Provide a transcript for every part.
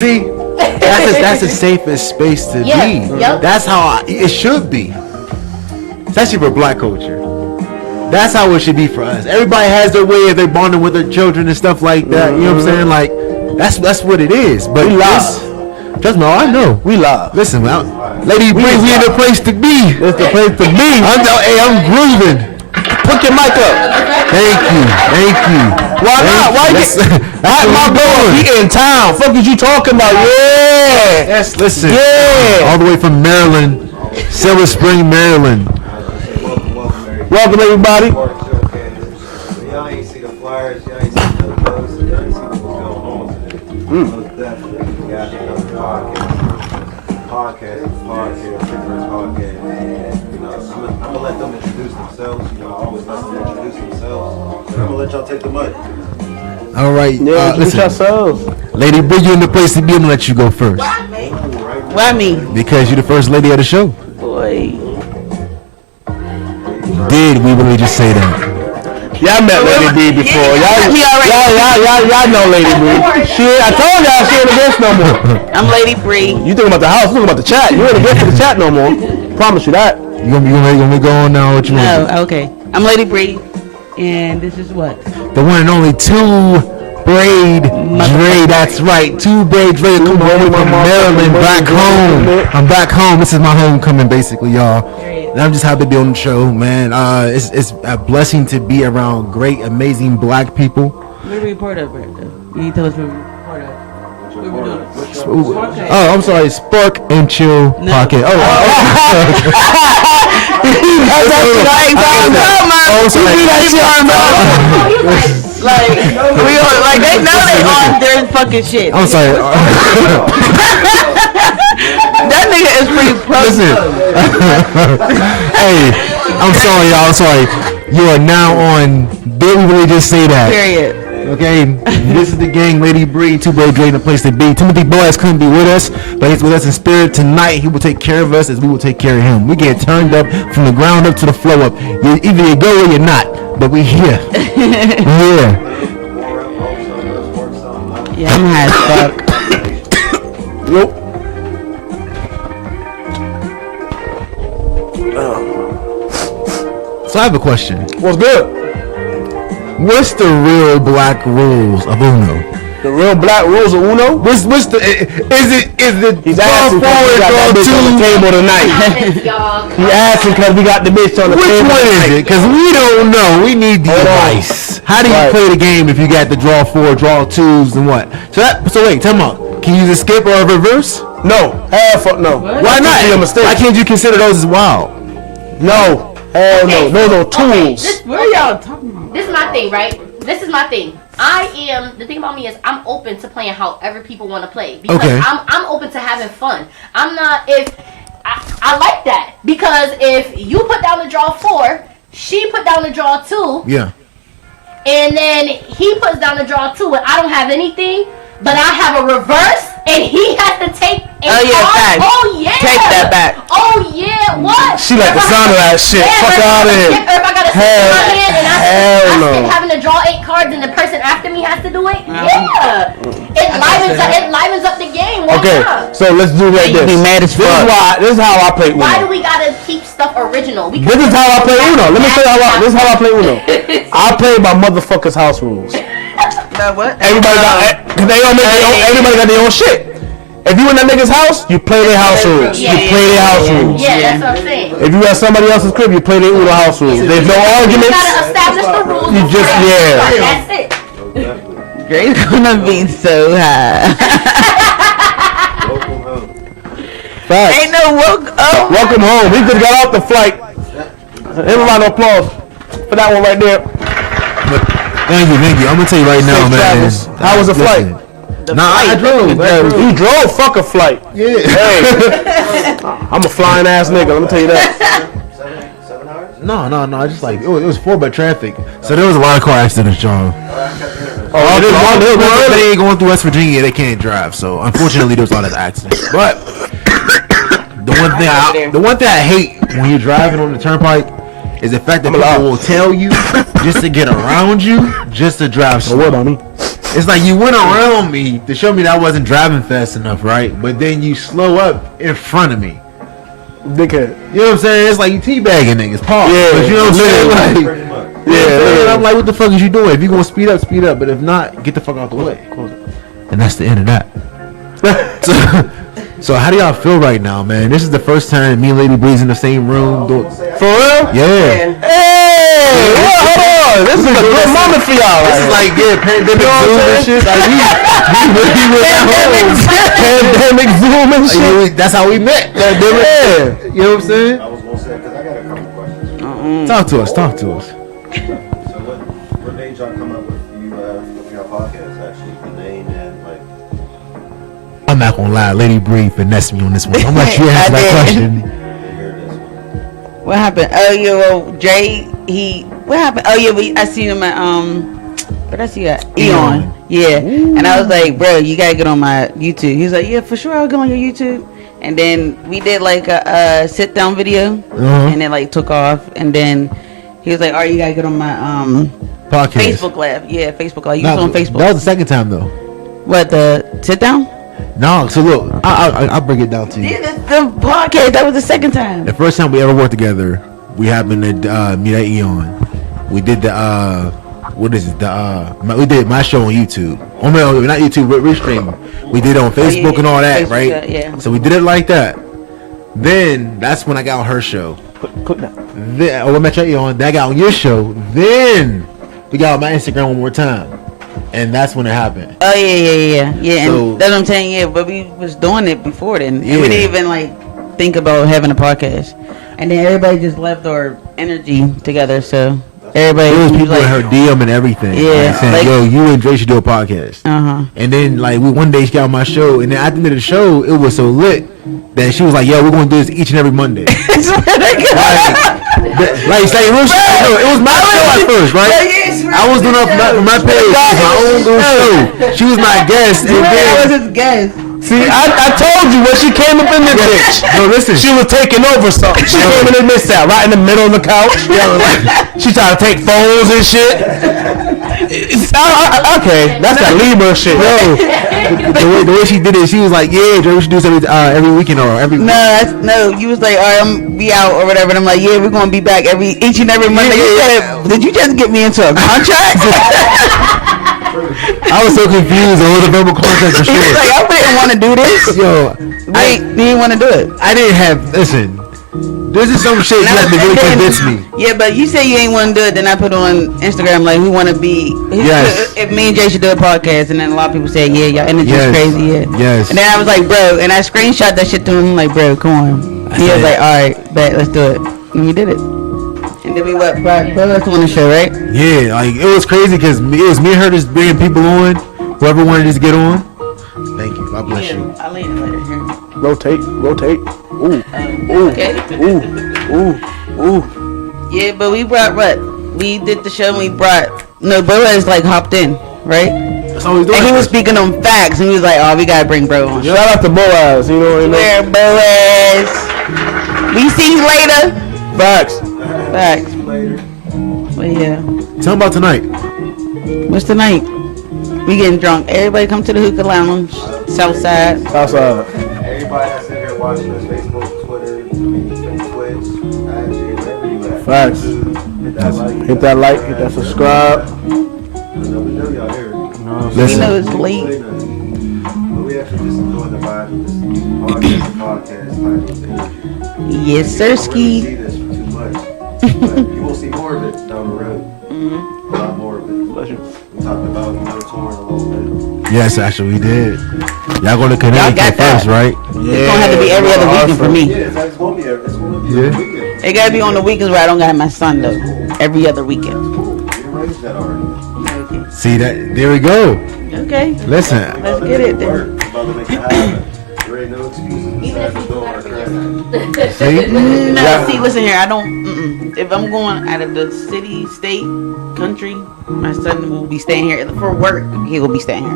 See, that's the safest space to be. Yep. That's how it should be, especially for black culture. That's how it should be for us. Everybody has their way of their bonding with their children and stuff like that. You know what I'm saying? Like that's what it is. But we live. Trust me, I know. We live. Listen, Lady Bree, we in the place to be. It's the place to be. I'm grooving. Put your mic up. Thank you. Why not? Why you? That's my boy. He in town. Fuck is you talking about? Yeah. Yes, listen. Yeah. All the way from Maryland, Silver Spring, Maryland. Welcome everybody. Y'all ain't see the flyers, y'all ain't see the posts, y'all ain't see what's going on today. Most definitely, we got another podcast, You know, I'm gonna let them introduce themselves. You know, I always let them introduce themselves. But I'm gonna let y'all take the mic. All right. Yeah, listen, yourselves. Lady Bree, you in the place to be. I'm gonna let you go first Why me? because you're the first lady of the show. Boy. Did we really just say that? Y'all met Lady B before. Y'all know Lady B. Shit, I told y'all she ain't the guest no more. I'm Lady Bree. You talking about the house? You talking about the chat? You ain't the guest for the chat no more. Promise you that. You gonna go on now? What you want? Oh, okay. I'm Lady Bree, and this is what? The one and only Two Braid Dre. That's right, Two Braid Dre. Come on, from Maryland, back home. I'm back home. This is my homecoming, basically, y'all. And I'm just happy to be on the show, man. It's a blessing to be around great, amazing black people. What are we part of, Brenda? You need to tell us what we're part of. What are we doing? Oh, I'm sorry, Spark and Chill Pocket. Oh, Like they know they on their fucking shit. I'm sorry. That nigga is pretty pro. Listen. Hey, I'm sorry, y'all. I'm sorry. You are now on. Did we really just say that? Period. Okay, this is the gang, Lady Bree, Two Boy Dre, the place to be. Timothy Boaz couldn't be with us, but he's with us in spirit tonight. He will take care of us as we will take care of him. We get turned up from the ground up to the floor up. Either you go or you're not, but we here. Yeah. Yeah, I'm high as fuck. Yep. So I have a question. What's good? What's the real black rules of Uno? The real black rules of Uno? What's the is it He's draw asking forward, because we got draw that bitch on the two? table tonight. He asking because we got the bitch on the Which table one is tonight. it? Because we don't know. We need the Hold on. advice. How do you Right. play the game if you got the draw four, draw twos, and what? So wait, tell me. Can you use a skip or a reverse? No. Hell fuck no. Why not? Be a mistake. Why can't you consider those as wild? No. Hell no. Those are tools. What are y'all talking about? This is my thing, right? This is my thing. The thing about me is I'm open to playing however people want to play. Because Okay. I'm open to having fun. I like that. Because if you put down the draw 4, she put down the draw 2, Yeah. and then he puts down the draw 2 and I don't have anything, but I have a reverse and he has to take a Oh, yeah, card. facts. Oh yeah. Take that back. Oh yeah, what? She like the sound of that shit. Yeah, Fuck or if I out of gotta here. skip- or if I gotta skip Hell- my hand and I hell skip no. having to draw 8 cards and the person after me has to do it, yeah. It livens up the game. Why Okay, not? so let's do like You this. be mad as This fuck. is how I play Uno. Why do we gotta keep stuff original? This is how I play Uno. Let me show you this is how I play Uno. I play by motherfuckers' house rules. No, what? Everybody everybody got their own shit. If you in that nigga's house, you play their house rules. You play their house rules. Yeah, that's what I'm saying. If you at somebody else's crib, you play their Uno house rules. There's no You arguments. gotta establish the rules. You just- before yeah. That's it. Grace gonna be so high. Welcome home. Facts. Ain't no Welcome home. We just got off the flight. Everybody applause for that one right there. Thank you. I'm gonna tell you right now, Safe man. travels. How was the flight? I drove. You drove, fuck a flight. Yeah. Hey, I'm a flying ass nigga. Let me tell you that. 7 hours? No. I just like it was 4 by traffic, so there was a lot of car accidents, John. Oh, They ain't going through West Virginia. They can't drive, so unfortunately, there's a lot of accidents. But the one thing I hate when you're driving on the turnpike is the fact that people will tell you just to get around you, just to drive slow. What on me? It's like you went around me to show me that I wasn't driving fast enough, right? But then you slow up in front of me. Dickhead. You know what I'm saying? It's like you teabagging niggas. Pause. Yeah, But you know what I'm saying? Like, Pretty much. yeah. I'm like, what the fuck is you doing? If you gonna speed up, speed up. But if not, get the fuck out the way. And that's the end of that. So how do y'all feel right now, man? This is the first time me and Lady Breeze in the same room. For real? Yeah. Hey, hold on. This is a good moment for y'all. This is like, yeah, pandemic Zoom and shit. Like, we really went at home. Pandemic Zoom and shit. Like, that's how we met. Yeah. You know what I'm saying? I was gonna say because I got a couple questions. Talk to us. So what made y'all come up with your podcast? Actually, the name and like. I'm not gonna lie, Lady Bree finessed me on this one. I'm like, you answer that question. What happened? Oh yeah, well Jay, what happened? Oh yeah, I seen him at what I see at Eon. Yeah. And I was like, bro, you gotta get on my YouTube. He was like, yeah, for sure, I'll get on your YouTube. And then we did like a sit down video, and it like took off. And then he was like, all right, you gotta get on my Podcast. Facebook Live. Yeah, Facebook Live. You was on Facebook. That was the second time though. What, the sit down? No, so look, I'll break it down to you. Yeah, the podcast. That was the second time. The first time we ever worked together, we happened to meet at Eon. We did the what is it? We did my show on YouTube. Oh no, not YouTube, Restream. We did it on Facebook and all that, Facebook, right? yeah. So we did it like that. Then that's when I got on her show. Put that. Then we met you at Eon. Then I got on your show. Then we got on my Instagram one more time. And that's when it happened. Oh yeah. So- And that's what I'm saying. Yeah, but we was doing it before then, and Yeah. we didn't even like think about having a podcast. And then everybody just left our energy together. So everybody There was was people like, in her DM and everything. Yeah, saying, like- yo, you and Dre should do a podcast. And then like one day she got on my show, and then at the end of the show, it was so lit that she was like, "Yo, we're gonna do this each and every Monday." Like real shit. No, it was my show at first, right? I was doing it for my page, it was my own little show. She was my guest, and I was then his guest. See, I told you when she came up in the bitch. no, listen. She was taking over something. She came in and missed out right in the middle of the couch. She tried to take phones and shit. Okay, that's that Libra shit. Yo, the way she did it, she was like, "Yeah, Dre, we should do this every weekend or every." No, you was like, all right, I'm be out or whatever. And I'm like, yeah, we're gonna be back each and every Monday. You said, did you just get me into a contract? I was so confused over the verbal contract for He was sure. like, I didn't want to do this. Yo, Wait, you didn't want to do it. I didn't have. Listen, this is some shit you have to really convince me. Yeah, but you say you ain't want to do it. Then I put on Instagram like, we want to be. Yes. If me and Jay should do a podcast, and then a lot of people say, yeah, y'all energy is crazy. Yeah. Yes. And then I was like, bro, and I screenshot that shit to him like, bro, come on. He was like, all right, bet, let's do it. And we did it. And then we brought us on the show, right? Yeah, like it was crazy because it was me and her just bringing people on, whoever wanted us to get on. Thank you. God bless you. I'll leave it later. Here. Rotate. Ooh. Okay. Ooh. Yeah, but we brought what? We did the show and we brought Boaz like hopped in, right? That's all he's doing. And he was speaking on facts and he was like, oh, we gotta bring bro on. Shout out to Boaz. You know what I mean? Where Boaz? We see you later. Facts. Facts. But yeah. Tell him about tonight. What's tonight? We getting drunk. Everybody come to the hookah lounge, south side. Outside. Everybody that's in here watching us, Facebook, Twitter, Twitch, IG, wherever you at. Facts. Hit that like. Hit that subscribe. I know we know y'all here. We Listen, know it's late. But we actually just enjoying the vibe of this podcast title. Yes, See sirski. this for too much. But you will see more of it down the road. A lot more of it. Bless you. We talked about touring a little bit. yes, actually we did. Y'all go to Y'all Connecticut got that. first, right? It's gonna have to be every other weekend for me. Yeah, it's gonna be every weekend. It gotta be on the weekends where I don't got my son though. Every other weekend. Cool. We arranged that already. See that? There we go. Okay. Listen, Let's get it then. Work. About to make it happen. There ain't no excuses besides the door. see? No, see, listen here. I don't. If I'm going out of the city, state, country, my son will be staying here for work. He will be staying here.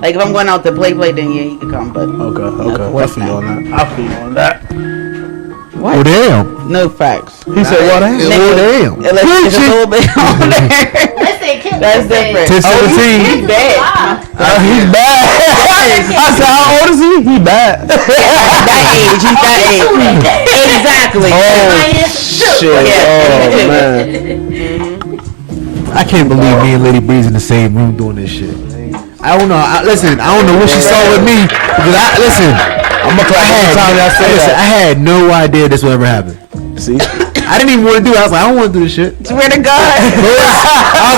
Like if I'm going out to play, then yeah, he can come. But Okay. I feel you on that. What? Oh damn. No facts. He said what? Oh damn. Unless it's a little bit on there. Listen, Kim, That's different. 10-17. He's bad. He's bad. I said, how old is he? He bad. That age. He's that age. Exactly. Oh shit. Yeah. Oh man. I can't believe me and Lady Breeze in the same room doing this shit. I don't know. Listen, I don't know what she saw with me because I'm gonna I had no idea this would ever happen. See, I didn't even want to do it. I was like, I don't want to do this shit. Swear to God. I was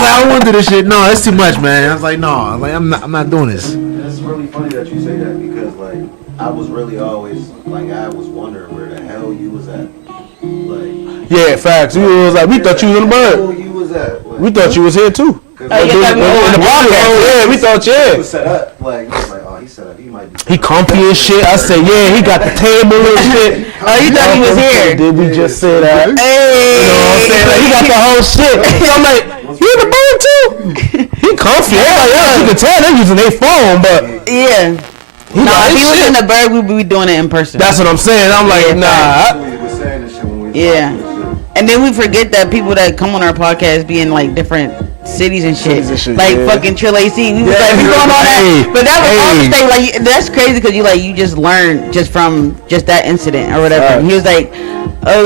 like, I don't want to do this shit. No, it's too much, man. I was like, no, I'm not doing this. It's really funny that you say that because like I was really always like I was wondering where the hell you was at. Like yeah, facts. We was like, we thought you was in the where bird. you was at. Like, We thought you was here too. Oh, you thought we were In the podcast, yeah, we thought he yeah. was set up. Like he was like, oh, he's set up. He might be. He comfy and shit. I said, yeah, he got the table and shit. Oh, you thought he was here? Did we just say that? Hey. You know what I'm saying? Like, he got the whole shit. So I'm like, you in the bird too? He comfy. Everybody else, you can tell they're using their phone, but Yeah. he No, got if his he was shit. in the bird, we'd be doing it in person. That's what I'm saying. I'm like, Yeah, nah. We was saying this shit when we was Yeah. talking this shit. And then we forget that people that come on our podcast be in like different cities and shit. Cities and shit, Like yeah. fucking Trill AC. We was Yeah, like, we going on that. hey, But that was all hey. the thing. Like, that's crazy because you just learn just from just that incident or whatever. Right. And he was like, oh,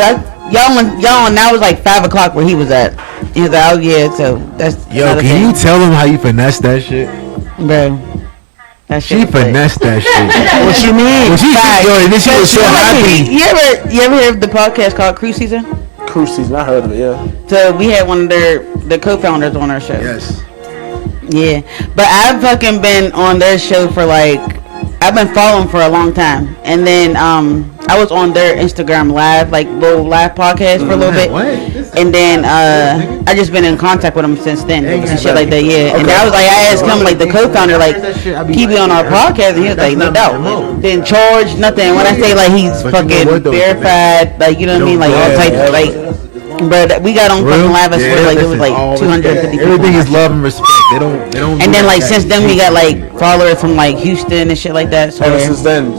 y'all, and that was like 5 o'clock where he was at. He was like, oh yeah, so that's Yo, another can you thing. tell him how you finessed that shit? Bro. That shit She was lit. finessed that shit. What you mean? When she, Facts. yo, and then she was so happy. You ever hear of the podcast called Cruise Season? Cruise season. I heard of it. Yeah. So we had one of the co-founders on our show. Yes. Yeah, but I've fucking been on their show for like, I've been following for a long time, and then I was on their Instagram live, like little live podcast for a little bit, What? and then I just been in contact with them since then and shit like that. Yeah, and I was like, I asked him like the co-founder, like, he be on our podcast, and he was like, no doubt, didn't charge nothing. When I say like he's But you know fucking what, though? verified, like you know what I mean, like all types of like. But we got on fucking live. I swear, like it was like 250 people. Everything is love and respect. They don't. And then like since then we got like followers from like Houston and shit like that. So Ever since then,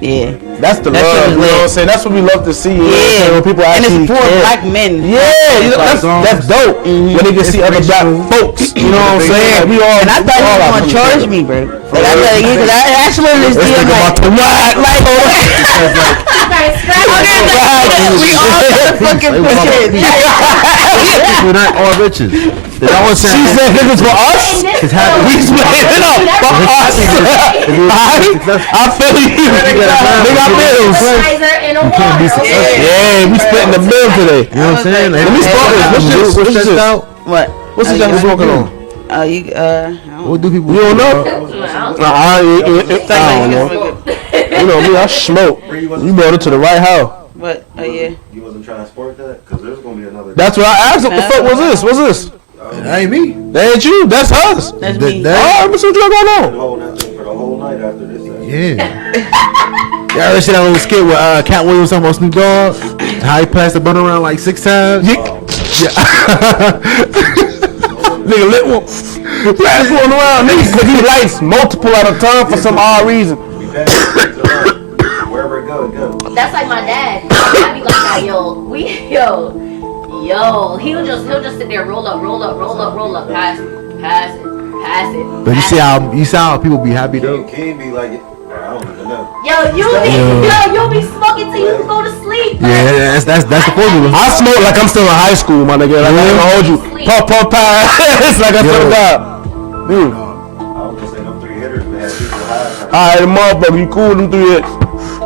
yeah, that's the That shit love. was You know lit. what I'm saying? That's what we love to see. You know what I'm yeah. saying? When people And actually it's for care. black men. Yeah, you know, that's dope. When they can see other black folks, you know what I'm saying? Like, we all. And I thought he was gonna charge me, bro. Like I thought because I actually in this deal like we all got fucking push We're not all riches. They always say. She said niggas for us. It's happening. We split it up for us. I feel you. They got bills. Yeah, we splitting the bill today. You know what I'm saying? Like, Let me start this. What's this? What? What's this y'all smoking on? What do people? You don't know? I don't know. You know me, I smoke. You brought it to the right house. What? Oh yeah. You wasn't trying to sport that because there's gonna be another. That's what I asked. What the fuck was this? What's this? That ain't me. That ain't you. That's us. That's That- me. that- Alright, what's what you got going on? Hold that thing for the whole night after this. Yeah. Y'all ever see that little skit with Cat Williams talking about Snoop Dogg? How he passed the bun around like 6 times? Nigga lit one. Pass one around. Niggas, cause he likes multiple at a time for some odd reason. We pass it around. Wherever it go, it go. That's like my dad. I be like that, yo, he'll just sit there, roll up, pass it. But you see how people be happy though? Can be like it. I don't even know. You'll be smoking till you go to sleep. Yeah, that's the formula. I smoke like I'm still in high school, my nigga. Like, I ain't gonna hold you. Pop, pass. It's like I still got. Dude. I was just saying them 3 hitters, man. People high. Alright, the motherfucker, you cool with them 3 hits.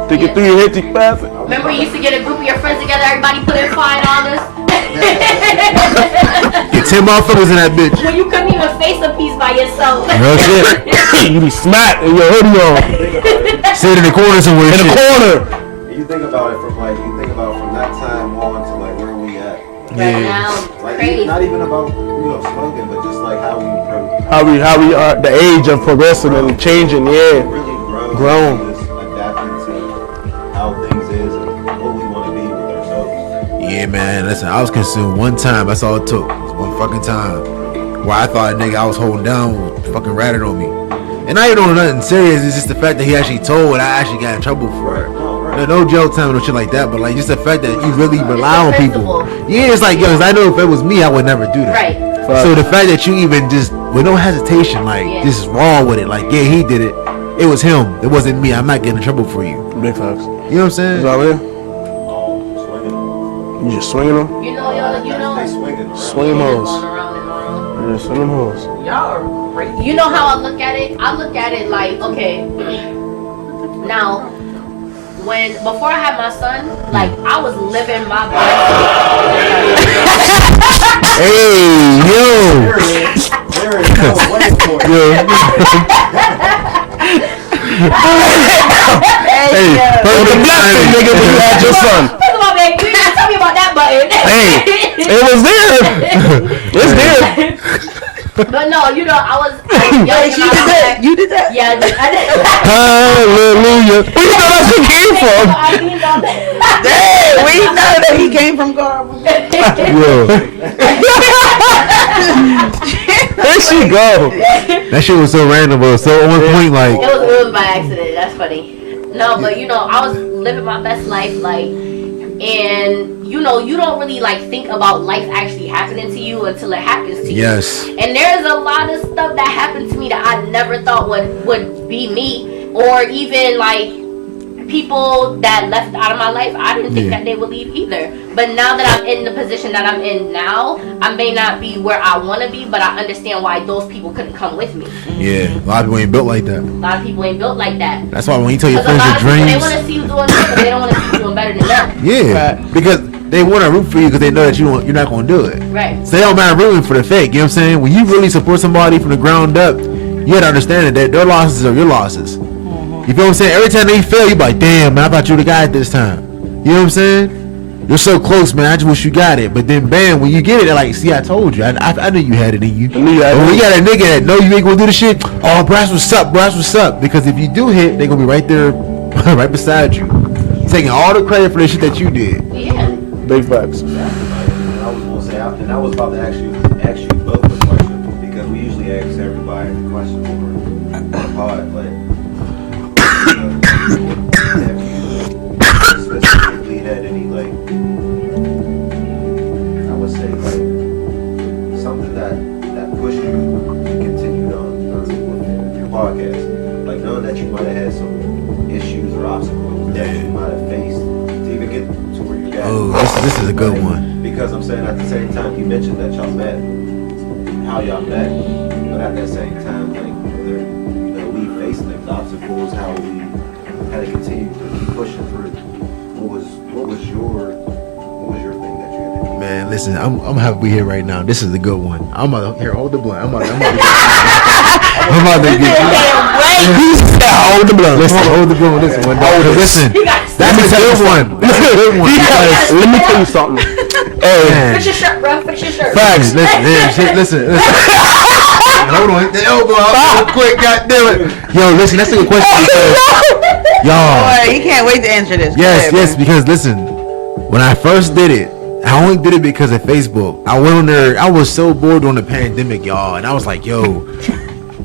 Take your 3 hits, you pass it. Remember you used to get a group of your friends together, everybody put in $5. Get 10 motherfuckers in that bitch. When you couldn't even face a piece by yourself. No shit. You be smacked in your hoodie on. Sit in the corner somewhere. In the shit. corner. You think about it from that time on to like where we at. Right now, Like crazy. not even about smoking, but just like how we How we are, the age of progressing and changing, yeah. really Grown. Just adapting to how things is and what we want to be with ourselves. Yeah, man. Listen, I was consumed one time. That's all it took. It was one fucking time. Where I thought a nigga I was holding down fucking ratted on me. And I ain't on nothing serious. It's just the fact that he actually told and I actually got in trouble for it. No, right. no jail time or shit like that, but like just the fact that you really rely on people. principle. Yeah, it's like, yo, 'cause I know if it was me, I would never do that. Right. So the fact that you even just with no hesitation, like Yeah. just raw with it, like yeah, he did it. It was him. It wasn't me. I'm not getting in trouble for you. Big facts. You know what I'm saying? Is that it? Swinging. You just swinging them? You know, y'all. You know. They swinging. Swing hoes. Going around and around. Yeah, swing them hoes. Y'all are crazy. You know how I look at it? I look at it like, okay, now, before I had my son, like, I was living my best. Hey, yo. There is no way for it. Hey, The black thing, nigga, when you had your son. First of all, man, you didn't tell me about that button. Hey, it was there. It's there. But no, you know, I was. Hey, she did that. You did that. Yeah, I did. Hallelujah. Where you know that shit came from? I did all that. Hey, we know that he came from Garb. yo, There she go. that shit was so random, but so on point. Like, It was by accident. That's funny. No, but you know, I was living my best life, like, and you know, you don't really like think about life actually happening to you until it happens to you. yes, And there's a lot of stuff that happened to me that I never thought would be me, or even like people that left out of my life. I didn't think that they would leave either. But now that I'm in the position that I'm in now, I may not be where I want to be, but I understand why those people couldn't come with me. yeah. A lot of people ain't built like that. A lot of people ain't built like that. That's why when you tell your Because a friends lot your of people, they dreams, want to see you doing good, but they don't want to see you doing better than them. yeah, because they want to root for you because they know that you're not gonna do it. Right. So they don't mind rooting for the fake. You know what I'm saying? When you really support somebody from the ground up, you gotta understand that their losses are your losses. You feel what I'm saying? Every time they fail, you be like, damn, man, I thought you the guy this time. You know what I'm saying? You're so close, man. I just wish you got it. But then, bam, when you get it, they're like, see, I told you. I knew you had it in you. But when you got a nigga that know you ain't gonna do the shit, oh, Brass, what's up? Brass, what's up? Because if you do hit, they gonna be right there, right beside you, taking all the credit for the shit that you did. Yeah. Big facts. And I was gonna say, and I was about to ask you both the question because we usually ask everybody the question on the pod, but have you specifically had any like, I would say like something that pushed you to continue on with your podcast, like knowing that you might have had some issues or obstacles that you might have faced to even get to where you got. Oh, this is a good one. Because I'm saying at the same time you mentioned that y'all met, how y'all met, but at that same time, like we faced those obstacles, how we had to continue to keep pushing through. What was your thing that you had to keep? Man, listen, I'm happy we here right now. This is a good one. I'm about to here, hold the blunt. I'm about to get Hold the blood. Listen, hold the blunt with this one. Listen, that's a good one. That's a good one. Because, Let me tell you something. man, Fix your shirt, bro. Fix your shirt. facts. Listen. Hold on, hit the elbow out real quick. God damn it. Yo, listen, that's a good question. Because, y'all. Boy, he can't wait to answer this. Go Yes, ahead, yes, man. because listen, when I first did it, I only did it because of Facebook. I went on there, I was so bored during the pandemic, y'all, and I was like, yo,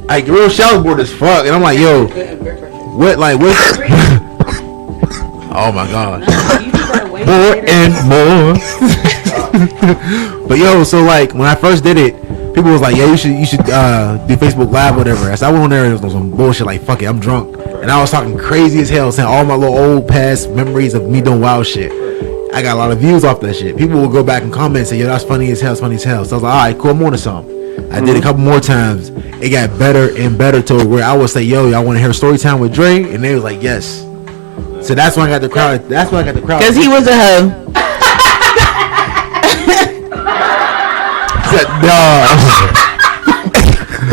like real shit, I was bored as fuck, and I'm like, yo, what? Oh my god, more and more. But yo, so like when I first did it, people was like, yeah, you should do Facebook Live, whatever. So I went on there and it was some bullshit like, fuck it, I'm drunk, and I was talking crazy as hell, saying all my little old past memories of me doing wild shit. I got a lot of views off that shit. People will go back and comment and say, yo, that's funny as hell, it's funny as hell. So I was like, all right, cool, I'm on to something. I did it a couple more times. It got better and better to where I would say, yo, y'all want to hear story time with Dre? And they was like, yes. So that's when I got the crowd. That's when I got the crowd. Because he was a hoe.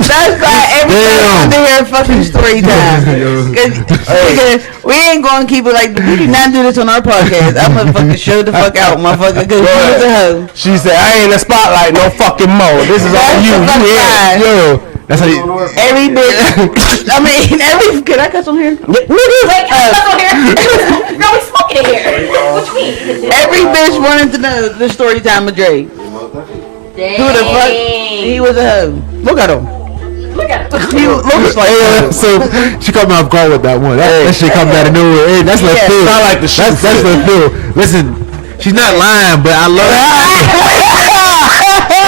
That's why everybody wants to hear fucking story time. Because we ain't going to keep it like, we do not do this on our podcast. I'm going to fucking show the fuck out, motherfucker, because he was a hoe. She said, I ain't in the spotlight no fucking more. This is all you. Yo, that's how you. Every bitch. I mean, can I cuss on here? Wait, can I come over here? No, we smoking in here. What you mean? Every bitch wanted to know the story time of Dre. Dang. Who the fuck? He was a hoe. Look at him. Look at him. He looks like So she caught me off guard with that one. That shit comes out of nowhere. Hey, that's left field. Sound like the shit. That's left field. Listen, she's not lying, but I love it.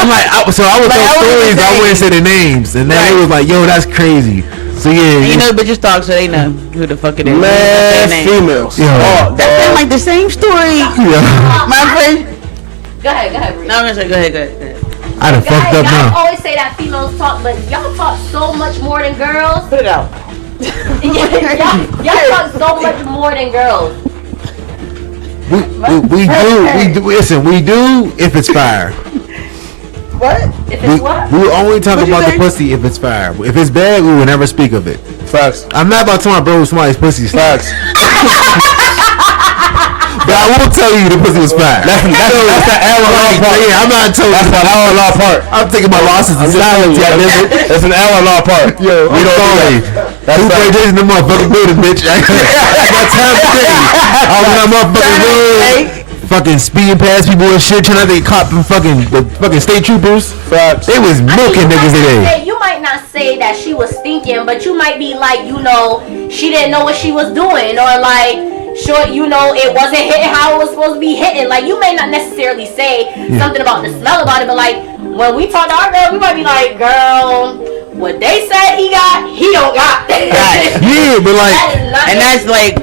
I'm like, I was those stories. I wouldn't say the names, and then it was like, yo, that's crazy. So yeah, you know, bitches talk, so they know who the fuck it is. Man, females. Yeah. That sound like the same story. Yeah. My friend. Go ahead, Bree. No, I'm gonna say, go ahead. I done fucked up Guys now. always say that females talk, but y'all talk so much more than girls. Put it out. y'all talk so much more than girls. We do. Listen, we do if it's fire. What? If it's what? We will only talk What'd you about the say? pussy if it's fire. If it's bad, we will never speak of it. Facts. I'm not about to talk about somebody's pussy. Facts. But I will tell you the pussy was fire. That's the hour long part. Yeah, I'm not telling you. That's the hour long part. I'm taking my losses in silence. That's an hour long part. Yo, we don't sorry. do that. Who play Jason in the motherfucking building, bitch? I got time today. I was on that motherfucking road. Fucking speeding past people and shit, trying to get caught from the fucking state troopers. Facts. They was milking niggas today. You might not say that she was stinking, but you might be like, you know, she didn't know what she was doing, or like, sure, you know, it wasn't hitting how it was supposed to be hitting. Like, you may not necessarily say something about the smell about it, but like, when we talk to our girl, we might be like, girl, what they said he got, he don't got. Yeah, but like, And that's like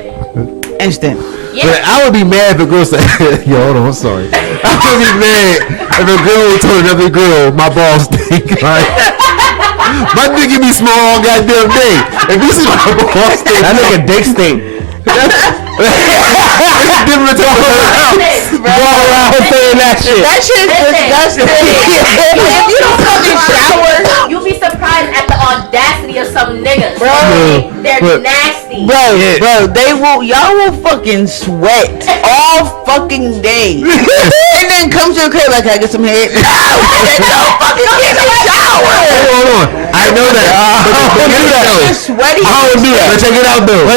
instant. but I would be mad if a girl said, yo, hold on, I'm sorry. I would be mad if a girl told another girl my balls stink. Like, my dick can be small all goddamn day. If you see my balls stink, That nigga dick stink. it's different to Walk around saying that shit. That shit's disgusting. If you don't fucking shower, You'll be surprised at the audacity of some niggas. Bro. They're But- nasty. bro, y'all will fucking sweat all fucking day, and then come to the crib like, I get some head. No, don't fucking get a shower. Hold on. I know that. But check it out though. You're sweaty. I don't do that. But check it out though. I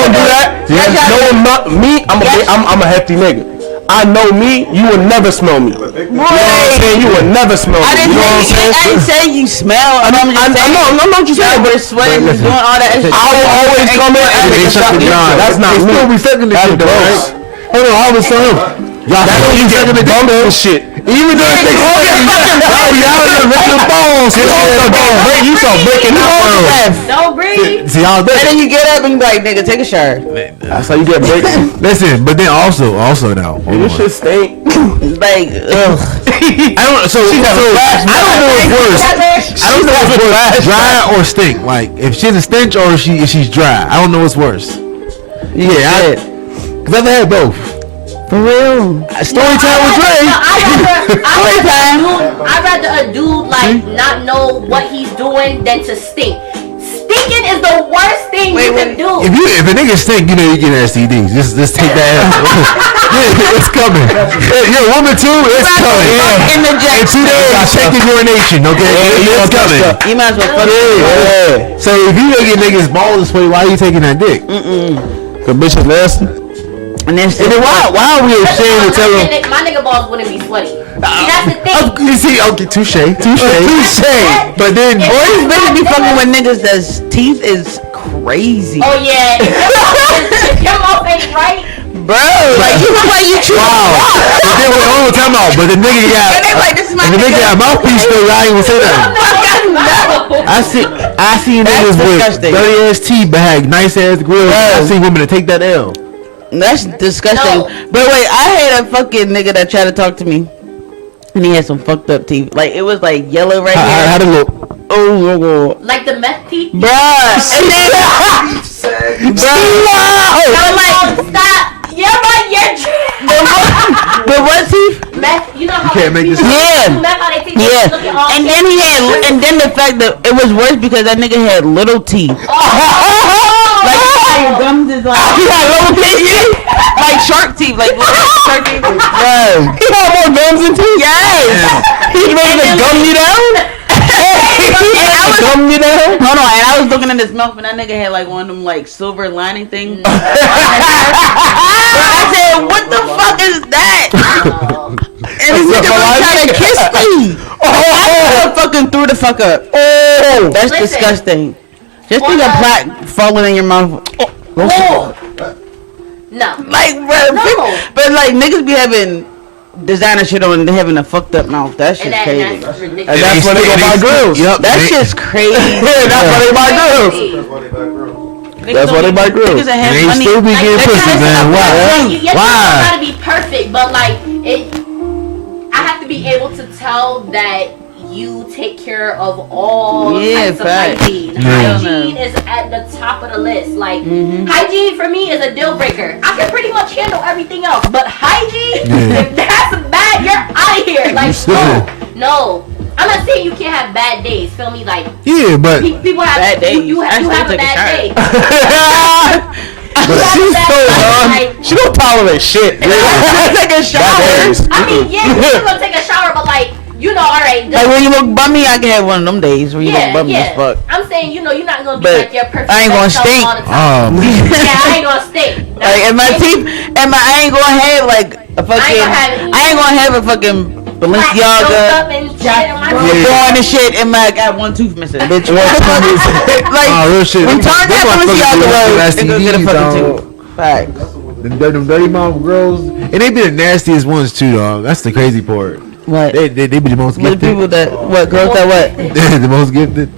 don't do that. Yeah. No, I'm not me. I'm a hefty nigga. I know me. You will never smell me. You know what I'm saying? You will never smell me. I You know what I'm saying? didn't say you smell. I'm just I saying. know what you're saying, but But it's sweating, he's doing all that extra. I will always come in and They take a shut shot. the John. That's not They me. still be sucking the That's shit though, gross. right? Hold on, I was saying. Y'all still be sucking the dick though. Shit. Even though they fucking y'all just ripping the balls. You start breaking out. Don't breathe. See y'all And then you get up and you be like, nigga, take a shower. That's how you get breaking. Listen, but then also now. hold This on. shit stink. It's like, ugh. I don't. So I don't know what's worse. I don't know what's worse, dry or stink. Like if she's a stench or if she's dry. I don't know what's worse. Yeah, cause I've had both. For real. Story time with Dre. I'd rather a dude like not know what he's doing than to stink. Stinking is the worst thing you can do. If a nigga stink, you know you get STDs. Just take that out. Yeah, it's coming. You're a woman too. It's coming. In the In 2 days, check your urination. Okay, it's coming. You might as well fuck Yeah. So if you don't get niggas balls this way, why are you taking that dick? Cause bitch is nasty. And then Why are we ashamed to tell them? My nigga balls wouldn't be sweaty. See, that's the thing. You see, okay, touche. But then, boys bitches be fucking with niggas that's teeth is crazy. Oh yeah, if your mouth ain't right. Bro, like you look like you chew. wow. But then wait, hold on, time out. But the nigga got, And they like, this is my if the nigga got mouthpiece though, I ain't gonna say that. No. I see niggas with disgusting. dirty ass teeth, but had nice ass grills. I see women that take that L. That's disgusting. No. But wait, I had a fucking nigga that tried to talk to me, and he had some fucked up teeth. Like it was like yellow right here. How'd it look? Oh, Like the meth teeth. bruh. And then, I'm like, stop. You're right. but what teeth? Meth. You know how can't make this people up. do meth, how they take Yeah. looking all And then he had, and then the fact that it was worse because that nigga had little teeth. Like his gums is like he had little teeth, like shark teeth, like shark teeth. Bro, He got more gums than teeth. yes. He ready to gum you down? And I was Gum you down? hold on, and I was looking at his mouth, and that nigga had like one of them like silver lining things. Bro, I said, "What the fuck is that?" And this nigga was trying to kiss me. I fucking threw the fuck up. Oh, That's Listen. disgusting. Just On think of a- plaque falling in your mouth. Oh. No. Like, bro, No. but like niggas be having designer shit on and having a fucked up mouth. That shit's And crazy. that's ridiculous. and that's why they go buy girls. Yup. That shit's crazy. Yeah, that's why they buy girls. Crazy. That's why they buy girls. That's why they buy girls. Niggas that have They money. still be Like, getting that's pussy, not- man. Why? Yes, Why? you don't gotta be perfect, but like it, I have to be able to tell that you take care of all Yeah, types of facts. hygiene. Yeah. Hygiene is at the top of the list. Like hygiene for me is a deal breaker. I can pretty much handle everything else, but hygiene, Yeah. if that's bad, you're out of here. Like no. I'm not saying you can't have bad days. Feel me? Like Yeah, but people have Bad days. You I have still a take a bad shower. day. She's so dumb. She don't tolerate shit. Take a shower. I mean, yeah, you're gonna take a shower, but like, you know, all right. Like when you look bummy, I can have one of them days where you look bummy as fuck. I'm saying, you know, you're not gonna be But like your perfect I ain't gonna self stink. all the time. Yeah, I ain't gonna stink. Like and my teeth, and I ain't gonna have like a fucking. gonna have it. I ain't gonna have a fucking Balenciaga. Throwing the shit and my I got one tooth missing, bitch. Like oh, real shit. when time that Balenciaga was, they gonna get a fucking dog. tooth. Facts. Them dirty mouth girls, and they be the nastiest ones too, dog. That's the crazy part. What? They be the most With the gifted. people that what girls that what The most gifted.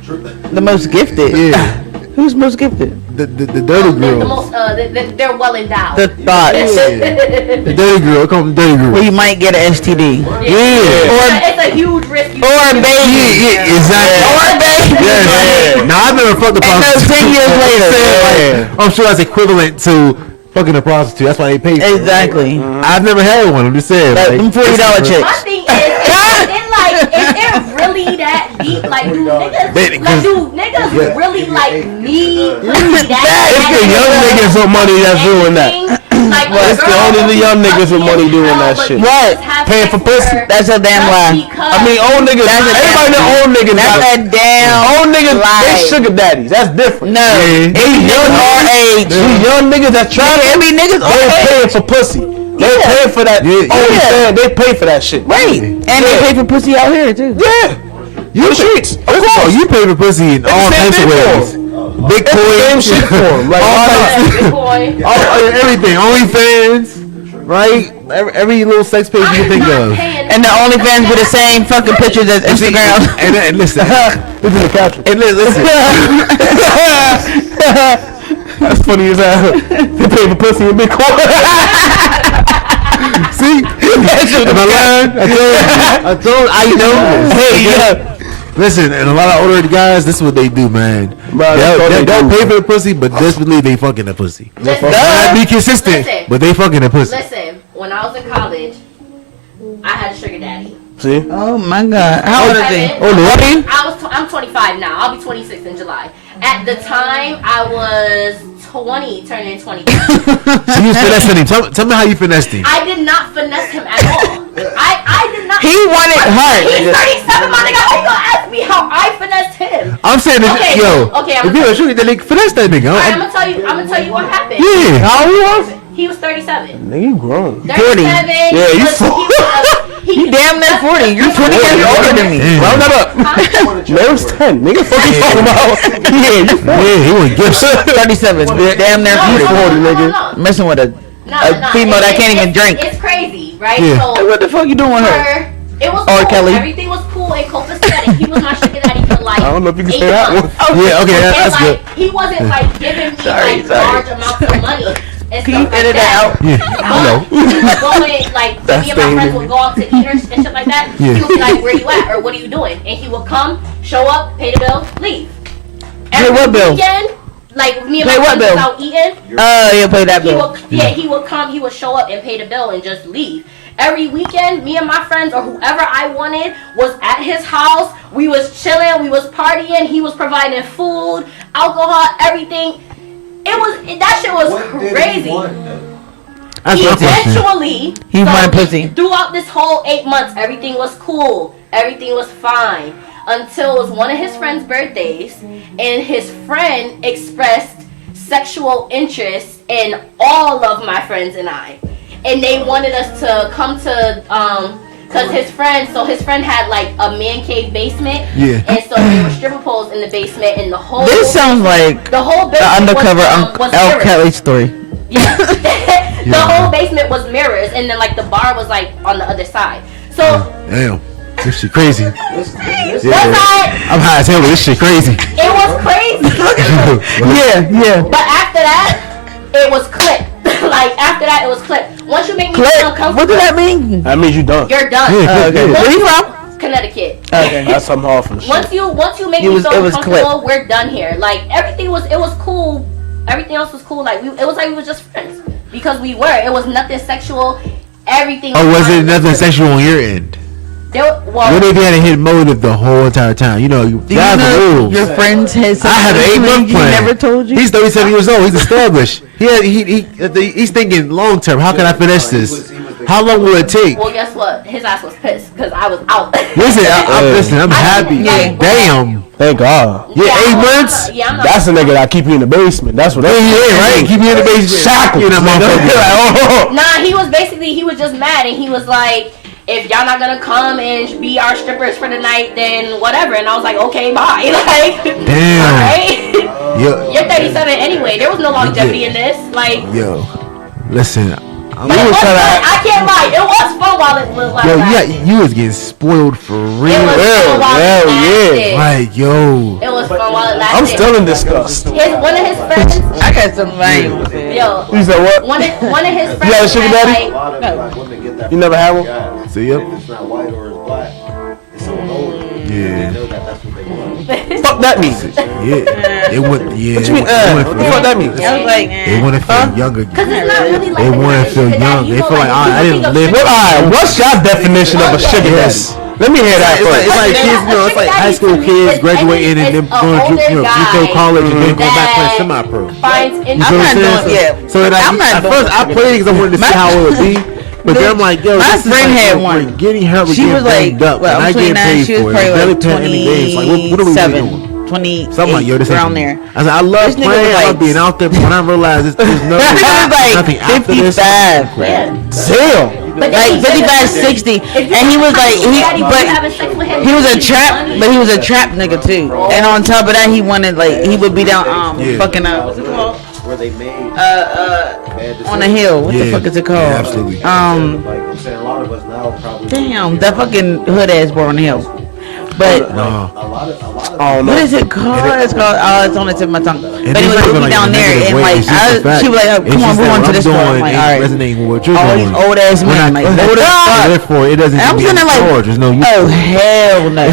the most gifted. Yeah. Who's most gifted? The dirty The girls. most, they're well endowed. The thoughts. The dirty girl. Call them dirty Where girl. you might get an STD. Yeah. It's a huge risk. Or a baby. Yeah, exactly. Or a baby. Yeah. Now I've never fucked a And no, prostitute. 10 years later. Like, I'm sure that's equivalent to fucking a prostitute. That's why they pay. For it. Exactly. I've never had one. I'm just saying. Like them $40 My chicks. thing is it really that deep? Like, do niggas really like need pussy that It's the young niggas with money that's doing that. Like, It's the only the young niggas with money doing that shit. What? Paying for pussy. That's a damn lie. I mean, old niggas. Everybody know old niggas. That's got- a damn Old niggas, lie. they sugar daddies. That's different. No. Yeah. These young our age. These young niggas that try Nigga, every nigga's they our age. paying for pussy. They paying for that. Yeah. OnlyFans, they pay for that shit. Right. And they pay for pussy out here too. Yeah. You streets. Of First of all, course. you pay for pussy in all same types of thing ways. for Big It's the same toys, shit for 'em. Like, all why types, Boy. everything. OnlyFans, right? Every little sex page you can think of. And the OnlyFans with the same fucking pictures as Instagram. And listen, This is a caption. and listen. That's funny as hell. They pay for pussy in Bitcoin. See, am I lying? I told, I know. Hey, yeah. Listen, and a lot of older guys, this is what they do, man. Bro, They'll pay for the pussy, but desperately they fucking the pussy. They might be consistent, Listen. but they fucking the pussy. Listen, when I was in college, I had a sugar daddy. See? Oh my God. How old is he? Oh, Lordy? I'm 25 now. I'll be 26 in July. At the time, I was 20, turning 22. So you finessed him. Tell me how you finessed him. I did not finesse him at all. I did not. He wanted her. He's 37, my nigga. How you gonna ask me how I finessed him? I'm saying, Okay, yo, okay, I'm if you're a sugar, then they finesse that nigga. I'm gonna tell you what happened. Yeah. How old you was? He was 37. Nigga, you grown. 37. Yeah, you You damn near 40. You're 20 years older than me. Damn. Round that up. Man, was 10. Nigga, fuck you talking about? Yeah, he was gifts. 37. Damn near 40. No. Messing with a female that can't even drink. It's crazy, right? Yeah. So What the fuck you doing with her? it was Or cool. Kelly. Everything was cool and copacetic. He was my sugar daddy for like I don't know if you can 8 say that months. one. Yeah, okay, And that's good. like, he wasn't like giving me Sorry. large amounts of money and Can you stuff like edit that out? Yeah, I know. He was going, like, me and my friends would go out to eat and shit like that. Yeah. He would be like, where you at? Or what are you doing? And he would come, show up, pay the bill, leave. Pay what bill? Weekend, like, me and Pay my what friends was bill? out eating. Oh, yeah, pay that bill. He would come, he would show up and pay the bill and just leave. Every weekend, me and my friends or whoever I wanted was at his house. We was chilling, we was partying, he was providing food, alcohol, everything. That shit was What did he crazy. want, though? That's my question. Eventually, He wanted pussy. throughout this whole 8 months, everything was cool. Everything was fine. Until it was one of his friend's birthdays, and his friend expressed sexual interest in all of my friends and I. And they wanted us to come to Cause his friend had like a man cave basement. Yeah. And so there were stripper poles in the basement, and the whole. This sounds like the whole the basement undercover was L. mirrors. Kelly story. Yeah. The whole basement was mirrors, and then like the bar was like on the other side. So. Damn. This shit crazy. I'm high as hell, but this shit crazy. It was crazy. Yeah. But after that, it was clipped. Like after that, it was clipped. Once you make me feel uncomfortable. What does that mean? That means you done. You're done. Okay. Where you from? Connecticut. Okay. That's something hard for the shit. Once you make me feel uncomfortable, we're done here. Like it was cool. Everything else was cool. Like it was like we were just friends because we were. It was nothing sexual. Everything. Oh, was it nothing sexual on your end? What if you had a hidden motive the whole entire time? You know, that's the rules. Your friends had I had an 8-month plan. He never told you. He's 37 years old. He's established. He's thinking long term. How can I finish this? How long will it take? Well, guess what? His ass was pissed because I was out. Listen, I'm happy. Yeah. Damn. Thank God. Yeah, 8 months. That's a nigga that keep you in the basement. That's what. Right. Keep you in the basement. Shackles. You know, motherfucker. Nah, he was just mad, and he was like, if y'all not gonna come and be our strippers for the night, then whatever. And I was like, okay, bye. Like, damn. All right. Yo. You're 37 anyway. There was no longevity in this. Like, yo, listen. I can't lie. It was fun while it was like. Yo, you was getting spoiled for real. It was fun while it lasted. Like, yo. It was fun while it lasted. I'm still in disgust. One of his friends. I got some lame. Yo. You said what? One of his friends. You had a sugar daddy? A lot of black women get that. You never had one? Guys. See, yep. If it's not white or it's black, it's someone older. Yeah. They know that that's what they want. Fuck that means. Yeah. It would. Yeah. What you mean? What the fuck that means? I was like, They want to feel younger. Cause it's not really like They want to feel young. They feel like I didn't live. Alright, what's your definition of a sugar daddy? Let me hear that It's first. like kids, you know, it's like high school kids graduating and then going to pre-pro college and then going back playing semi-pro. Finds You feel what I'm saying? So like, at first I played because I wanted to see how it would be. But then I'm like, yo, my this is friend like, had we're one. getting her, we're She getting was like, banged up, well, and I I'm getting 29. paid She was for it. probably Barely like playing any games. Like, what are we doing? 28, So I'm like, yo, this around ain't there. I said, I love This nigga playing, was I love like- being out there, but when I realized there's This nigga was nothing like after this. 55. Yeah. Damn. But Like 55, 60, and he was like, he was a trap, but he was a trap nigga too. And on top of that, he wanted like he would be down fucking what's it called? Where they made On the hill. What the Yeah. fuck is it called? Yeah, absolutely. like I'm saying, a lot of us now probably. Damn, that fucking hood ass boy on the hill. But No. A lot of. I don't know. what is it called? It's called. It's on the tip of my tongue. But And anyway, it's not we even be down a there negative and way, like it's just the fact. she was like, It's come on, just we're that going to what this I'm part. I'm doing like, ain't all right. resonating with what you're All doing. these old ass men. Like, Old as fuck. Therefore, it doesn't And I'm be sitting there like, charge. There's no use. oh hell no.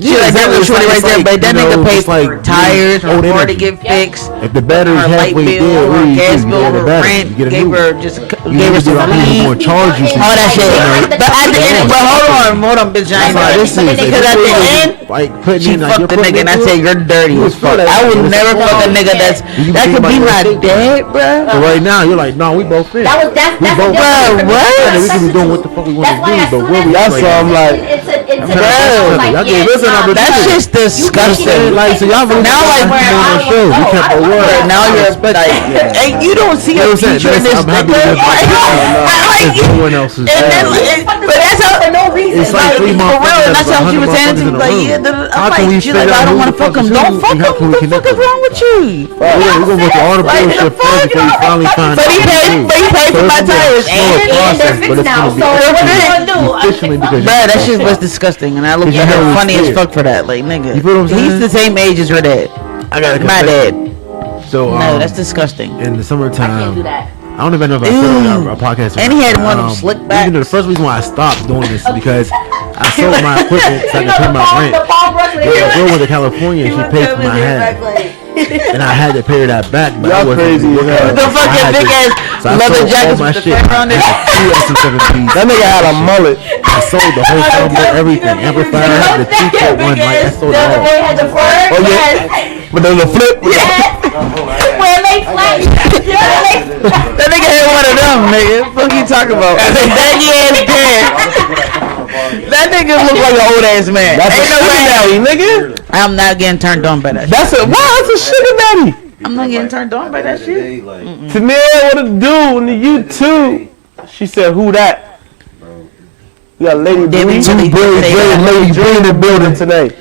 She like that little shorty right there, but that nigga paid for tires, her car to get fixed. If the battery's Her light halfway bill, dead, what her do you gas do? You bill, get a her battery. rent, You get a gave new her one. just You gave her usually some don't have weed. more charge you All that shit. But at the end, but hold on, bitch, I ain't know this is because at the end, like putting she in like fucked the nigga and I said you're dirty You as was fuck. fucked. I would never fuck a nigga that could be my dad, bruh. But right now, you're like, no, we both in. That's We both the in. difference. what? And we can be doing what the fuck we want That's why to as do, but soon where as we That's at why I'm like, it's Y'all gave us an opportunity. That shit's disgusting. Like, so y'all really Now, like, on the show. We kept our word. Now you're like, and you don't see You know a what I'm saying? future in this I'm happy nigga. with this. I like If no one else is And then, there. but that's how for no reason. It's like three for motherfuckers real, and that's that's how she was 100 saying to me, motherfuckers like, in yeah, a room. I'm How can we like, she's like, figure I out don't who want to the fuck fuck him. is Don't who fuck and how him. can we What the fuck connect is wrong with you? Yeah, we're gonna go through all the bullshit first before we finally find But out. he paid for my tires, Slower and process, they're but fixed it's now. gonna be So what are you gonna do? efficiently because bruh, that shit was disgusting, and I looked You at know her it's funny as weird. fuck for that. Like, nigga, You feel what I'm saying? he's the same age as her dad. I got My dad. So No, that's disgusting. in the I can't do summertime. that. I don't even know if I said it on our podcast. And he had one of them slick backs. You know, the first reason why I stopped doing this is because I sold my equipment so I could pay my rent. The ball brush with But his my girl went to California and she paid for my hat. And I had to pay her that back. But I Y'all wasn't crazy doing as hell. that. The fucking I had big to. ass So I leather sold all jackets my with the shit. feather on I it. had 2 SM7Ps. that nigga had a mullet. I sold the whole soundboard, everything. Amplifier, the 2.1, like I sold it The other all. day had the fur. Oh, yeah. Yes. But there's a flip. Where they flash. That nigga had one of them, nigga. Fuck you talking about? Baggy ass pants. That nigga look like an old ass man. That's a Ain't no sugar way. daddy, nigga. I'm not getting turned on by that shit. That's a That's a sugar daddy. I'm not getting turned on by that shit. Today, like, Tamir, what it do? And you too. She said, who that? We got Lady Did we Bree. really Two Brave say Dre and that? Lady Bree in the building today.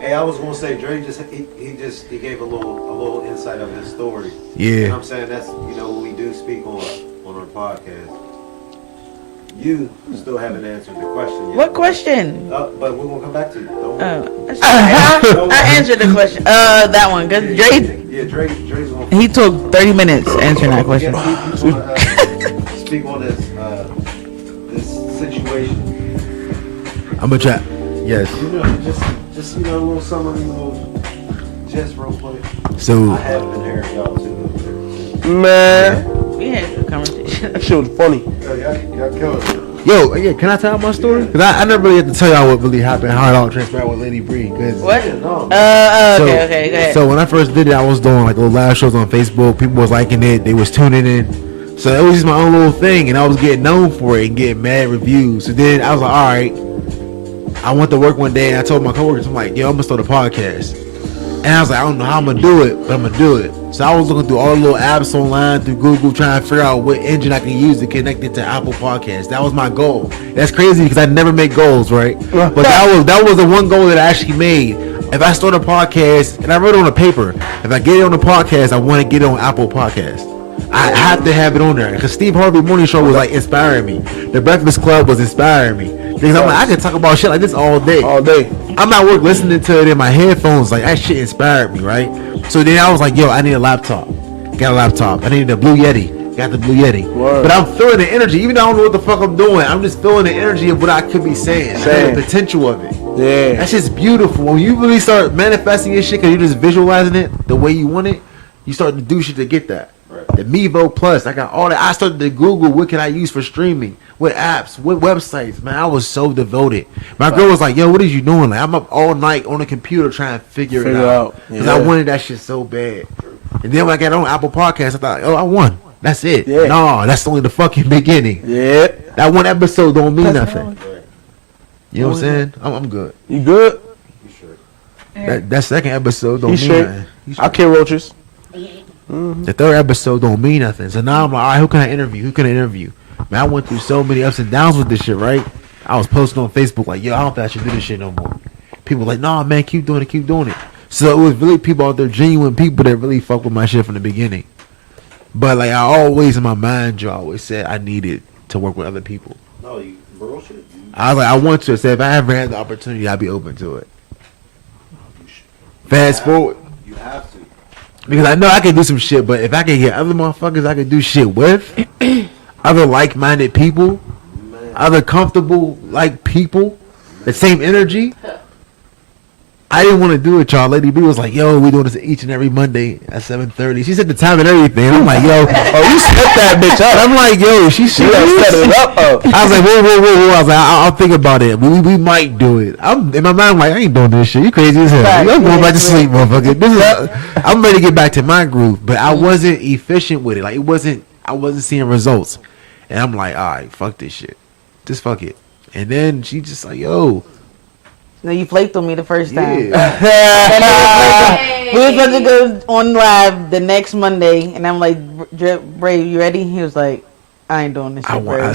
Hey, I was gonna say Dre he gave a little insight of his story. Yeah. And I'm saying that's what we do speak on our podcast. You still haven't answered the question yet. What question? But we're gonna come back to you. Don't worry. That's fine. I answered the question. That one. Cause Dre, Yeah, Dre's gonna. he took 30 minutes answering that question. He's gonna speak on this situation. I'm gonna try. Yes. Just a little summary, just real quick. So I have been hearing y'all too. Man, We had a good conversation. that shit was funny. Y'all killing it. yo, yeah, can I tell my story? Cause I never really had to tell y'all what really happened, how it all transpired with Lady Bree. Cause What? No. Okay, go ahead. So when I first did it, I was doing like little live shows on Facebook. People was liking it. They was tuning in. So it was just my own little thing, and I was getting known for it and getting mad reviews. So then I was like, all right. I went to work one day and I told my coworkers, I'm like, yo, I'm gonna start a podcast. And I was like, I don't know how I'm gonna do it, but I'm gonna do it. So I was looking through all the little apps online, through Google, trying to figure out what engine I can use to connect it to Apple Podcasts. That was my goal. That's crazy because I never make goals, right? But that was the one goal that I actually made. If I start a podcast, and I wrote it on a paper, if I get it on the podcast, I want to get it on Apple Podcasts. I have to have it on there because Steve Harvey Morning Show was like inspiring me. The Breakfast Club was inspiring me. Because I'm like, I can talk about shit like this all day. All day. I'm at work listening to it in my headphones. Like, that shit inspired me, right? So then I was like, yo, I need a laptop. Got a laptop. I need a Blue Yeti. Got the Blue Yeti. Word. But I'm feeling the energy. Even though I don't know what the fuck I'm doing, I'm just feeling the energy of what I could be saying. The potential of it. Yeah. That's just beautiful. When you really start manifesting your shit because you're just visualizing it the way you want it, you start to do shit to get that. The Mevo Plus, I got all that. I started to Google what can I use for streaming, what apps, what websites. Man, I was so devoted. My girl was like, yo, what are you doing? Like, I'm up all night on the computer trying to figure it out. Because I wanted that shit so bad. And then when I got on Apple Podcasts, I thought, oh, I won. That's it. Yeah. No, that's only the fucking beginning. Yeah. That one episode don't mean nothing. You know what I'm saying? I'm good. You good? That second episode don't You mean straight? nothing. I kill roaches. The third episode don't mean nothing. So now I'm like, all right, who can I interview? Who can I interview? Man, I went through so many ups and downs with this shit, right? I was posting on Facebook like, yo, I don't think I should do this shit no more. People like, nah, man, keep doing it, keep doing it. So it was really people out there, genuine people that really fuck with my shit from the beginning. But like I always in my mind, Joe, I always said I needed to work with other people. No, you bro shit. I was like, I want to. So if I ever had the opportunity, I'd be open to it. Fast forward. You have to. Because I know I can do some shit, but if I can get other motherfuckers I can do shit with, other like-minded people, other comfortable like people, the same energy, I didn't want to do it, y'all. Lady B was like, yo, we doing this each and every Monday at 7:30. She said the time and everything. I'm like, yo, Oh, you set that bitch up. I'm like, yo, she You serious? done set it up. I was like, whoa. I was like, I'll think about it. We might do it. I'm in my mind, I'm like, I ain't doing this shit. You crazy as hell. Right, I'm going yeah, back to sleep, motherfucker. This is, I'm ready to get back to my groove, but I wasn't efficient with it. Like I wasn't seeing results, and I'm like, all right, fuck this shit, just fuck it. And then she just like, yo, No, you flaked on me the first time. Hey. We were supposed to go on live the next Monday, and I'm like, Brave, you ready? He was like, I ain't doing this shit, bro.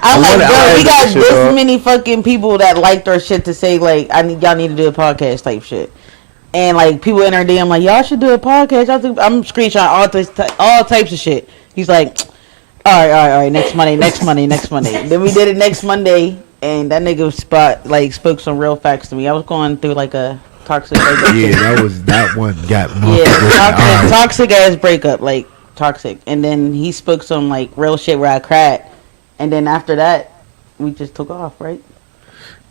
I'm like, bro, we got this many fucking people that liked our shit to say, like, y'all need to do a podcast type shit. And, like, people in our DM, like, y'all should do a podcast. I'm screenshotting all types of shit. He's like, all right, next Monday. Then we did it next Monday, and that nigga spoke some real facts to me. I was going through, like, a toxic breakup. yeah, that one got Toxic ass breakup, like, toxic. And then he spoke some, like, real shit where I cried. And then after that, we just took off, right?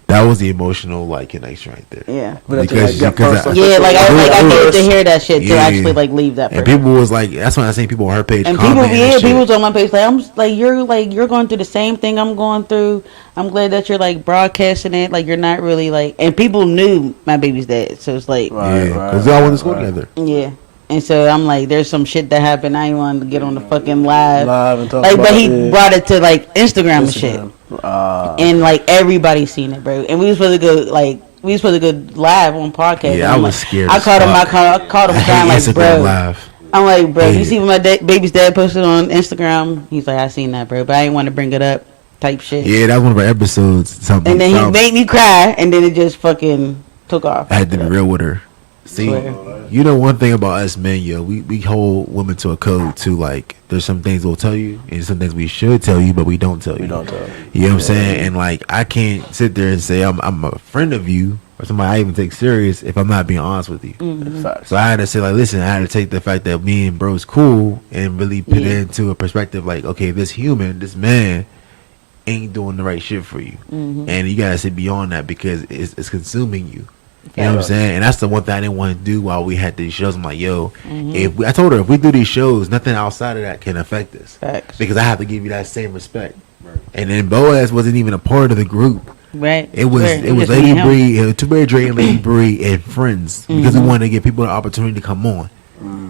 That was the emotional like connection right there. Yeah. Because I needed to hear that shit to Yeah. actually like leave that person. And people was like, that's when I seen people on her page And commenting and shit. people was on my page you're going through the same thing I'm going through. I'm glad that you're like broadcasting it. Like you're not really like, and people knew my baby's dead, so it's like, because they all went to school together. yeah. And so I'm like, there's some shit that happened. I ain't want to get on the fucking live and talk like, about but he it. brought it to like Instagram and shit. And like everybody seen it, bro. And we was supposed to go live on podcast. Yeah, I was scared. I called him. I called him crying like, bro. Live. I'm like, bro, Yeah. you see what my baby's dad posted on Instagram? He's like, I seen that, bro, but I didn't want to bring it up. type shit. Yeah, that was one of our episodes. Something. And then he made me cry, and then it just fucking took off. I had to be real with her. See, you know one thing about us men, yo, we hold women to a code too. Like, there's some things we'll tell you, and some things we should tell you, but we don't tell you. You know what I'm saying? And like, I can't sit there and say I'm a friend of you or somebody I even take serious if I'm not being honest with you. So I had to say, like, listen, I had to take the fact that me and bro's cool and really put it into a perspective. Like, okay, this human, this man, ain't doing the right shit for you, and you gotta sit beyond that because it's consuming you. You know what I'm saying? And that's the one thing I didn't want to do while we had these shows. I'm like, yo, I told her if we do these shows, nothing outside of that can affect us. Facts. Because I have to give you that same respect. Right. And then Boaz wasn't even a part of the group. Right. It was Lady Bree, Two Bear Dre and Lady Bree and friends because we wanted to give people the opportunity to come on.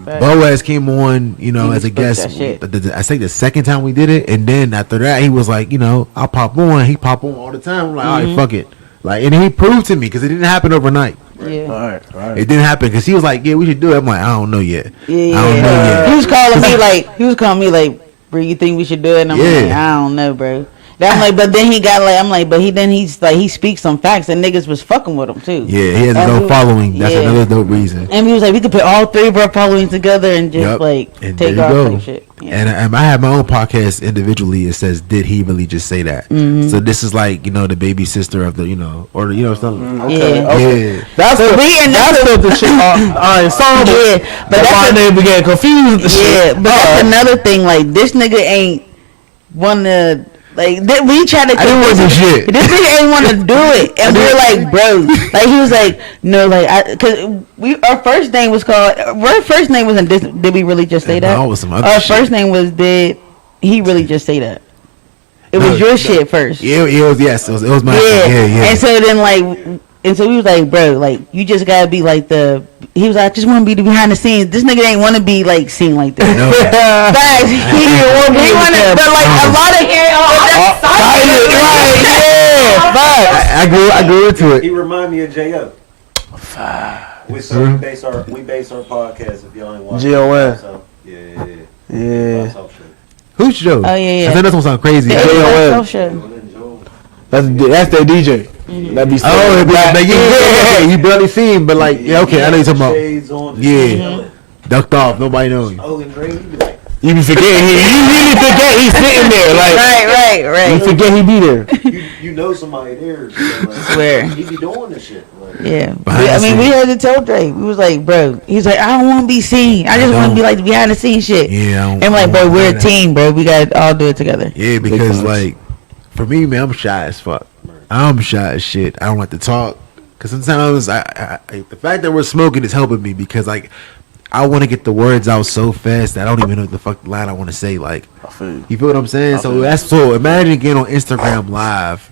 Boaz came on, you know, as a guest. I think the second time we did it, and then after that, he was like, you know, I'll pop on. He pop on all the time. I'm like, all right, fuck it. Like, and he proved to me because it didn't happen overnight. Yeah. All right. It didn't happen because he was like, yeah, we should do it. I'm like, I don't know yet. Yeah. I don't know yet. He was calling me like, bro, you think we should do it? And I'm like, I don't know, bro. Then I'm like, but then he got like, I'm like, but he's like, he speaks some facts and niggas was fucking with him too. Yeah, he has no following. That's another dope reason. And he was like, we could put all three of our followings together and just and take off like shit. Yeah. And I have my own podcast individually. It says, did he really just say that? So this is like, you know, the baby sister of the, you know, or you know something. Okay. Yeah. That's the shit. All right, sorry. Yeah, but that's why they getting confused with the shit. But that's another thing. Like, this nigga ain't wanna. Like, we tried to. I didn't want to do shit. This nigga ain't want to do it, and we were like, bro. Like, he was like, no, like, cause our first name was called. Our first name wasn't. Did we really just say that? No, it was some other Our shit. first name was. Did he really just say that? It was your shit first. Yeah, it was. Yes, it was my. Yeah. And so then like. And so we was like, bro, like, you just gotta be like the. He was like, I just want to be the behind the scenes. This nigga ain't want to be like seen like that. No. Facts. He wanted, but like a lot of I grew into it. He remind me of J.O. We base our podcast if y'all ain't watching. G.O.N. So, Yeah. Who's Joe? Oh yeah. I think that's gonna sound crazy. That's their DJ. That be you barely see him, but like, yeah, okay, I know you're talking about. Shades on. Yeah, ducked off. Nobody knows you. Oh, and Dre, you be like, You be forgetting. You really forget he's sitting there. Like, right. you forget he be there. you know somebody there. So like, Swear. He be doing this shit. Like, Yeah. Behind the we scenes. had to tell Dre. We was like, bro. He's like, I don't want to be seen. I just want to be like behind the scenes shit. Yeah. And I'm like, bro, we're a team, bro. We gotta all do it together. Yeah, because like, for me, man, I'm shy as fuck. I'm shy as shit. I don't like to talk. Cause sometimes the fact that we're smoking is helping me because like I want to get the words out so fast that I don't even know what the fuck line I want to say. Like, you feel what I'm saying? So imagine getting on Instagram Live,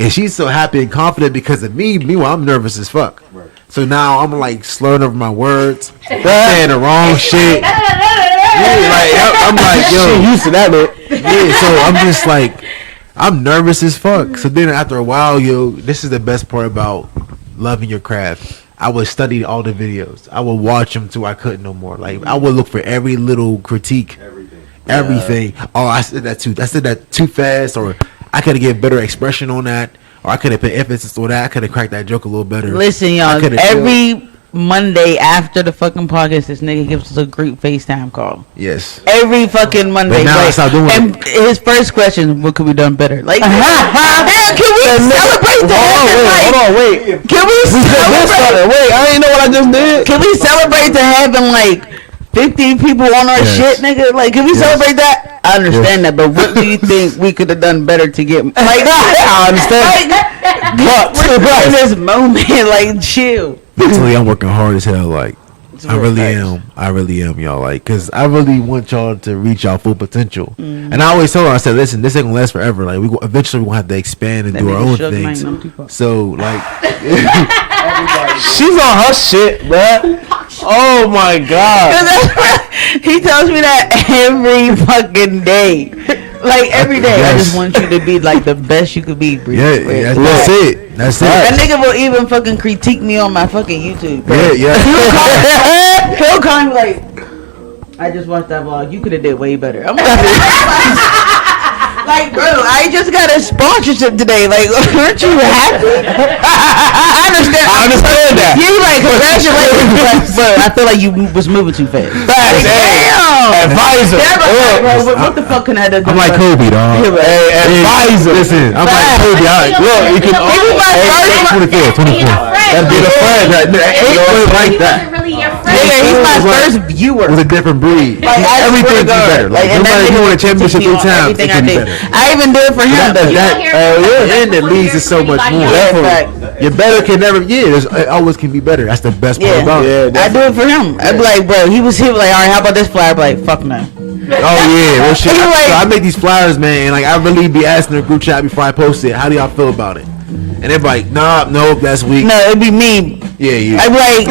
and she's so happy and confident because of me. Meanwhile, I'm nervous as fuck. Right. So now I'm like slurring over my words, saying the wrong shit. Yeah, like I'm like, yo, She used to that, man. yeah. So I'm just like, I'm nervous as fuck. So then after a while, yo, this is the best part about loving your craft. I would study all the videos. I would watch them till I couldn't no more. Like I would look for every little critique, everything. Oh, I said that too. I said that too fast, or I could have get better expression on that, or I could have put emphasis on that. I could have cracked that joke a little better. Listen, y'all. Every Monday after the fucking podcast, this nigga gives us a group FaceTime call. Yes. Every fucking Monday. But now I stopped doing and it. his first question, what could we done better? Like, man, can we celebrate that? Hold on, wait. Can we celebrate? Wait, I didn't know what I just did. Can we celebrate to having like 50 people on our shit, nigga? Like, can we celebrate that? I understand that, but what do you think we could have done better to get? Like, I understand. We're in this moment, like, chill. Mentally, I'm working hard as hell. Like, I really facts. am. I really am, y'all. Like, cause I really want y'all to reach y'all full potential. And I always tell her, I said, listen, this ain't gonna last forever. Like, eventually we'll have to expand and do our own things. So, like, She's on her shit, bruh. Oh my god. He tells me that every fucking day. Like, every day. Yes. I just want you to be like the best you could be, Bree. yeah, that's it. That's it. That nigga will even fucking critique me on my fucking YouTube. Bro. Yeah. He'll call me like, I just watched that vlog. You could have did way better. I'm like, Like, bro, I just got a sponsorship today. Like, aren't you happy? I understand. I understand that. You like, congratulations. But I feel like you was moving too fast. Facts. Damn. Advisor. Bro, what the fuck can I do? I'm like Kobe, dog. Hey, advisor. Listen, I'm like Kobe. Look, you can. Hey, 24. That'd be the friend. Like that. Really your friend. Nigga, he's my first viewer. With a different breed. Like, I Everything's swear to God. better. Like, and nobody that nigga won a will championship teach me 3 times. everything It I can be do. better. I even do it for him. And at least it's so much more. Fact. Your better can never. Yeah, it always can be better. That's the best part Yeah, about it. I do it for him. I'd be like, bro, he was like, all right, how about this flyer? I'd be like, fuck no. Oh yeah, well shit. He like- So I make these flyers, man, and like I really be asking the group chat before I post it. How do y'all feel about it? And they're like, nah, nope, that's weak. No, it'd be me. Yeah, yeah. I'd be like,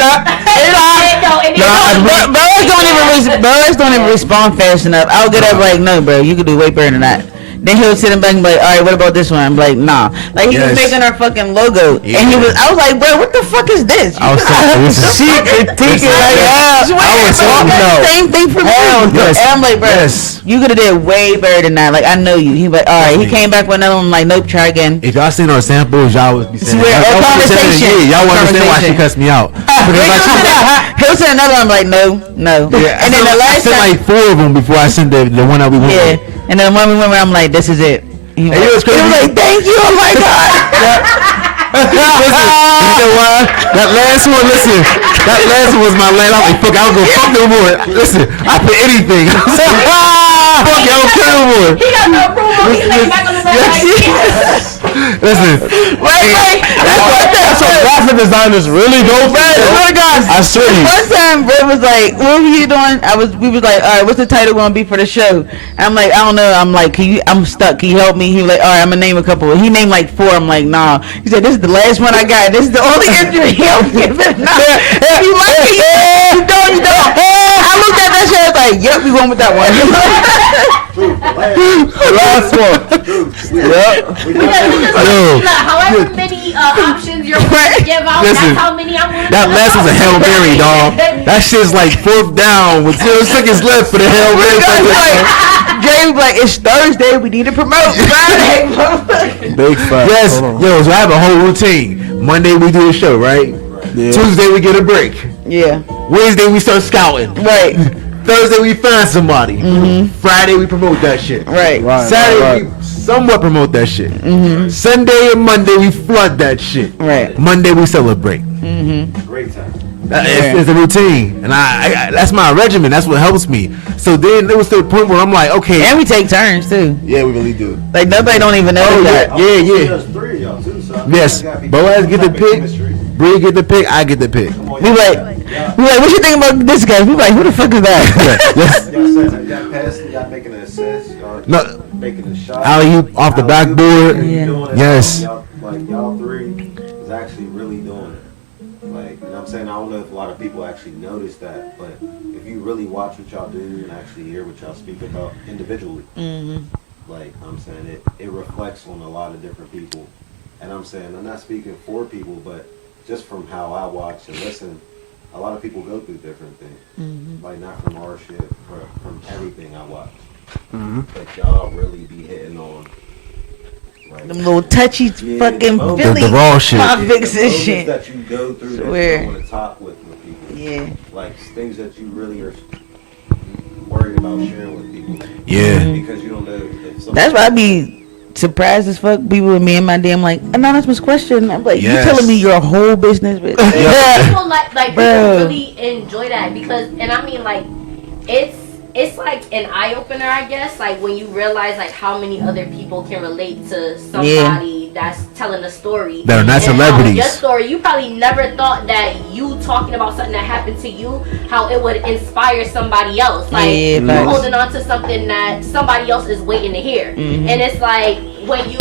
Brothers don't even respond fast enough. I'll get up like, no, bro, you can do way better than that. Then he'll sit him back and be like, all right, what about this one? I'm like, nah. Like he was Yes. making our fucking logo, Yeah. and I was like, bro, what the fuck is this? I was saying, She critiquing like, I was saying, no. Same thing for me. Yes. And I'm like, bro, Yes. you could have did way better than that. Like I know you. He like, all right. He came back with another one. I'm like, nope, try again. If y'all seen our samples, y'all would be saying, Swear, y'all would be saying, conversation. yeah, y'all would understand why she Conversation. cussed me out. Because like, He'll send another one. I'm like, no. yeah, And then the I last sent time, like 4 of them before I sent the one that we went yeah. with. And then the one we went with, I'm like, this is it. He was And it was crazy. like, thank you. Oh my god. Listen, you know why? That last one was my last. I'm like, fuck, I don't go fuck no more. Listen, I put anything. Fuck, I don't care no more. He got no approval. He's like back on the side. Listen, That's what graphic designers really go for. I swear to you. One time, Brett was like, "What were you doing?" We was like, "All right, what's the title gonna be for the show?" And I'm like, "I don't know." I'm like, I'm stuck. Can you help me?" He was like, "All right, I'm gonna name a couple." He named like 4. I'm like, "Nah." He said, "This is the last one I got. This is the only entry I'm giving." Nah. If you like it, you don't. I looked at that shit. I was like, "Yep, we went with that one." Last one. Look, however many options you're willing to give out, Listen, that's how many I'm willing to that last was a Hail Mary, dog. That shit's like 4th down with 0 seconds left for the Hail Mary. Jay was like, "It's Thursday. We need to promote Friday." Big fat. Yes, yo, so I have a whole routine. Monday we do a show, right? Yeah. Tuesday we get a break. Yeah. Wednesday we start scouting. Right. Thursday we find somebody. Friday we promote that shit. Right. Right, Saturday right. we somewhat promote that shit. Sunday and Monday we flood that shit. Right. Monday we celebrate. Great time. It's a routine, and I that's my regimen. That's what helps me. So then it was to the point where I'm like, okay, And we take turns too. yeah, we really do. Like nobody don't even know Oh, that. Yeah. There's 3 of y'all too, so Yes, Boaz get the pick, Bree get the pick, I get the pick. We like, what you think about this guy? We like, who the fuck is that? Yes. Y'all saying y'all passing, y'all making an assist, y'all No, making a shot. alley-oop off the backboard. Doing it. Yes. Y'all, like y'all 3 is actually really doing it. Like, you know what I'm saying? I don't know if a lot of people actually notice that, but if you really watch what y'all do and actually hear what y'all speak about individually, like I'm saying, it reflects on a lot of different people. And I'm saying, I'm not speaking for people, but just from how I watch and listen, a lot of people go through different things. Like not from our shit, but from everything I watch. But y'all really be hitting on like Them little touchy fucking the Philly raw shit. convicts and moments shit. that you go through that Swear. you don't want to talk with people. Yeah. Like things that you really are worried about sharing with people. Yeah. Because you don't know if somebody. That's why I be surprised as fuck. People with me and my damn like anonymous question. I'm like, Yes. you telling me your whole business, bitch? People like people Bro. really enjoy that because, and I mean like, it's like an eye opener, I guess. Like when you realize like how many other people can relate to somebody that's telling a story That are not and how celebrities. Your story, you probably never thought that you talking about something that happened to you, how it would inspire somebody else. Like Yeah, you facts. holding on to something that somebody else is waiting to hear, and it's like when you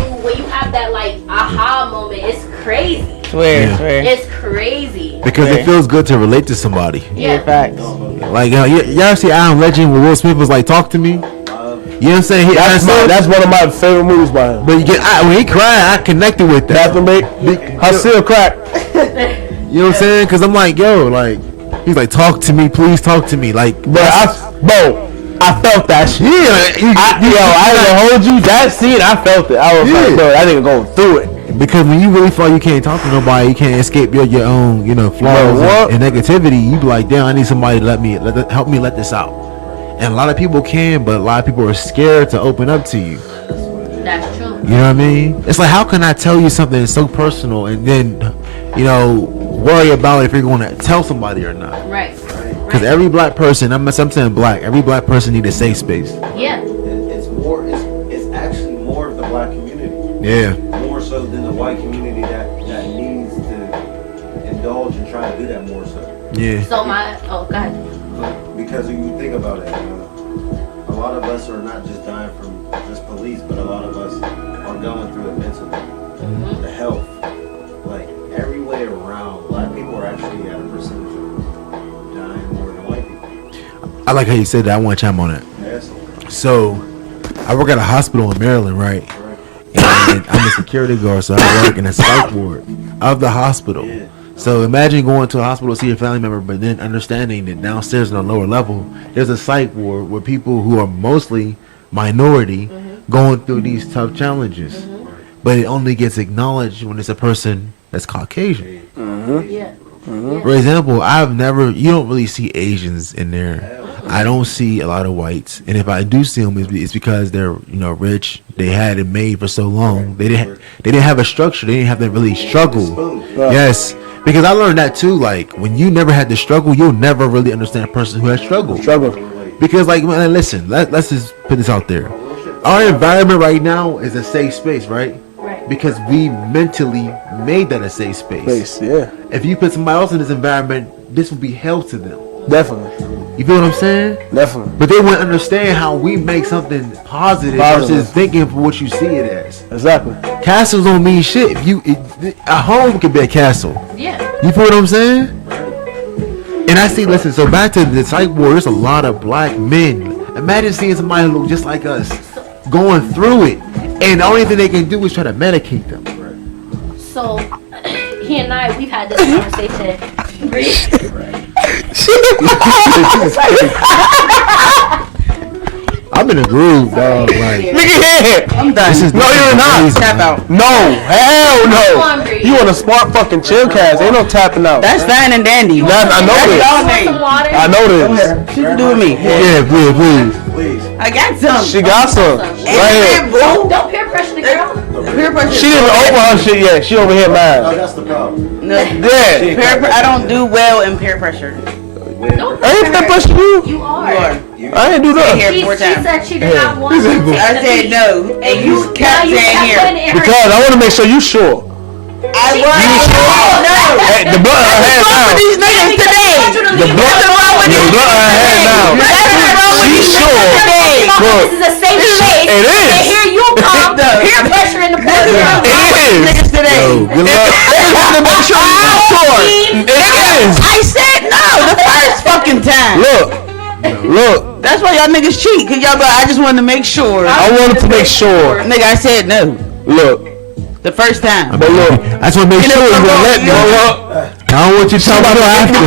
have that like aha moment, it's crazy. Swear. It's crazy. Because it feels good to relate to somebody. Yeah, facts. Like, y'all see I Am Legend where Will Smith was like, talk to me? You know what I'm saying? That's one of my favorite movies by him. But when he cried, I connected with that. I still crack. You know what I'm saying? Because I'm like, yo, like, he's like, talk to me, please talk to me. Like, Bro, I felt that shit. Yeah, I didn't hold you. That scene, I felt it. I was like, bro, that nigga going through it. Because when you really feel you can't talk to nobody, you can't escape your own, flaws and negativity. You be like, damn, I need somebody to help me let this out. And a lot of people can, but a lot of people are scared to open up to you. That's true. You know what I mean? It's like, how can I tell you something so personal and then, worry about if you're going to tell somebody or not? Right. Because every black person, I'm saying black, every black person need a safe space. Yeah. It's actually more of the black community. Yeah. More so than the white community that needs to indulge and try to do that more so. Yeah. So go ahead. Because if you think about it, a lot of us are not just dying from just police, but a lot of us are going through it mentally, the health, like every way around. Black people are actually at a percentage of dying more than white people. I like how you said that. I want to chime on that. Yes. So, I work at a hospital in Maryland, right? And I'm a security guard, so I work in a psych ward of the hospital. Yeah. So imagine going to a hospital to see your family member, but then understanding that downstairs on a lower level, there's a psych ward where people who are mostly minority going through these tough challenges. But it only gets acknowledged when it's a person that's Caucasian. Yeah. For example, you don't really see Asians in there. I don't see a lot of whites, and if I do see them, it's because they're rich. They had it made for so long. They didn't have a structure. They didn't have to really struggle. Yes, because I learned that too. Like when you never had to struggle, you'll never really understand a person who has struggled. Because man, listen, let's just put this out there. Our environment right now is a safe space, right? Right. Because we mentally made that a safe space. Yeah. If you put somebody else in this environment, this would be hell to them. Definitely. You feel what I'm saying? Definitely. But they wouldn't understand how we make something positive versus thinking for what you see it as. Exactly. Castles don't mean shit. A home could be a castle. Yeah. You feel what I'm saying? And I see, listen, so back to the psych ward, there's a lot of black men. Imagine seeing somebody who look just like us going through it. And the only thing they can do is try to medicate them. So, he and I, we've had this conversation. I'm in a groove, dog. Like, I'm done. No, you're not. Tap out. No, hell no. Hungry. You want to spark fucking ChillCast? Ain't no tapping out. That's fine and dandy. I know That's this. y'all Want name. some water? I know this. What you do with me? yeah, please. Please. I got some. She got some right here. Don't peer pressure the girl. Peer pressure. She didn't open her shit yet. She over here No, mad. that's the problem. No, Yeah. I don't do well in peer pressure. Don't I ain't that pressure you. You are. I ain't do that. Here She 4 times. said she did not want to take I the said beat. no, and you Now kept you saying kept putting here. it in her Because I want to make sure you sure. I was. No. Hey, the blood in her head now. These niggas today. The blood, the blood in her head now. She's sure. This is a safe space. It is. And here you come, peer pressure in the playground. It is. Niggas today. Yo, good luck. To make sure you're sure. It is. I said no the first fucking time. Look. That's why y'all niggas cheat, cause y'all. But I just wanted to make sure. I wanted to make sure. Nigga, I said no Look. the first time. But look. I just want to make sure you're gonna let me. I don't want you to talk about it after.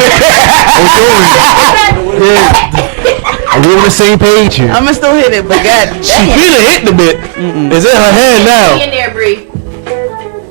We're on the same page here. I'ma still hit it, but god She damn. done hit the bit. It's in her hand Be now. in there, Bree.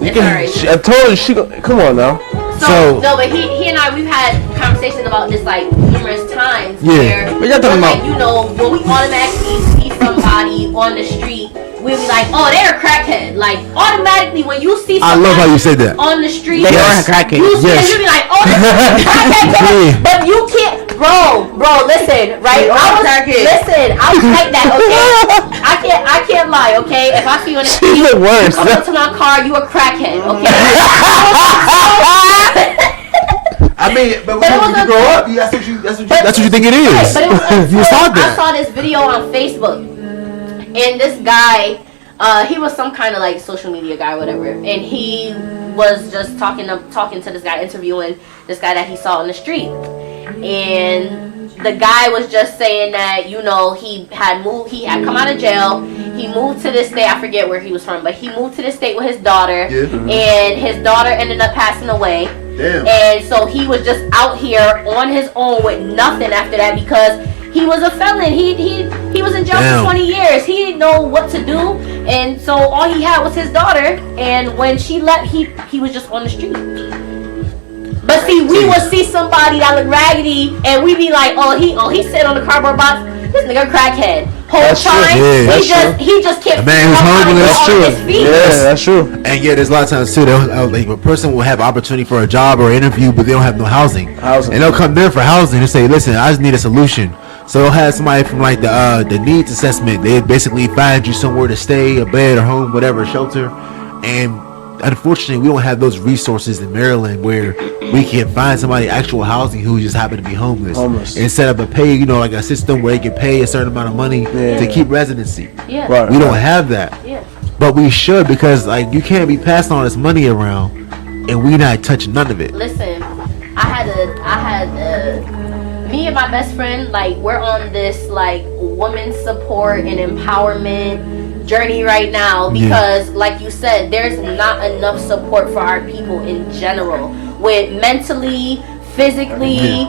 It's alright. I told her she. Come on now. So, no, but he and I, we've had conversations about this like numerous times. Yeah. What y'all talking like, about? you know, when we automatically see somebody on the street, we'll be like, oh, they're a crackhead. Like, automatically, when you see I somebody love how you said that. on the street, They Yes. are a crackhead. you see Yes. it, you be like, oh, this is a crackhead. Yeah. But you can't, bro, listen, right? They are crackhead. I was like that, okay? I can't lie, okay? If I see you on the street, She's the worst. come up to my car, you a crackhead, okay? I mean, but But it when was you a- grow up, that's what you think it is. Right, but it was You so saw I that. saw this video on Facebook, and this guy, he was some kind of like social media guy, or whatever, and he was just talking to this guy, interviewing this guy that he saw on the street, and the guy was just saying that, you know, he had come out of jail, he moved to this state, I forget where he was from, but he moved to this state with his daughter, and his daughter ended up passing away. Damn. And so he was just out here on his own with nothing after that, because he was a felon. He was in jail Damn. for 20 years. He didn't know what to do, and so all he had was his daughter. And when she left, he was just on the street. But see, we would see somebody that look raggedy, and we be like, oh, he's sitting on the cardboard box. This nigga crackhead. Whole That's true. time, Yeah, he just can't The man who's figure out how to homeless, get that's on true. his feet. Yeah, that's true. And yeah, there's a lot of times too. Like a person will have opportunity for a job or interview, but they don't have no housing. And they'll come there for housing and say, "Listen, I just need a solution." So they'll have somebody from like the needs assessment. They basically find you somewhere to stay, a bed or home, whatever, shelter. And unfortunately, we don't have those resources in Maryland where we can find somebody actual housing who just happen to be homeless. And set up a pay, like a system where they can pay a certain amount of money to keep residency. Yeah. Right. We don't have that. Yeah. But we should, because like you can't be passing all this money around and we not touching none of it. Listen, me and my best friend, like, we're on this like woman support and empowerment journey right now because, like you said, there's not enough support for our people in general, with mentally, physically,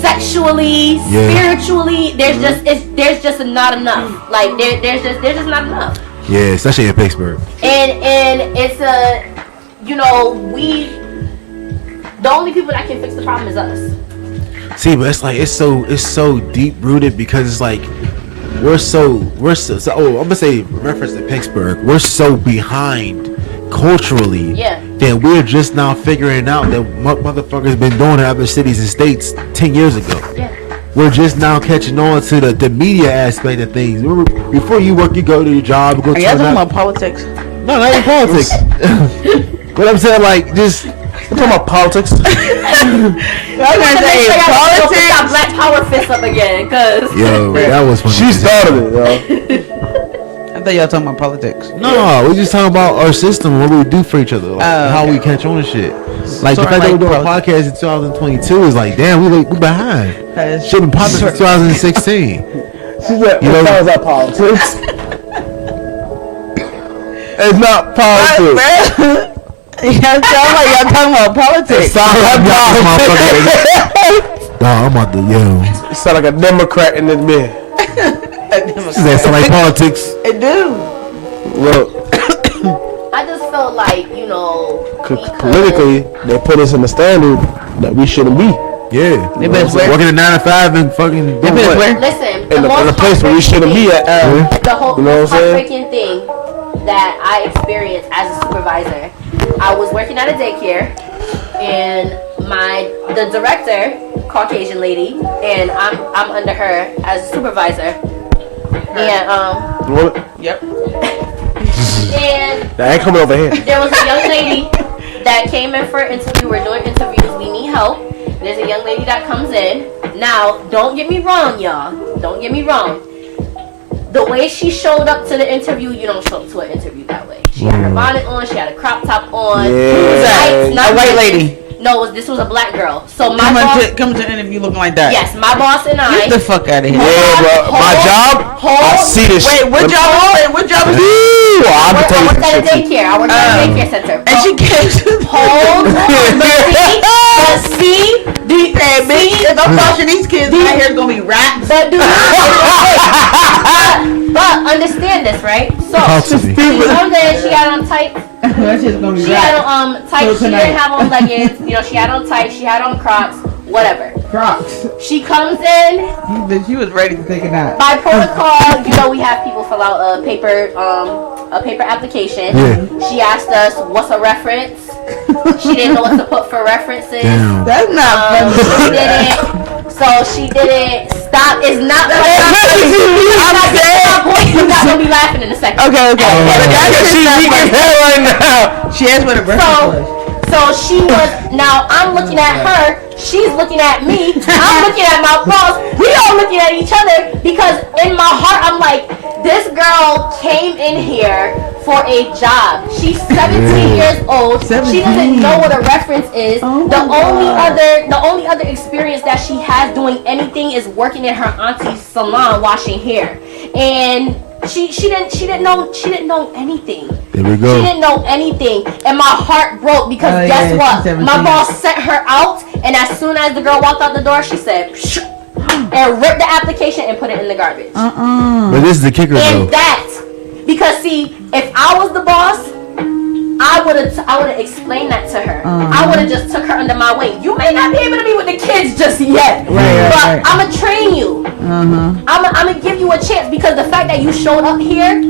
sexually, spiritually. There's just not enough. Like there's just not enough. Yeah, especially in Pittsburgh. And it's the only people that can fix the problem is us. See, but it's so deep rooted, because it's like we're so I'm gonna say reference to Pittsburgh, we're so behind culturally that we're just now figuring out that what motherfuckers been doing in other cities and states 10 years ago. We're just now catching on to the media aspect of things. Remember, before you work, you go to your job, go Are to y'all talking about politics? No, not even politics. But I'm saying, like, just We're talking about politics. Y'all gonna say Put politics? that black power fist up again, cause yo, that was funny. She started it, yo. I thought y'all talking about politics. No, we just talking about our system, what we do for each other, like, how we catch on to shit. Like, the fact that we're doing a podcast in 2022 is like, damn, we behind. Shit been popping since 2016. She said, what was that politics? It's not politics. Y'all talking about politics. Sound like politics. Nah, I'm about to You sound like a Democrat in this bed. That sound like politics. It do. Look, I just felt like, politically, they put us in the standard that we shouldn't be. Yeah. They been swear. Working at 9 to 5 and fucking doing what? Where? listen, In a place where we shouldn't be at. The whole You know what I'm saying? heartbreaking thing that I experienced as a supervisor. I was working at a daycare, and the director, Caucasian lady, and I'm under her as a supervisor. And Yep. and That ain't coming over here. there was a young lady that came in for an interview. We're doing interviews. We need help. There's a young lady that comes in. Now, don't get me wrong, y'all. Don't get me wrong. The way she showed up to the interview, you don't show up to an interview that way. She had her bonnet on. She had a crop top on. Yeah. Tights, not A white tights. lady. No, this was a black girl. So my boss, Come to the interview looking like that. yes, my boss and I. Get the fuck out of here. Yeah, bro. My job, I see this Wait, shit. what job? What job is this? Ooh, I I'm work telling you at a some shit. daycare. I work at a daycare center. And she came to Hold on, but see, if I'm watching these kids, my hair's gonna be wrapped. but understand this, right? So Talk to me. she comes in, she had on tights. That shit's gonna be She had on tights. So She tonight. didn't have on leggings. She had on tights. She had on Crocs. Whatever. Crocs. She comes in. She was ready to take a nap. By protocol, we have people fill out a paper application. Yeah. She asked us, "What's a reference?" She didn't know what to put for references. Damn. That's not funny. She didn't. So she didn't. Stop. It's not funny. I'm saying. You're not gonna be laughing in a second. Okay. She's eating hair right now. She asked what a breakfast was. So she was. Now I'm looking at her. She's looking at me. I'm looking at my boss. We all looking at each other because in my heart I'm like, this girl came in here for a job. She's 17 years old. 17. She doesn't know what a reference is. Oh the my only other experience that she has doing anything is working in her auntie's salon washing hair. And she didn't know anything. There we go. She didn't know anything, and my heart broke because guess she's what? 17. My boss sent her out, and as soon as the girl walked out the door, she said, "Psh." and rip the application and put it in the garbage. But this is the kicker, And though. because see, if I was the boss, I would have explained that to her. I would have just took her under my wing. You may not be able to be with the kids just yet, but I'm gonna train you. I'm gonna give you a chance because the fact that you showed up here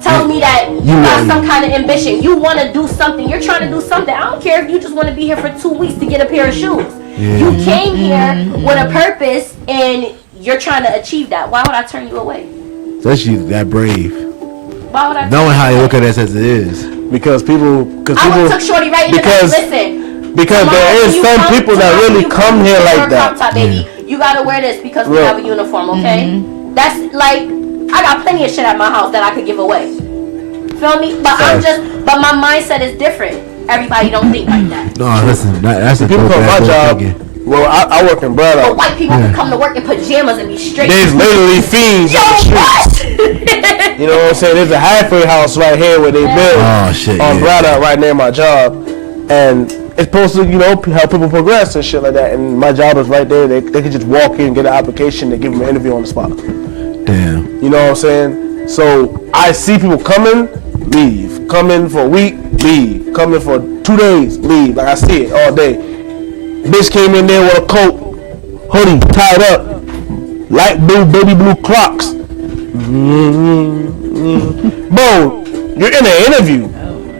tells me that you got some kind of ambition. You want to do something. You're trying to do something. I don't care if you just want to be here for 2 weeks to get a pair of shoes. You came here with a purpose and you're trying to achieve that. Why would I turn you away? Especially that brave. Why would I? Knowing how you look at us as it is. Because people I would took Shorty right in the back. Listen. Because there is some people that really come here like that. Top, baby. You gotta wear this because we have a uniform, okay? That's like, I got plenty of shit at my house that I could give away. Feel me? But but my mindset is different. Everybody don't think like that. No, listen, that's a people dope come my ass job. thinking. Well, I work in Broad But Out. white people can come to work in pajamas and be straight. There's literally fiends Yo, on the what? streets. You know what I'm saying? There's a halfway house right here where they build on Broad Out right near my job. And it's supposed to, you know, help people progress and shit like that. And my job is right there. They can just walk in, get an application, they give them an interview on the spot. Damn. You know what I'm saying? So I see people coming, leave. Coming for a week, leave. Coming for 2 days, leave. Like I see it all day. Bitch came in there with a coat, hoodie, tied up, light blue, baby blue Crocs. Bro, you're in an interview.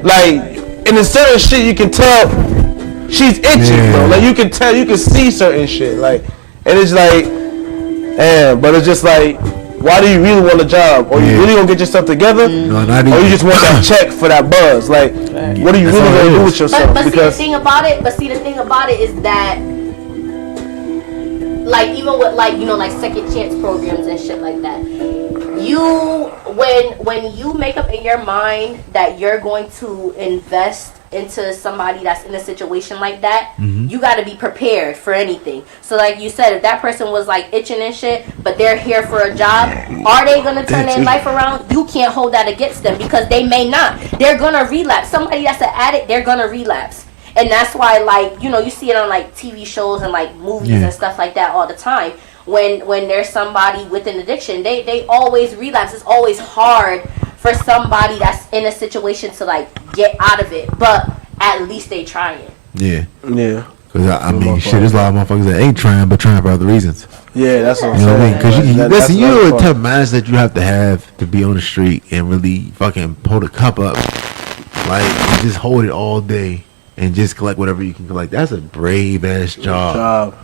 Like, in a certain shit, you can tell she's itching, bro. Like, you can tell, you can see certain shit. Like, and it's like, damn, but it's just like, why do you really want a job? Or you really gonna get yourself together? No, not even. Or you just want that check for that buzz? Like, what are you really gonna do with yourself? But see the thing about it is that, like, even with like, you know, like second chance programs and shit like that, when you make up in your mind that you're going to invest into somebody that's in a situation like that, you got to be prepared for anything. So like you said, if that person was like itching and shit, but they're here for a job, are they going to turn their life around? You can't hold that against them because they may not. They're going to relapse. Somebody that's an addict, they're going to relapse. And that's why, like, you know, you see it on like TV shows and like movies and stuff like that all the time. When there's somebody with an addiction, they always relapse. It's always hard for somebody that's in a situation to like get out of it, but at least they trying. Yeah. Cause I mean, shit, there's a lot of motherfuckers that ain't trying, but trying for other reasons. Yeah, that's what I'm saying. You know what I mean? Cause listen, you know what type of mindset that you have to be on the street and really fucking hold a cup up, like and just hold it all day and just collect whatever you can collect. That's a brave ass job.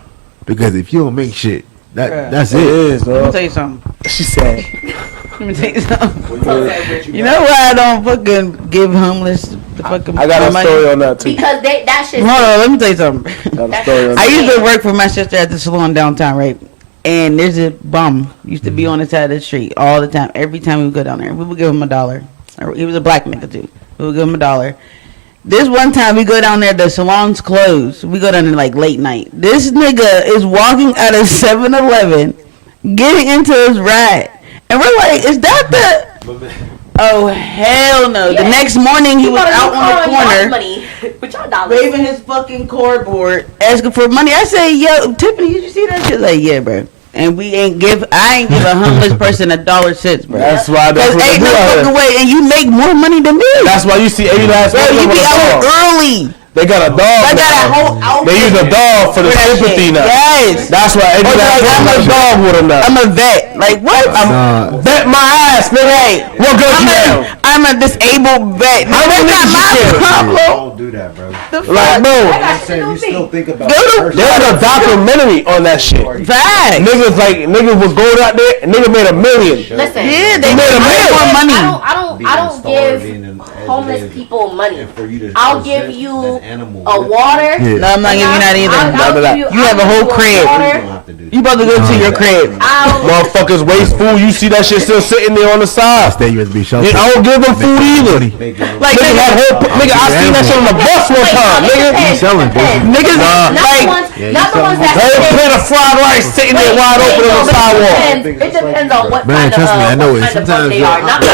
Because if you don't make shit, that's it. It is, Let me tell you something. She said. Let me tell you something. You know why I don't fucking give homeless the fucking I got a story on that too. Because that shit. Hold on, let me tell you something. Got a story on I that. used to work for my sister at the salon downtown, right? And there's a bum used to be on the side of the street all the time. Every time we would go down there, we would give him $1. He was a black nigga too. We would give him $1. This one time we go down there, the salon's closed. We go down there like late night. This nigga is walking out of 7-Eleven, getting into his ride. And we're like, is that the... Oh, hell no. Yeah. The next morning he was out on the corner, waving his fucking cardboard, asking for money. I say, yo, Tiffany, did you see that? She's like, yeah, bro. And I ain't give a homeless person $1.06, bro. That's why. That's ain't no fucking way, and you make more money than me. That's why you see every last. Bro, you be out early. They got a dog. I got a whole outfit. They use a dog for the sympathy now. Yes. That's why every last I'm a dog with him now. I'm a vet. Like what? I'm bet my ass, nigga. Right. What gun you have? I'm a disabled vet. How many niggas you kill? Don't do that, bro. Like, bro. I'm saying you still think about There's a documentary on that shit. Facts. Niggas would go out there and nigga made $1 million. Listen. Yeah, they made more money. I don't give homeless people money. I'll give you a water. Yeah. No, I'm not giving you that either. You have a whole crib. You about to go to your crib. Motherfuckers waste food. You see that shit still sitting there on the side. Stay USB shelter. I don't give them food either. Like nigga, I seen that shit on the bus one time. Nigga, you selling, bitch. Niggas like not the ones that whole plate of fried rice sitting there wide open on the sidewalk. It depends on what man, kind trust me, I know it. of Sometimes they are. Not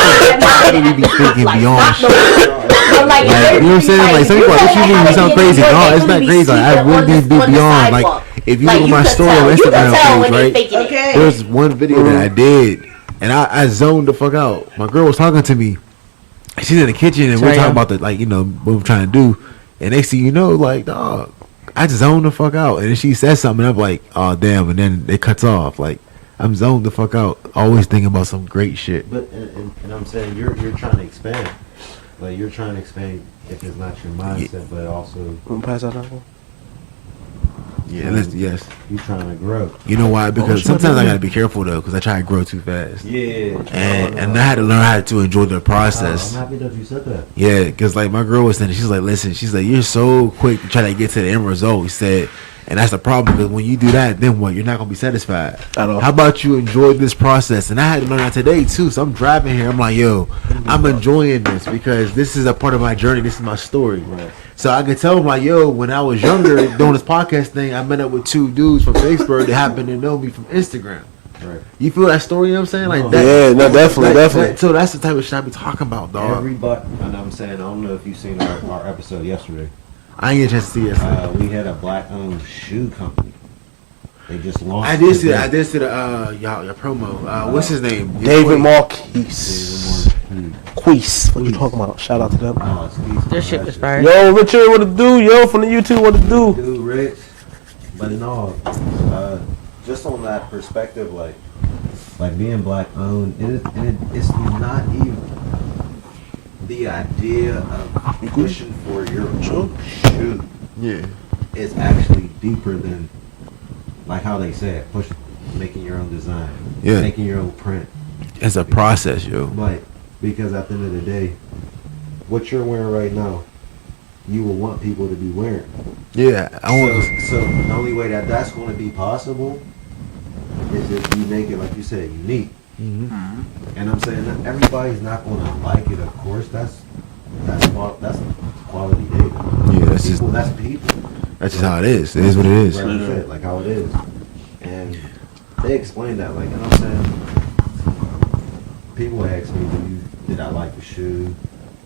we be thinking beyond shit. Like, you know what I'm saying? Like some people, like, what you mean? You sound crazy. No, it's not crazy. Like I really be beyond. Like if you Like, look at you my could story tell. on You could Instagram tell page, when they right? faking it. Okay. There's one video that I did, and I zoned the fuck out. My girl was talking to me. She's in the kitchen, and we're talking about what we're trying to do. And next thing you know, like, dog, I just zoned the fuck out. And then she says something, and I'm like, oh, damn. And then it cuts off. Like, I'm zoned the fuck out. Always thinking about some great shit. But and I'm saying you're trying to expand. Like you're trying to expand if it's not your mindset, but also Pass that out. Yeah, yes. you trying to grow. You know why? Because sometimes I gotta be careful though, because I try to grow too fast. Yeah. And I had to learn how to enjoy the process. I'm happy that you said that. Yeah, because like my girl was saying, she's like, listen, she's like, you're so quick to try to get to the end result. He said, and that's the problem, because when you do that, then what? You're not gonna be satisfied. At all. How about you enjoy this process? And I had to learn that today too. So I'm driving here. I'm like, yo, I'm enjoying this because this is a part of my journey. This is my story. Right. So I could tell them like, yo, when I was younger doing this podcast thing, I met up with two dudes from Facebook that happened to know me from Instagram. Right. You feel that story? You know what I'm saying? Like Oh, that. Yeah, no, definitely. So that's the type of shit I be talking about, dog. Everybody, and I'm saying, I don't know if you seen our episode yesterday. I ain't get a chance to see it. We had a black-owned shoe company. They just launched. I did see today. that. I did see the your promo. What's his name? David Queen. Marquise. Queese. What you talking about? Shout out to them. Oh, it's Keith. Their shit was fire. Yo, Richard, what it do? Yo, from the YouTube, what it do? Dude, Rich. But no, just on that perspective, like being black-owned, it's not even the idea of pushing for your own shoe. Yeah. It's actually deeper than like how they say it, making your own design, making your own print. It's a process, yo. But because at the end of the day, what you're wearing right now, you will want people to be wearing. Yeah. So the only way that that's going to be possible is if you make it, like you said, unique. Mm-hmm. And I'm saying that everybody's not going to like it. Of course, that's quality data. Yeah, that's people. just That's people. that's just how it is. It is what it is. Like you said, like how it is. And they explained that, like, and I'm saying, people ask me, did I like the shoe,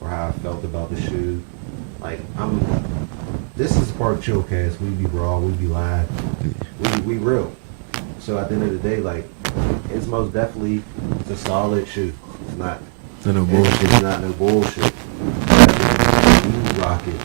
or how I felt about the shoe. Like, this is SparkChillCast. We be raw, we be live, we real. So at the end of the day, like, it's most definitely a solid shoe. It's not. It's no bullshit. It's not no bullshit. You rock it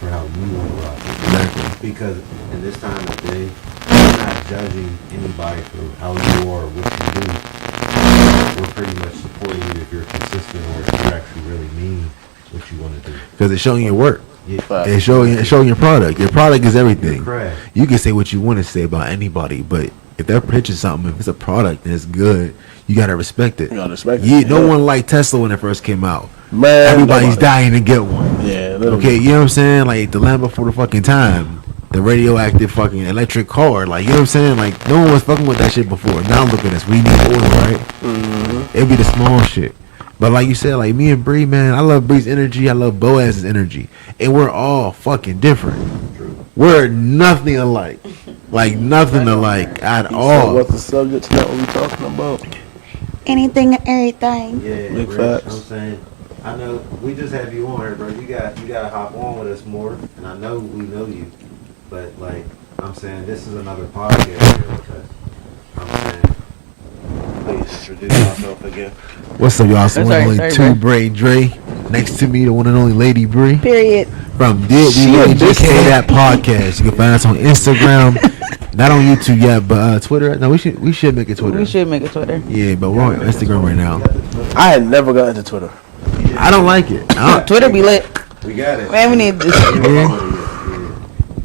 for how you want to rock it. Exactly. Because in this time of day, we're not judging anybody for how you are or what you do. We're pretty much supporting you if you're consistent or if you actually really mean what you want to do. Because it's showing your work. Yeah. It's showing your product. Your product is everything. Your craft. You can say what you want to say about anybody, but if they're pitching something, if it's a product and it's good, you gotta respect it. You gotta respect it. Yeah, no Yeah. one liked Tesla when it first came out. Man, Everybody's nobody. dying to get one. Yeah, literally. Okay, you know what I'm saying? Like the land before the fucking time. The radioactive fucking electric car. Like, you know what I'm saying? Like, no one was fucking with that shit before. Now look at us. We need oil, right? Mm-hmm. It'd be the small shit. But like you said, like me and Bree, man, I love Bree's energy. I love Boaz's energy. And we're all fucking different. True. We're nothing alike. Like, nothing alike at So all. what's the subject tonight? What we talking about? Anything and everything. Yeah, Big Rich, facts. I'm saying, I know we just have you on here, bro. You gotta hop on with us more, and I know we know you, but like I'm saying, this is another podcast here with us. I'm saying, please introduce yourself again. What's up, y'all? So That's one right, only sorry, two bro. Bray Dre. Next to me, the one and only Lady Bree. Period. From DWRJST that podcast. You can find us on Instagram. Not on YouTube yet, but Twitter. No, we should make it Twitter. We should make a Twitter. Yeah, but we're on Instagram right now. I had never got into Twitter. I don't like it. Twitter be lit. We got it. Man, we need this. Yeah.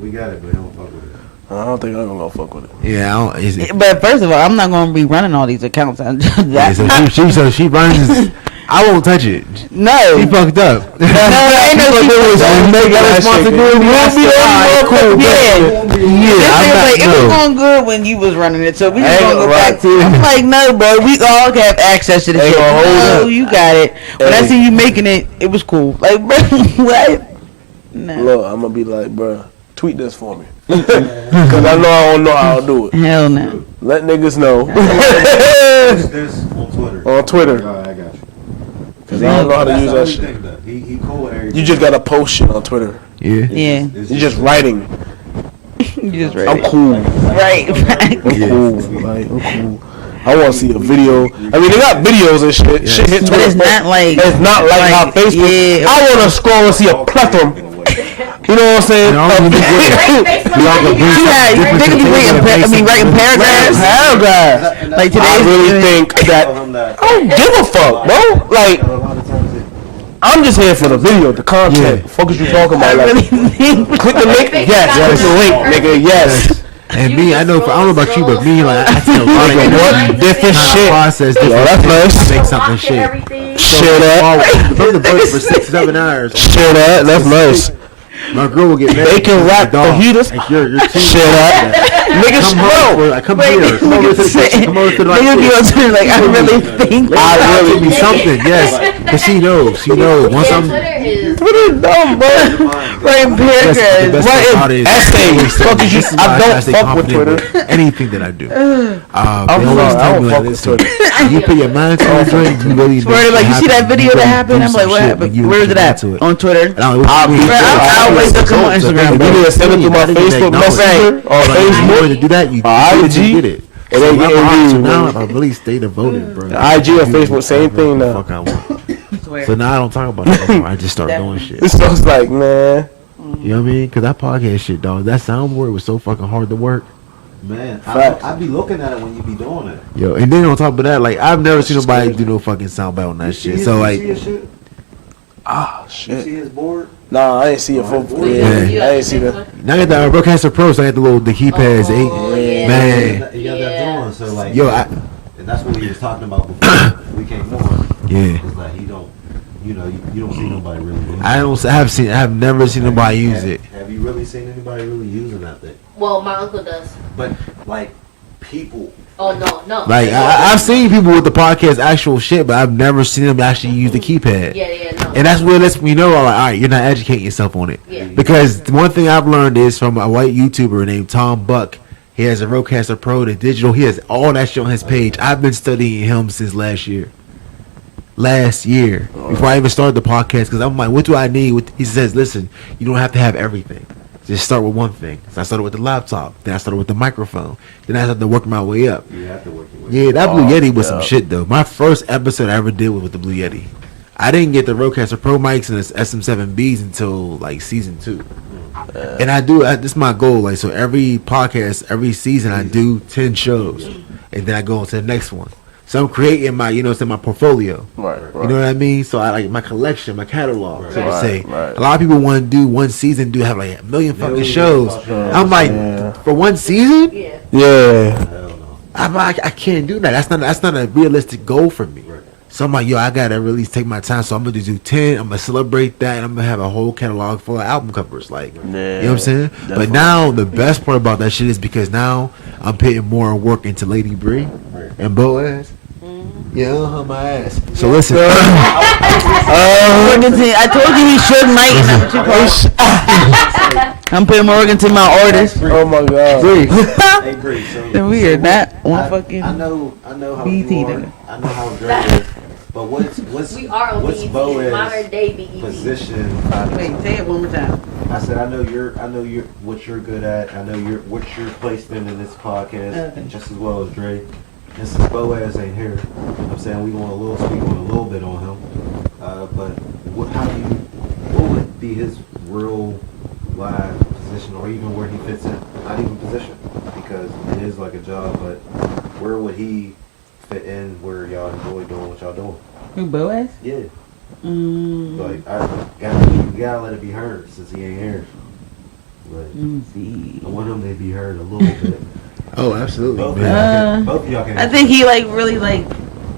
We got it, but don't fuck with it. I don't think I'm gonna go fuck with it. Yeah, I don't. Is it, But first of all, I'm not going to be running all these accounts. yeah, so she runs. I won't touch it. No. She fucked up. No, ain't no But there was a mega responsibility. It was No. going good when you was running it, so we just Ain't gonna go right. back to it. I'm like, no, bro, we all have access to the Ain't shit. gonna hold No, up. you got it. When I Hey. see you making it, it was cool. Like, bro, what? No. Look, I'm gonna be like, bruh, tweet this for me. Cause I know I don't know how to do it. Hell no. Let niggas know This on Twitter. on Twitter. All right, I got you. Cause I don't know how to That's use the that only shit. thing, though. He cool with everything. You just gotta post shit on Twitter. Yeah. Yeah. It's You just writing. You just ready. I'm cool. Right. I'm cool. Like, I'm cool. I want to see a video. I mean, they got videos and shit. Yes. Shit hit But it's Twitter, not like. it's not like how Facebook. Yeah. I want to scroll and see a plethora. You know what I'm saying? And all of them Yeah, they could be writing paragraphs. Paragraphs. Like I today's. really think that Tell him that. I don't give a fuck, bro. Like, A lot of times it, I'm just here for the video, the content. Yeah. Fuck is you talking I about? really Like, think. click the link. Yes, click the link, nigga. Yes. And me, I know. I don't know about you, but me, like I see a lot of What different shit? process. Yo, that's nice. Make something shit. Everything. Share that. From the book for 6-7 hours. Share that. That's nice. My girl will get mad. They can rap fajitas. Like you're too. Share that. Niggas, Come home. bro. Like, come here. Come over to the kitchen. Come over to the Niggas be on Twitter like, I really think. I really be something. Yes, but she knows. She knows. Once I'm. Twitter is. Twitter dumb, bro. Writing Yes, the paragraphs. best What part about it is essays? Fuck is you? this is I why don't stay fuck with confident Twitter. anything that I do. I'm They always sorry, I tell don't me fuck like with this. Twitter. You put your mind to it, Dre, you really. Swear to like, you see that video that happened? I'm like, what happened? Where is it at? To it. On Twitter? I'll be. I'll wait to come on Instagram, You bro. need to send it through my Facebook Messenger or You Facebook. want to do that? You IG? get it. And So they get I'm views, so now bro. I really stay devoted, bro. IG or Facebook, same thing now. Fuck I want. So now I don't talk about it anymore. I just start doing shit. It's just like, man. You know what I mean? Cause that podcast shit, dog. That soundboard was so fucking hard to work. man, Facts. I be looking at it when you be doing it. Yo, and then on top of that, like I've never seen nobody do no fucking soundbite on that shit. So like, you see his shit? Ah, You shit. see his board? Nah, I ain't see a full. Yeah. I ain't see that. now I got the Broadcaster Pro, so I got the keypads. Oh, Eight. yeah. Man, You got that Yeah. drawing, so like, yo, and that's what he was talking about before we came on. yeah. It's like he don't, you know, you don't see nobody really use it. I have never seen nobody use it. Have you really seen anybody really using that thing? Well, my uncle does. But like people, Oh no. Like I've seen people with the podcast actual shit, but I've never seen them actually use the keypad. Yeah, no. And that's what lets me know, like, all right, you're not educating yourself on it. Yeah. Because the one thing I've learned is from a white YouTuber named Tom Buck. He has a Rodecaster Pro, the digital. He has all that shit on his page. I've been studying him since last year. Before I even started the podcast, because I'm like, what do I need? He says, listen, you don't have to have everything. Just start with one thing. So I started with the laptop. Then I started with the microphone. Then I started to work my way up. you have to work your way. Yeah, that Blue Yeti was some shit though. My first episode I ever did was with the Blue Yeti. I didn't get the Rodecaster Pro mics and the SM7Bs until like season 2. And this is my goal. Like, so every podcast, every season I do 10 shows. And then I go on to the next one. So I'm creating my, my portfolio. Right. You know what I mean? So I like my collection, my catalog, so to Right, say. right. A lot of people want to do one season, have like a million fucking shows. I'm like, for one season? Yeah. Yeah. Hell no. I can't do that. That's not a realistic goal for me. Right. So I'm like, yo, I gotta really take my time. So I'm gonna do 10. I'm gonna celebrate that, and I'm gonna have a whole catalog full of album covers. Like, you know what I'm saying? Definitely. But now the best part about that shit is because now I'm putting more work into Lady Bree and Boaz. Yeah, my ass. So listen, I told you he should night. I'm putting more work into my orders. Oh my god. Bree, Hey, Bree, so Then we are not on I fucking. know how BET you are. nigga. I know how Dre is. But what's We are on what's BET, Boaz's modern day BET. position? Wait, say it one more time. I said I know you're what you're good at. I know what you're placed in this podcast Okay. just as well as Dre. And since Boaz ain't here, I'm saying we going to speak on a little bit on him. But what would be his real live position, or even where he fits in? Not even position, because it is like a job. But where would he fit in where y'all enjoy doing what y'all doing? Who, Boaz? Yeah. Mm, Like you gotta let it be heard since he ain't here. Like, let me see. I want him to be heard a little bit. oh, absolutely, Both, man. both of y'all can. I think he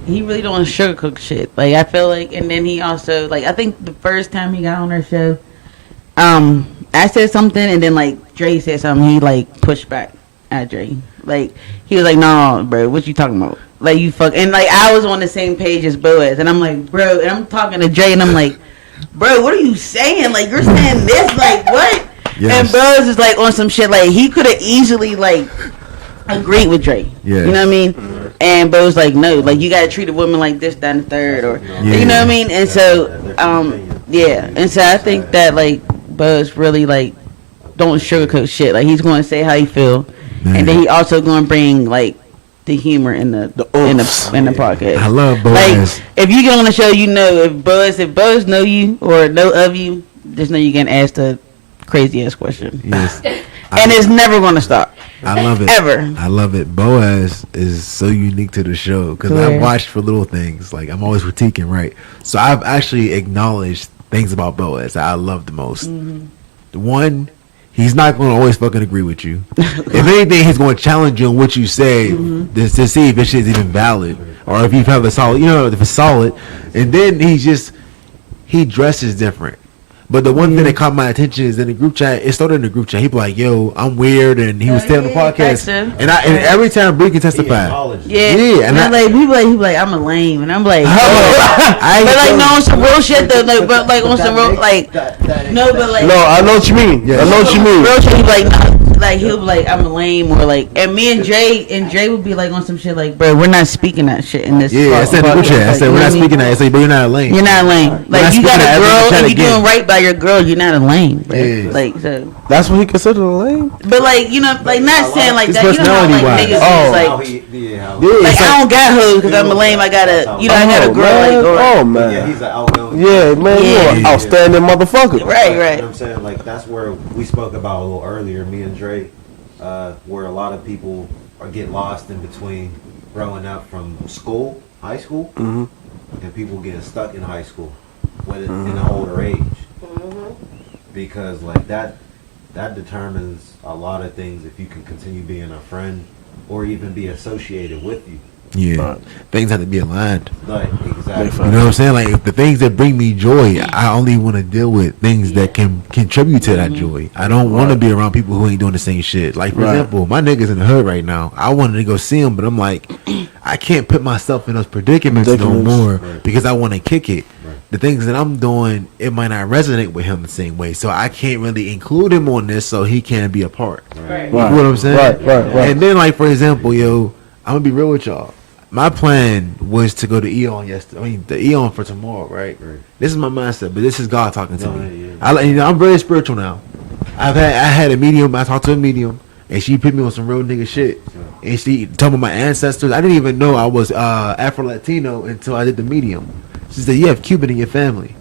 he really don't sugarcoat shit. Like, I feel like, and then he also, like, I think the first time he got on our show, I said something, and then, like, Dre said something. He, like, pushed back at Dre. Like, he was like, no, bro, what you talking about? Like, you fuck. And, like, I was on the same page as Boaz, and I'm like, bro, and I'm talking to Dre, and I'm like, bro, what are you saying? Like, you're saying this? Like, what? Yes. And Boaz is, like, on some shit. Like, he could have easily, like, agreed with Dre. Yeah. You know what I mean? And Bo's like, no, like, you gotta treat a woman like this, that, and the third, or Yeah. you know what I mean? And so, yeah. And so I think that, like, Bo's really, like, don't sugarcoat shit. Like he's going to say how he feel, and then he also going to bring like the humor in the podcast. I love Boaz. Like if you get on the show, you know if Buzz know you or know of you, just know you can ask the crazy ass question. Yes. And it's never going to stop. I love it. Ever. I love it. Boaz is so unique to the show because I watched for little things. Like I'm always critiquing, right? So I've actually acknowledged things about Boaz that I love the most. The one, he's not going to always fucking agree with you. If anything, he's going to challenge you on what you say to see if this shit's even valid or if you have a solid, if it's solid. And then he dresses different. But the one thing that caught my attention is in the group chat. It started in the group chat. He be like, "Yo, I'm weird," and he was staying on the podcast. And every time Bree can testify. Yeah. And he be like, "I'm a lame," and I'm like, but like no on some real shit though. Like, but like on some real like no, but like no, I know what you mean. Yeah, I know what you mean. Real shit. He be like he'll be like, "I'm a lame," or like, and me and Dre would be like on some shit like, "Bro, we're not speaking that shit in this." Yeah, I said in the group chat. I said we're not speaking that. I said, "But you're not a lame. You're not lame. Like you got a girl and you doing right by your girl. You're not a lame, bro." Yeah. Like so. That's what he considered a lame. But like like not saying like his that. You know how like personality niggas like I don't got hoes because I'm a lame. I got a I got a girl. Man. Like Oh man. Yeah, he's an outgoing. Yeah, man, you're an outstanding motherfucker. Right. You know what I'm saying? Like, that's where we spoke about a little earlier, me and Dre, where a lot of people get lost in between growing up from school, high school, and people getting stuck in high school when in an older age. Because, like, that determines a lot of things if you can continue being a friend or even be associated with you. Yeah, things have to be aligned. Like, exactly. You know what I'm saying? Like the things that bring me joy, I only want to deal with things that can contribute to that joy. I don't want to be around people who ain't doing the same shit. Like for example, my niggas in the hood right now. I wanted to go see them, but I'm like, I can't put myself in those predicaments no more because I want to kick it. The things that I'm doing, it might not resonate with him the same way, so I can't really include him on this, so he can't be a part. Right. You know what I'm saying? Right. And then, like for example, I'm gonna be real with y'all. My plan was to go to Eon yesterday. I mean, the Eon for tomorrow, right? This is my mindset, but this is God talking to me. I'm very spiritual now. I had a medium. I talked to a medium, and she put me on some real nigga shit. And she told me my ancestors. I didn't even know I was Afro-Latino until I did the medium. She said, "You have Cuban in your family."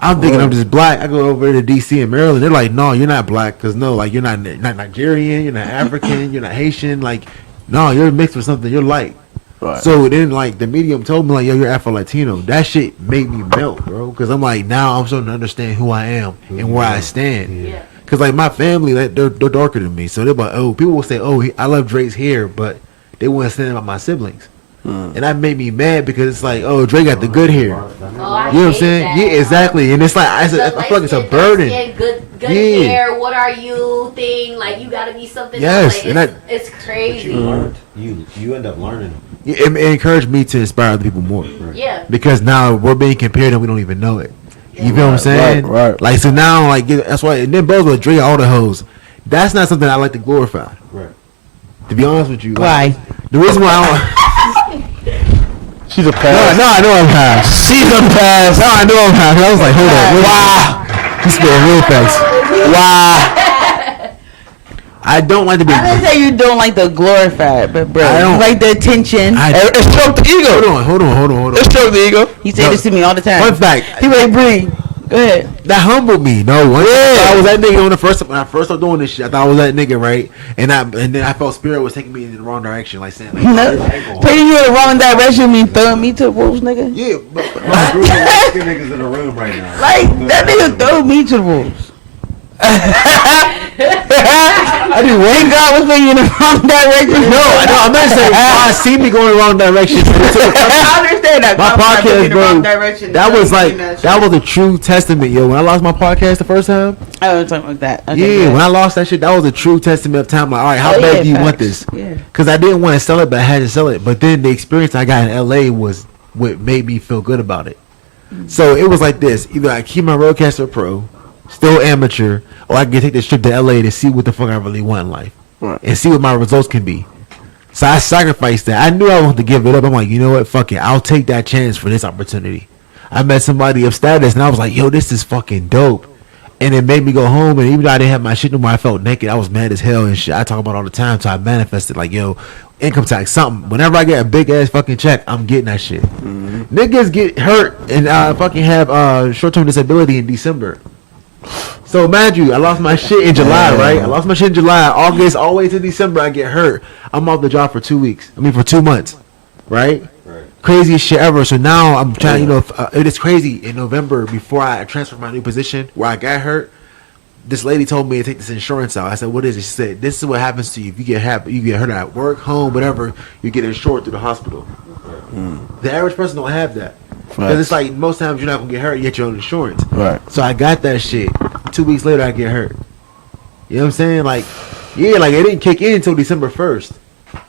I'm thinking I'm just black. I go over to DC and Maryland. They're like, "No, you're not black, cause no, like you're not Nigerian, you're not African, you're not Haitian. Like, no, you're mixed with something. You're light." Right. So then, like, the medium told me, like, "Yo, you're Afro-Latino." That shit made me melt, bro. Because I'm like, now I'm starting to understand who I am and where I stand. Yeah. Because, like, my family, like, they're darker than me. So they're like, oh, people will say, oh, I love Drake's hair, but they wouldn't say about my siblings. And that made me mad because it's like, oh, Drake got the good hair. I You know what I'm saying? that. Yeah, exactly. And it's like, I feel like it's a burden. Good hair. What are you? Thing like you gotta be something. Yes, like, and it's crazy. You end up learning. It encouraged me to inspire other people more. Yeah. Because now we're being compared and we don't even know it. You feel what I'm saying? Right. Like, so now, like, that's why, and then both with Dre, all the hoes, that's not something I like to glorify. Right. To be honest with you. Why? Like, the reason why I don't. She's a pass. No, I know I'm high. She's a pass. No, I know I'm high. I was like, hold on. Wow. He's spitting real facts. Wow. I don't like to be. I didn't say you don't like the glorified, but bro, I don't you like the attention. It stroked the ego. Hold on. It stroked the ego. He said this to me all the time. Fun fact. He like, Bree, go ahead. That humbled me. No, I thought I was that nigga when I first started doing this shit. I thought I was that nigga, right? And then I felt spirit was taking me in the wrong direction, like saying, like, No, taking you in the wrong direction mean throwing me to the wolves, nigga. yeah, but My group of niggas in the room right now. Like that nigga throw me to the wolves. I did what? Thank God was taking you in the wrong direction. No, I'm not saying I see me going the wrong direction. I understand that. My I'm podcast, in the bro. wrong direction. That was like that that was a true testament, yo. When I lost my podcast the first time, Oh, something like that. Okay, yeah, when I lost that shit, that was a true testament of time. Like, all right, how bad do you want this? Yeah. Because I didn't want to sell it, but I had to sell it. But then the experience I got in LA was what made me feel good about it. So it was like this: either I keep my Rodecaster Pro, still amateur, or I can take this trip to LA to see what the fuck I really want in life, and see what my results can be. So I sacrificed that. I knew I wanted to give it up. I'm like, you know what? Fuck it. I'll take that chance for this opportunity. I met somebody of status, and I was like, yo, this is fucking dope. And it made me go home, and even though I didn't have my shit no more, I felt naked. I was mad as hell and shit. I talk about it all the time, so I manifested like, yo, income tax, something. Whenever I get a big ass fucking check, I'm getting that shit. Niggas get hurt and fucking have short-term disability in December. So imagine you, I lost my shit in July, right? I lost my shit in July, August, all the way to December. I get hurt. I'm off the job for 2 weeks. I mean, for 2 months, right? Craziest shit ever. So now I'm trying, you know, it is crazy. In November, before I transferred my new position where I got hurt, this lady told me to take this insurance out. I said, what is it? She said, this is what happens to you if you get hurt at work, home, whatever, you get insured through the hospital. The average person don't have that. Because it's like most times you're not going to get hurt, you get your own insurance. Right. So I got that shit. 2 weeks later, I get hurt. You know what I'm saying? Like, yeah, like it didn't kick in until December 1st.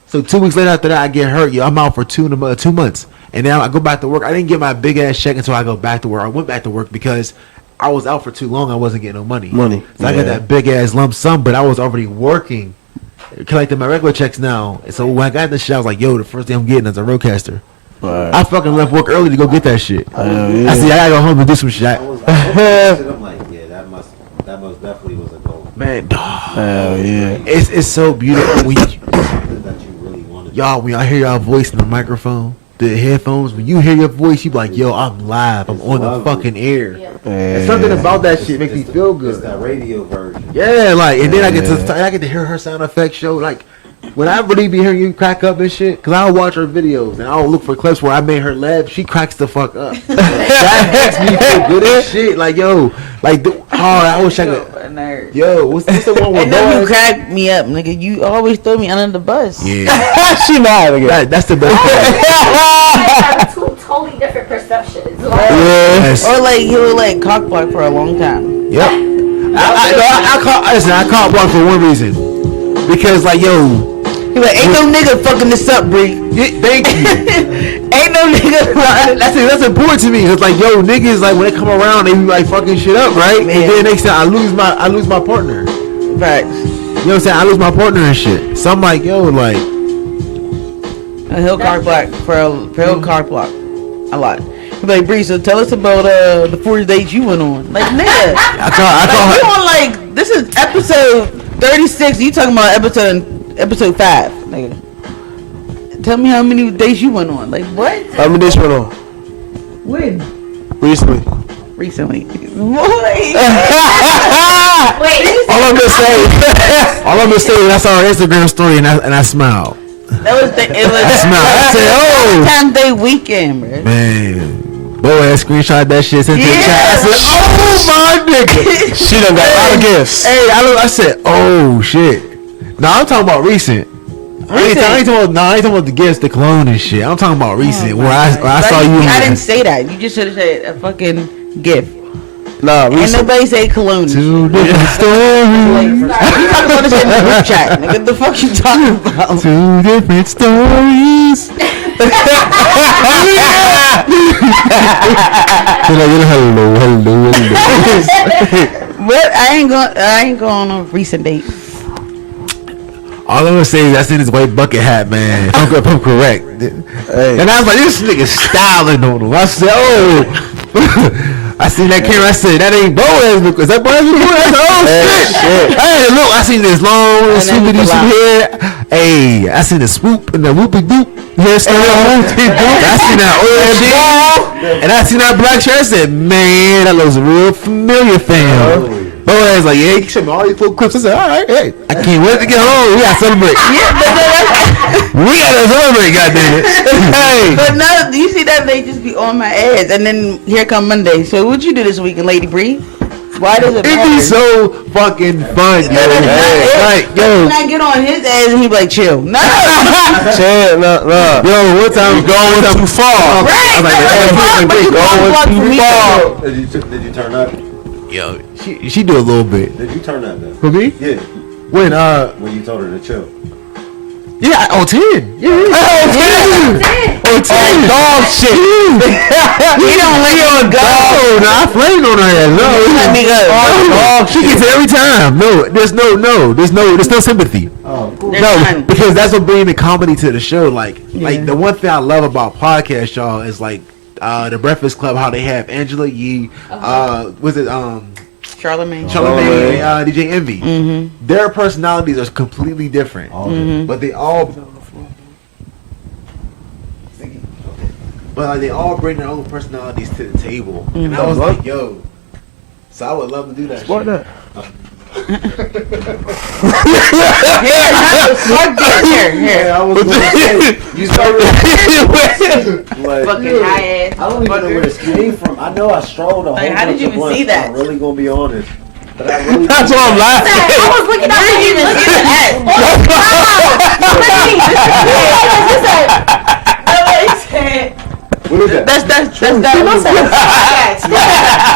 So 2 weeks later after that, I get hurt. Yo, I'm out for 2 months. And now I go back to work. I didn't get my big ass check until I go back to work. I went back to work because I was out for too long. I wasn't getting no money. So I got that big ass lump sum, but I was already working, collecting my regular checks now. And so when I got this shit, I was like, yo, the first thing I'm getting is a roadcaster. I fucking left work early to go get that shit. I see, I gotta go home and do some shit. I'm like, yeah, that most definitely was a goal. Man, Hell yeah. it's so beautiful when Something that you really wanted. y'all, when I hear y'all voice in the microphone, the headphones, when you hear your voice, you be like, yo, I'm live. I'm on the fucking air. And something about that shit makes me feel It's good. that radio version. Yeah, like, and then I get to hear her sound effects show. Like, when I really be hearing you crack up and shit, because I'll watch her videos and I'll look for clips where I made her laugh. She cracks the fuck up. That makes me feel good as shit. Like, yo, like, I wish I could. Yo, what's the one with And then you boys? crack me up, nigga. You always throw me under the bus. Yeah, She mad again. that's the best part. I have two totally different perceptions. Like, Yes. Or like he'll like cock block for a long time. Yep. I caught one for one reason. Because, like, yo, He like, ain't no nigga fucking this up, Bree. thank you. Ain't no nigga. That's important to me. Cause like, yo, niggas, like, when they come around, they be like fucking shit up, right? Man. And then next time I lose my partner. You know Facts. what I'm saying? I lose my partner and shit. So I'm like, yo, like, A hill cock block for a hill cock block. A lot. He like, Bree, so tell us about the 4 dates you went on. Like, nigga. I call Like, we her. on like, this is episode 36. You talking about episode 5, nigga. Tell me how many days you went on. Like, what? How many days went on? When? Recently. Recently. wait, All I'm gonna say is I saw her Instagram story and I smiled. That was it was I smiled. I said, oh, Valentine's Day weekend, bro. man. Boy, I screenshot that shit, sent it to the Yeah. chat. I said, oh my nigga. She done got a lot of gifts. Hey, I said, oh shit. No, I'm talking about recent. I ain't talking about the gifts, the cologne and shit. I'm talking about recent, where I saw you. I didn't say that. You just should have said a fucking gift. Nah, Ain't recent. nobody say cologne. Two different stories. You talking about this in the group chat, nigga. The fuck you talking about? 2 different stories. Hello. But I ain't going on a recent date. All I'm gonna say is I seen this white bucket hat, man. If I'm correct. Hey. And I was like, this nigga styling on him. I said, oh. I seen that camera. I said, that ain't Boaz. Is that Boaz? I said, oh shit. Hey, look, I seen this long swoopy hair. Hey, I seen the swoop and the whoopy doop hairstyle. I seen that oil shit. And I seen that black shirt. I said, man, that looks real familiar, fam. Boaz like, yeah, you showed me all these little clips. I said, all right, hey, I can't wait to get home. We gotta celebrate. We gotta celebrate, goddamn it. Hey. But no, you see that they just be on my ass, and then here come Monday. So what you do this weekend, Lady Bree? Why does it It matter? be so fucking fun, yo. Like, yo. When I get on his ass and he be like, chill. No. Chill, no. Yo, one time we going too far. Right. I was like, Going too far. Did you turn up? yo, she do a little bit. Did you turn up though? For me? Yeah. When When you told her to chill. yeah, on 10. Yeah. On 10. Dog shit. He don't let me go. Oh, no, I flamed on her ass. No, Let me go. Oh, she gets it every time. No, there's no sympathy. Oh, cool. There's No, none. because that's what brings the comedy to the show. Like the one thing I love about podcasts, y'all, is like the Breakfast Club, how they have Angela Yee, was it Charlemagne. Charlamagne and DJ Envy. Mm-hmm. Their personalities are completely different, but they all bring their own personalities to the table. And I was like, yo, so I would love to do that. What that? Here. I was going to say, you started like, Fucking high ass. I don't even know where this came from. I know I strolled a whole Like, how did bunch you of even blunts, see that? I'm really gonna be honest. But I really That's why I'm laughing. I was looking at Where did you even see that? What is that? That's that.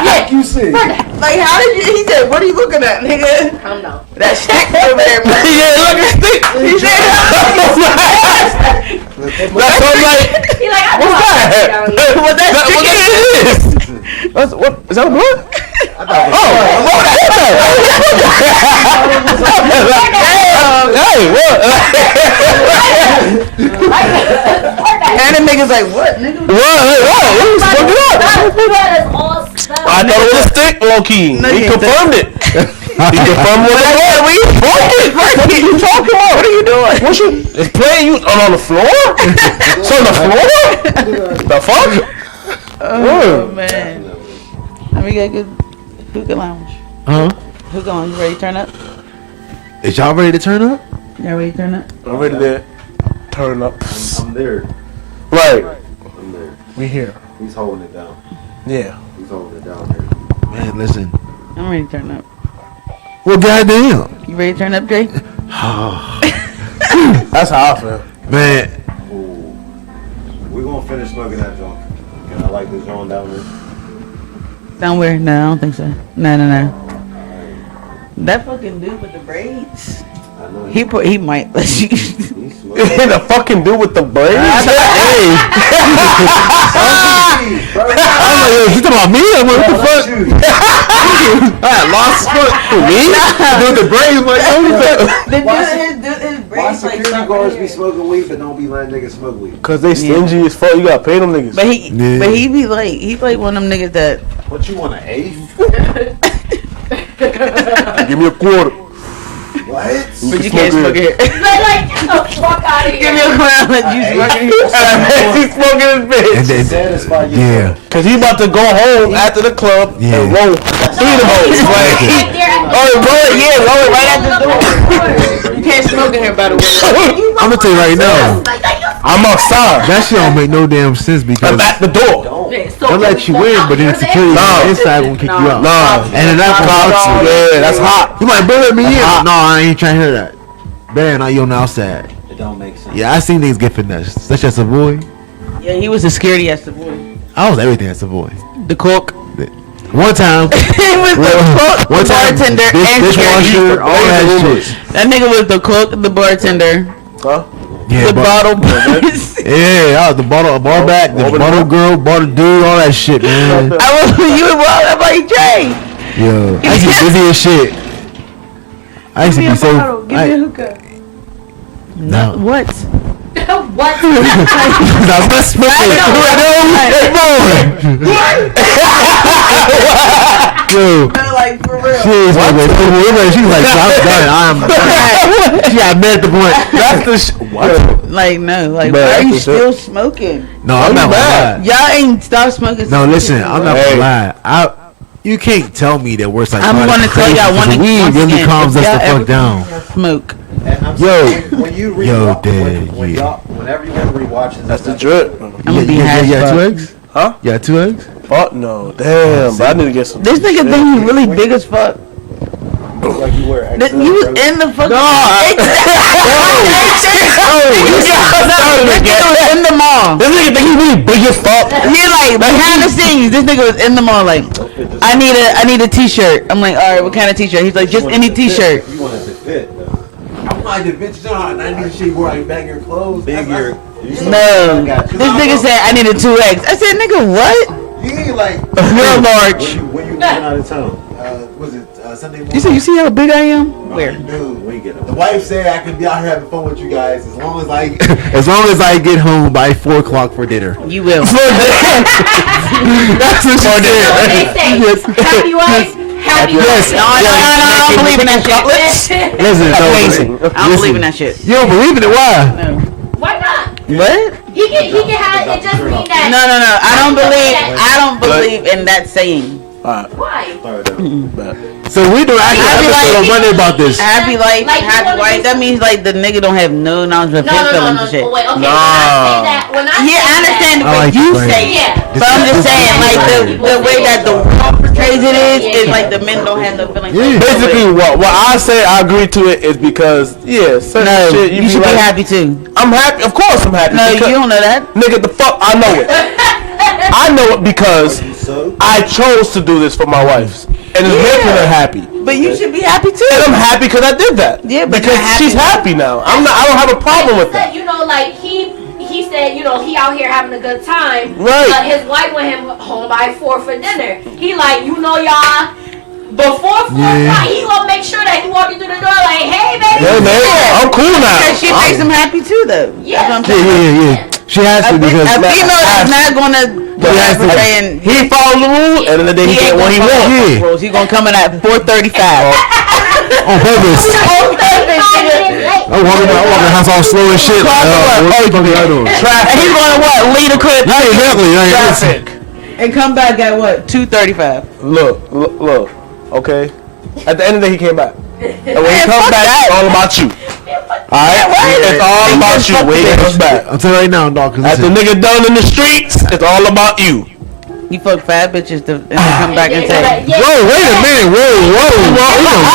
Like you see. Like, how did you? He said, "What are you looking at, nigga?" I don't know. That stick over there, bro. Yeah, look at stick. He said, That's what I'm like. He like, I know What's that? "What that stick What is?" that is? What is that a blunt? Hey, what? And the nigga's like, "What, nigga?" What? Who's fucking up? I thought it was a stick, low key. No, He you confirmed it. He confirmed what it was. What are you talking about? What are you doing? What you? It's playing you on the floor? It's on the floor? The fuck? Oh man. Let me get a good hookah lounge. Hookah lounge. You ready to turn up? Is y'all ready to turn up? Y'all ready to turn up? I'm ready to turn up. I'm there. Right. I'm there. We here. He's holding it down. Yeah. He's holding it down there. Man, listen. I'm ready to turn up. Well, goddamn. You ready to turn up, Jay? That's how I feel. Man, Ooh. We're gonna finish smoking that joint. Can I light this joint down there? Somewhere? No, I don't think so. No. That fucking dude with the braids. I know He might let you. he's smoking. The fucking dude with the braids? hey. I'm like, yo, you talking about me? I'm like, what the fuck? I lost foot for me? Dude, the brains, like, oh, His Why braids like security guards be smoking weed but don't be letting niggas smoke weed? Cause they stingy as fuck. You gotta pay them niggas. But he be like, he's like one of them niggas that. What you want, an eighth? Give me a quarter. What? But you can't smoke here. Like, get the fuck out of Give me here. a crown, let you smoke here. He's smoking his bitch. Satisfy you. yeah. Cause he about to go home after the club Yeah. and roll three of them hoes. Like, Right there at the roll it right at the door. You can't smoke in here, by the way. I'm gonna tell you right now, I'm outside. that shit don't make no damn sense because I'm at the door. they'll let you in, but then the security inside won't kick you out. Nah. And then that's hot. Yeah, that's hot. You might bullet me in. No, I ain't trying to hear that. Man, I on the outside. It don't make sense. Yeah, I seen niggas get finessed. That's just a boy. Yeah, he was a scaredy ass boy. I was everything as a boy. The cook. One time, He was the cook, the bartender, and security. dishwasher, all that shit. That nigga was the cook, the bartender, Huh? Yeah, the bottle boy. Yeah, I was the bar back, the bottle girl, bottle dude, all that shit, man. I was you was I'm like Jay. Yo, I used to be busy as shit. I used to be so. Give me a hookah. No. What? What? I was smoking. Yo, Like for real. she's like, she's like, I'm done. I'm done. She got mad at the point. That's the what? Like no, like But why are that's you the still smoking? No, I'm not gonna lie. Y'all ain't stopped smoking. No, since listen, I'm not Hey. gonna lie. You can't tell me that we're psychotic. I'm gonna tell y'all because one weed once really again, calms if us the y'all fuck ever down. smoke. And I'm Yo. saying, when you Yo, rewatch, Dad, when yeah. y'all, whenever you want to rewatch this, That's the drip. I'm gonna be Yeah, hash you got fuck. 2 eggs? Huh? You got 2 eggs? Fuck no. Damn, but I need to get some. This nigga think he really big as fuck. like you wear That you was in the fucking. This nigga was in the mall. This nigga think he really big as fuck. He like behind the scenes. This nigga was in the mall like, I need a t-shirt. I'm like, all right, what kind of t-shirt? He's like, just any t-shirt. You want it to fit, though. I want the bitch on. I need to see where I bag your clothes. Bigger. No, this nigga said I needed 2 eggs. I said, nigga, what? You ain't like. You're large. When you went out of town, Was it Sunday morning? You see how big I am? Where? Dude, we get the them. wife said I can be out here having fun with you guys as long as I as long as I get home by 4 o'clock for dinner. You will. That's what she What they said. say? Happy wife, Happy Yes. No, I don't believe in that shit. Listen, Amazing. I don't believe in that shit. You don't believe in it? Why? Why not? What? He can have it. Just mean that. No. I don't believe in that saying. Why? So we do actually I be episode like- on Monday about this. Happy life, Like, you happy wanna wife. do That means like the nigga don't have no knowledge of his feelings and shit. Wait, okay. Nah. When I Yeah, I understand the I way like you the say it. Yeah. But I'm just saying, like the way that the world portrays it is like the men don't have no feelings. Yeah. Basically, what I say I agree to it is because certain No, shit you should be like, happy too. I'm happy. Of course, I'm happy. No, you because, don't know that. nigga, the fuck, I know it. I know it because So, I chose to do this for my wife, and it's making her happy. But you should be happy too. And I'm happy because I did that. Yeah, but because not happy. she's happy now. I don't have a problem with that. You know, like he said, you know, he out here having a good time. Right. But his wife went him home by 4 for dinner. He like, you know, y'all. Before 4 o'clock, he gonna make sure that he walking through the door like, hey, baby. Hey man, I'm cool now. Because she makes him happy too, though. Yeah. That's what I'm saying. Yeah. She has to because A female is not gonna has to. saying He followed the rules, and then he get what he wants. Yeah. He gonna come in at 4:35. on purpose. I'm walking the house all slow and shit. What the fuck are you doing? And he's gonna what? Leave the crib. Yeah, exactly. Yeah, Traffic. And come back at what? 2:35. Look. Okay. At the end of the day, he came back. And when he Man, comes fuck back, that. it's all about you. Alright? It's all about you when he comes back. I'm telling you right now, dog. At the nigga done in the streets, it's all about you. You fuck 5 bitches and then come back and say, Whoa, wait a minute. Whoa.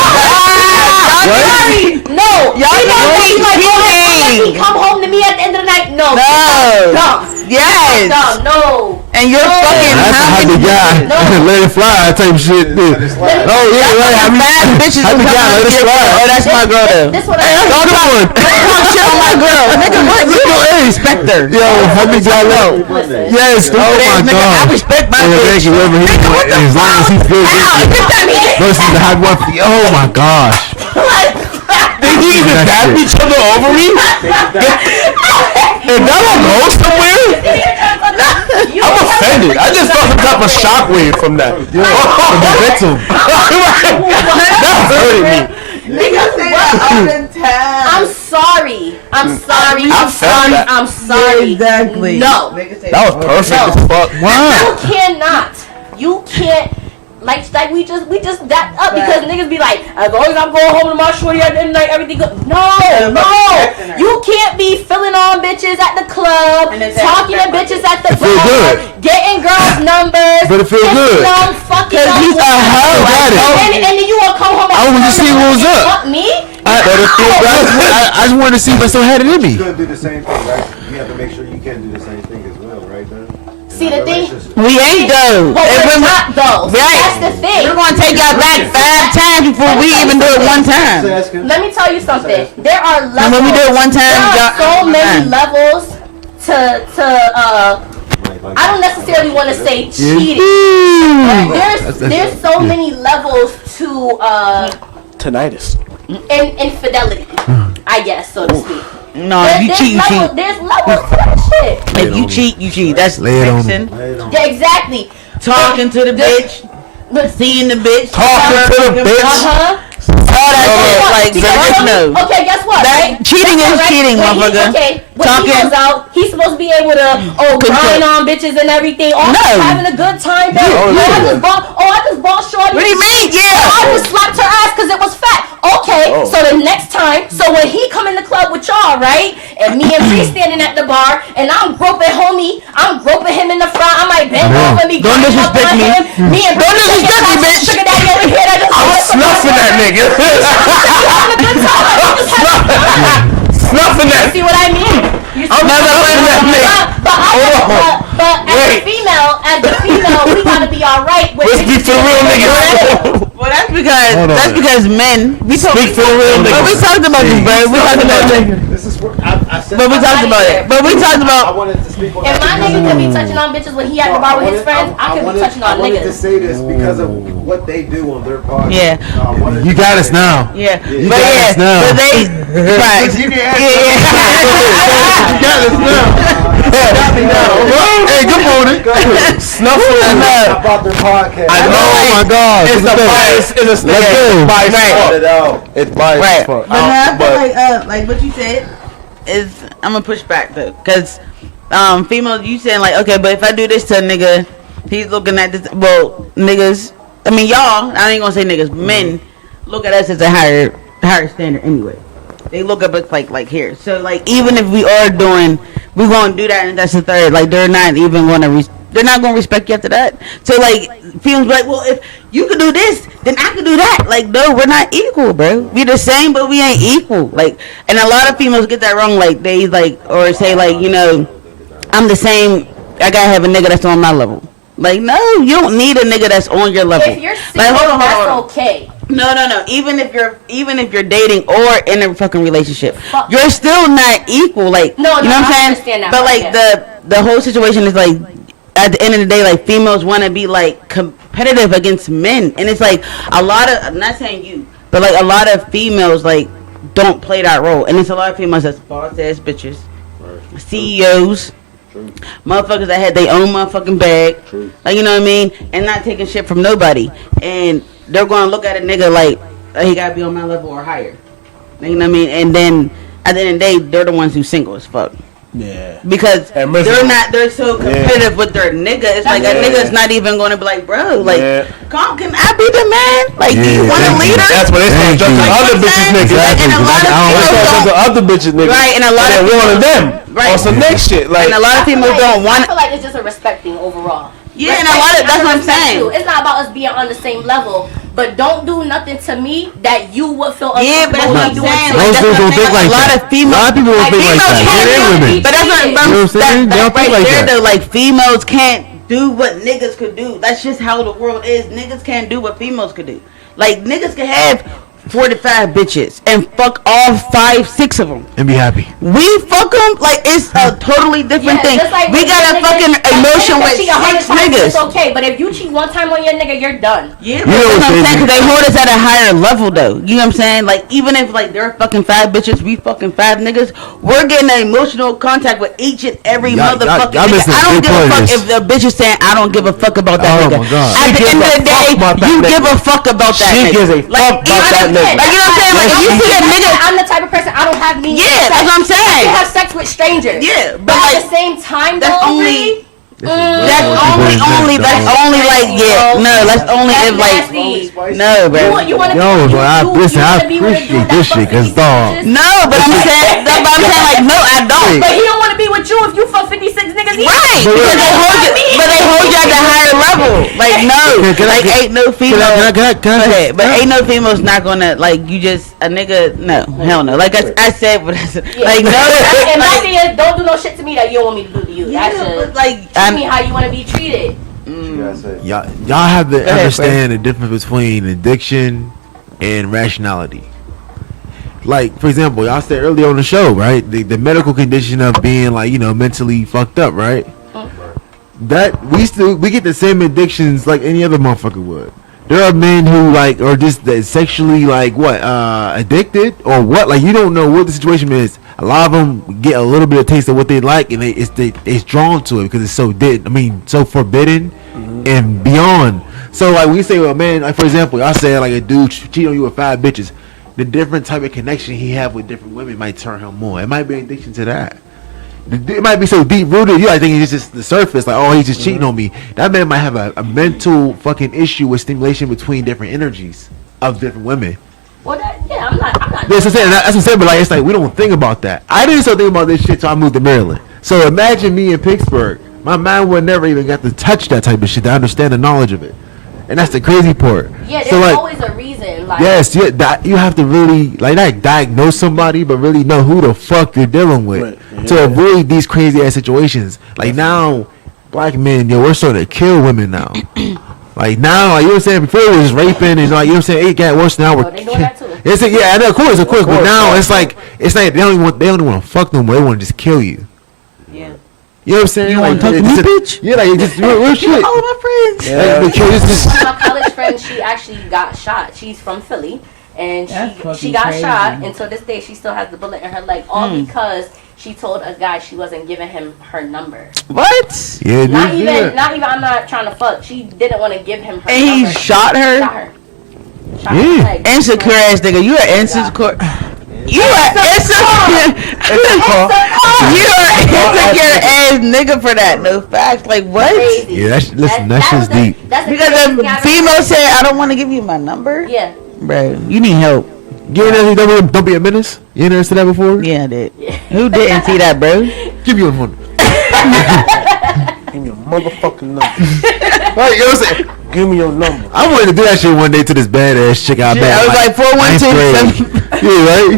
No, Y'all he know don't he's think like, cheating. he come home to me at the end of the night. No, No. dumb. yes. Dumb. No. And you're fucking That's a how happy many guy. Let it fly type shit. Oh, yeah, right. fucking 5 bitches happy who come guy, out let it here. slide. Oh, that's my girl though. This what Hey, I that's a good one. Talk shit on my girl. Nigga, what? You don't respect her. Yo, happy guy low. Yes, oh my Nigga, I god. respect my Yeah, thank bitch. you, wherever he's going, as long as he's good. Ow, Versus the hot one. Oh my gosh. Did he even That dap shit. each other over me? If that don't go somewhere, I'm offended. I just felt some type of shockwave from that. That hurted me. I'm sorry. I'm sorry. I I'm felt sorry. that. I'm sorry. Exactly. No. That was perfect as fuck. You cannot. You can't. Like we just dapped up because niggas be like, as long as I'm going home to my shorty at the end of the night, everything good. No. You can't be filling on bitches at the club, talking to bitches at the feel bar, good. getting girls' numbers, But it feel kissing good. them, fucking them. he's a hoe. Got it. And then you gonna come home and I wanted to see what was up. Fuck me? I just wanted to see if I still had it in me. You couldn't do the same thing, right? You have to make sure you can do the same thing as well, right? Then. See, the thing- We ain't though. But If we're we- not though. Right. That's the thing. We're gonna take y'all back 5 times before we even do it one time. Let me tell you something. There are levels. And when we do it one time, there are y'all- so many levels to I don't necessarily want to say cheating. But there's so many levels to Tinnitus. infidelity, I guess, so to speak. No, if you cheat, you cheat. There's levels to that shit. If you cheat, you cheat. That's Lay it on fixing. Yeah, exactly. Talking to the bitch, seeing the bitch, Talking to the bitch. Uh-huh. all that shit. Like, See, bitch, no. Okay, guess what? That- right? cheating Guess is what, right? cheating, When he- motherfucker. Okay, when Talking- he goes out, he's supposed to be able to grind on bitches and everything. Oh, No. I'm having a good time, baby. I just bought shorty. What do you mean? I Yeah. just slapped her ass because it was fat. Okay, so the next time, so when he come in the club with y'all, right, and me and Bree standing at the bar, and I'm groping homie, I'm groping him in the front. I might bend over and be Don't grinding up disrespect on me. him. Me and Bree Don't taking disrespect me, shots, bitch. Sugar daddy over here. That just I'm snuffing that nigga. having a good time. I'm just having a good time. Snuffing that. See what I mean? I'm snuffing that nigga. But as a female, we gotta be alright with Let's be for real niggas. Well, that's Hold on. because men. We talk, Speak for the real but we niggas. talked about this, bro. We talked about this. This is where I But we talked about it. But we talked I about. wanted to speak on If that. my nigga could be touching on bitches when he at the bar with his friends, I could be touching on I wanted to niggas. say this because of what they do on their podcast. Yeah. You got us now. Yeah, You but got yeah, us now. but they right. You can ask Yeah, You got us now. Hey, good morning. Snuffle about their podcast. I know. Oh my God. It's a bias. It's a Let's snake. go. Bias. Right. It out. It's biased right. as fuck. But no, I feel like what you said is I'm gonna push back though, cause females, you saying like, okay, but if I do this to a nigga, he's looking at this. Well, niggas, I mean y'all, I ain't gonna say niggas, men look at us as a higher standard anyway. They look up at like here. So like even if we are doing, we gonna do that, and that's the third. Like they're not even gonna. They're not gonna respect you after that. So like, females be like, well, if you could do this, then I could do that. Like, no, we're not equal, bro. We the same, but we ain't equal. Like, and a lot of females get that wrong. Like they like or say like, you know, I'm the same. I gotta have a nigga that's on my level. Like, no, you don't need a nigga that's on your level. If you're single, like, hold on. that's okay. No. Even if you're dating or in a fucking relationship, Fuck. you're still not equal. Like, No, you know what I I'm understand saying? that But part, like yeah. the whole situation is like, at the end of the day, like females want to be like competitive against men, and it's like a lot of. I'm not saying you, but like a lot of females like don't play that role, and it's a lot of females that's boss ass bitches, CEOs. Motherfuckers that had their own motherfucking bag, like, you know what I mean, and not taking shit from nobody, and they're gonna look at a nigga like, oh, he gotta be on my level or higher, you know what I mean, and then at the end of the day, they're the ones who single as fuck. Yeah. Because And they're so competitive with their nigga. It's like a nigga's not even gonna be like, bro, like, can I be the man? Like, do you want a thank you. leader? That's what they start Thank judging you. other Like, bitches I'm niggas. saying? And a lot of I don't females They start don't- judging other bitches niggas. Right, and a lot they're of one of females- them. right. On some next shit. Like, And a lot of females don't I want. feel like it's just a respect thing overall. Yeah, and a lot of that's what I'm Respect saying. too. It's not about us being on the same level, but don't do nothing to me that you would feel Yeah, but that's uncomfortable what I'm doing saying. to Like, Most that's dudes what I'm don't think saying. like A lot that. of females. A lot of people don't like, think like females that. can't They do ain't women. But that's what You know what I'm saying? They that don't think right like there that. though. Like females can't do what niggas could do. That's just how the world is. Niggas can't do what females could do. Like niggas can have 45 bitches and fuck all 5-6 of them. And be happy. We fuck them like it's a totally different thing. just like We when got a niggas- fucking like, emotion niggas with cheat 100 6 times, niggas. It's okay, but if you cheat one time on your nigga, you're done. Yeah, You but know that's what's what I'm saying, crazy? because they hold us at a higher level, though. You know what I'm saying? Like, even if, like, they're fucking 5 bitches, we fucking 5 niggas, we're getting an emotional contact with each and every Y'all motherfucking missing nigga. I a don't big give a part of fuck this. if the bitch is saying, I don't give a fuck about that Oh, nigga. my God. At She the gives end a of the fuck day, about that you nigga. give a fuck about that She nigga. gives a fuck about even that if- nigga. Like, you know what I'm saying? Like, if you see a nigga... I'm the type of person I don't have means. Yeah, that's what I'm saying. I can have sex with strangers. Yeah, but but, at like, the same time, that's though, only- really, That's only like, yeah, no, that's only That's if, like... nasty. No, bro. You want to Yo, bro, I listen, appreciate this shit, cause dog. No, but I'm saying, like, no, I don't. But he don't want to be with you if you fuck 56 niggas. Right, because they hold you, but they hold you at the higher level. Like no, like ain't no female. Can I Go ahead, but ain't no female's not gonna like you just a nigga. No, hell no. Like I said, but like no. And my Like, thing is, don't do no shit to me that you don't want me to do to you. yeah, That's but just like treat me how you want to be treated. You gotta say. Y'all have to ahead, understand the difference between addiction and rationality. Like, for example, y'all said earlier on the show, right? The medical condition of being like, you know, mentally fucked up, right? That we get the same addictions like any other motherfucker would. There are men who like are just sexually like addicted or what? Like you don't know what the situation is. A lot of them get a little bit of taste of what they like, and it's drawn to it because it's so forbidden and beyond. So like we say, well, man, like for example, I said like a dude cheat on you with 5 bitches. The different type of connection he have with different women might turn him on. It might be an addiction to that. It might be so deep rooted. You might think it's just the surface, like, oh, he's just cheating on me. That man might have a mental fucking issue with stimulation between different energies of different women. Well, I'm not. That's what I'm saying. That's what I'm saying. But like, it's like we don't think about that. I didn't start thinking about this shit till I moved to Maryland. So imagine me in Pittsburgh. My mind would never even got to touch that type of shit to understand the knowledge of it. And that's the crazy part. Yeah, there's so like, always a reason. Like, yes, yeah, that you have to really like not diagnose somebody, but really know who the fuck you're dealing with Right, to avoid these crazy ass situations. Like now, black men, yo, we're starting to kill women now. Like now, like, you know what I'm saying? Before it was raping and like you know what I'm saying, it got worse now. they doing that too. It's a, yeah, of course, but now it's like they don't want to fuck no more. They want to just kill you. Yeah. You know what I'm saying? You like, want to talk to me, bitch? Yeah, like just real shit. All of my friends. Yeah. Like, My college friend, she actually got shot. She's from Philly, and she got shot. And to this day, she still has the bullet in her leg, all because she told a guy she wasn't giving him her number. What? Yeah, dude. Not even. I'm not trying to fuck. She didn't want to give him her. And he number. shot her. Shot her. Shot Yeah. her leg. Insecure ass nigga. You are insecure. You are insecure. You are insecure ass nigga for that. No facts. Like what? Crazy. Yeah, that shit's deep. That's the Because craziest thing the I've female ever said, "I don't want to give you my number." heard. Yeah. Bro, you need help. You ain't don't be a menace. You ain't never said that before. Yeah, I did. Who didn't see that, bro? Give you one. Give me your motherfucking number. Right, you know what I'm saying? Give me your number. I wanted to do that shit one day to this badass chick I met. I was like 412. Yeah, right.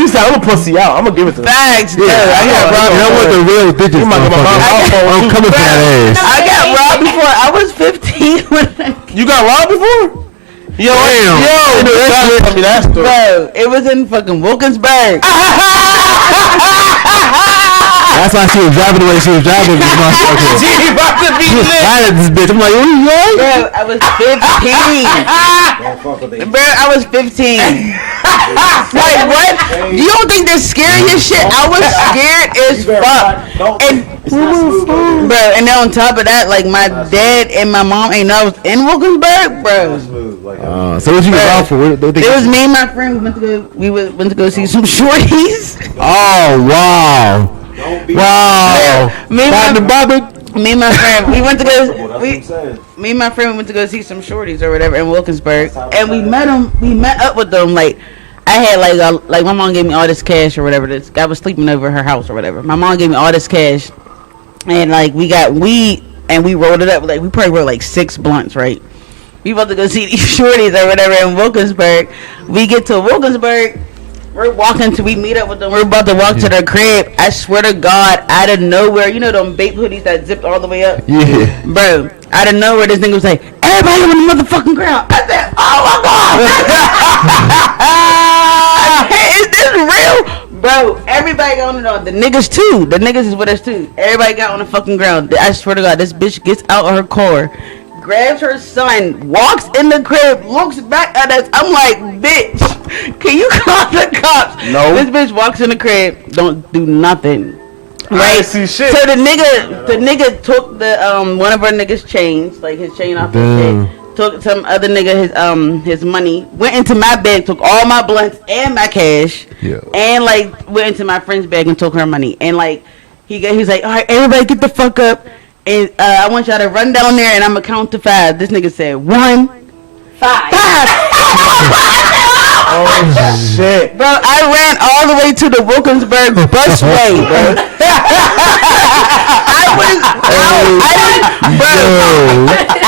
She said, I'm a pussy out. I'm gonna give it to her. Facts, Yeah, dude. I got robbed. And I want the real digits. You might get my motherfucker. I'm coming for that ass. I got robbed before. I was 15 when You got robbed before? Yo, Damn. you gotta tell me that story. bro, it was in fucking Wilkinsburg. That's why she was driving the way she was driving. This motherfucker. She about to be She was lit. mad at this bitch. I'm like, what are you like? Bro, I was 15. Don't fuck with they. Bro, I was 15. Like what? You don't think they're scary as shit? I was scared as fuck. And bro, and then on top of that, like my dad and my mom ain't know I was in Wilkinsburg, bro. Smooth, like So what you get robbed for? What they It was me and my friend. We went to go see some shorties. Oh, wow. don't be. Wow. Me and Bobby. Me and my friend, we went to That's go. what We, I'm saying. me and my friend went to go see some shorties or whatever in Wilkinsburg, and we met them. We met up with them. Like I had like my mom gave me all this cash or whatever. This guy was sleeping over at her house or whatever. My mom gave me all this cash, and like we got weed and we rolled it up. Like we probably rolled like 6 blunts, right? We about to go see these shorties or whatever in Wilkinsburg. We get to Wilkinsburg. We meet up with them. We're about to walk to their crib. I swear to God, out of nowhere, you know them vape hoodies that zipped all the way up? Yeah. Bro, out of nowhere, this nigga was like, everybody on the motherfucking ground. I said, oh my God. Is this real? Bro, everybody got on the niggas too. The niggas is with us too. Everybody got on the fucking ground. I swear to God, this bitch gets out of her car, grabs her son, walks in the crib, looks back at us. I'm like, bitch, can you call the cops? No. This bitch walks in the crib, don't do nothing. I Right. ain't see shit. So the nigga took the one of our niggas' chains, like his chain off his Damn. shit. Took some other nigga his money. Went into my bag, took all my blunts and my cash. Yeah. And like went into my friend's bag and took her money. And like he's like, all right, everybody get the fuck up. And I want y'all to run down there and I'm gonna count to 5. This nigga said 1, 5. 5. Oh shit. Bro, I ran all the way to the Wilkinsburg busway, bro.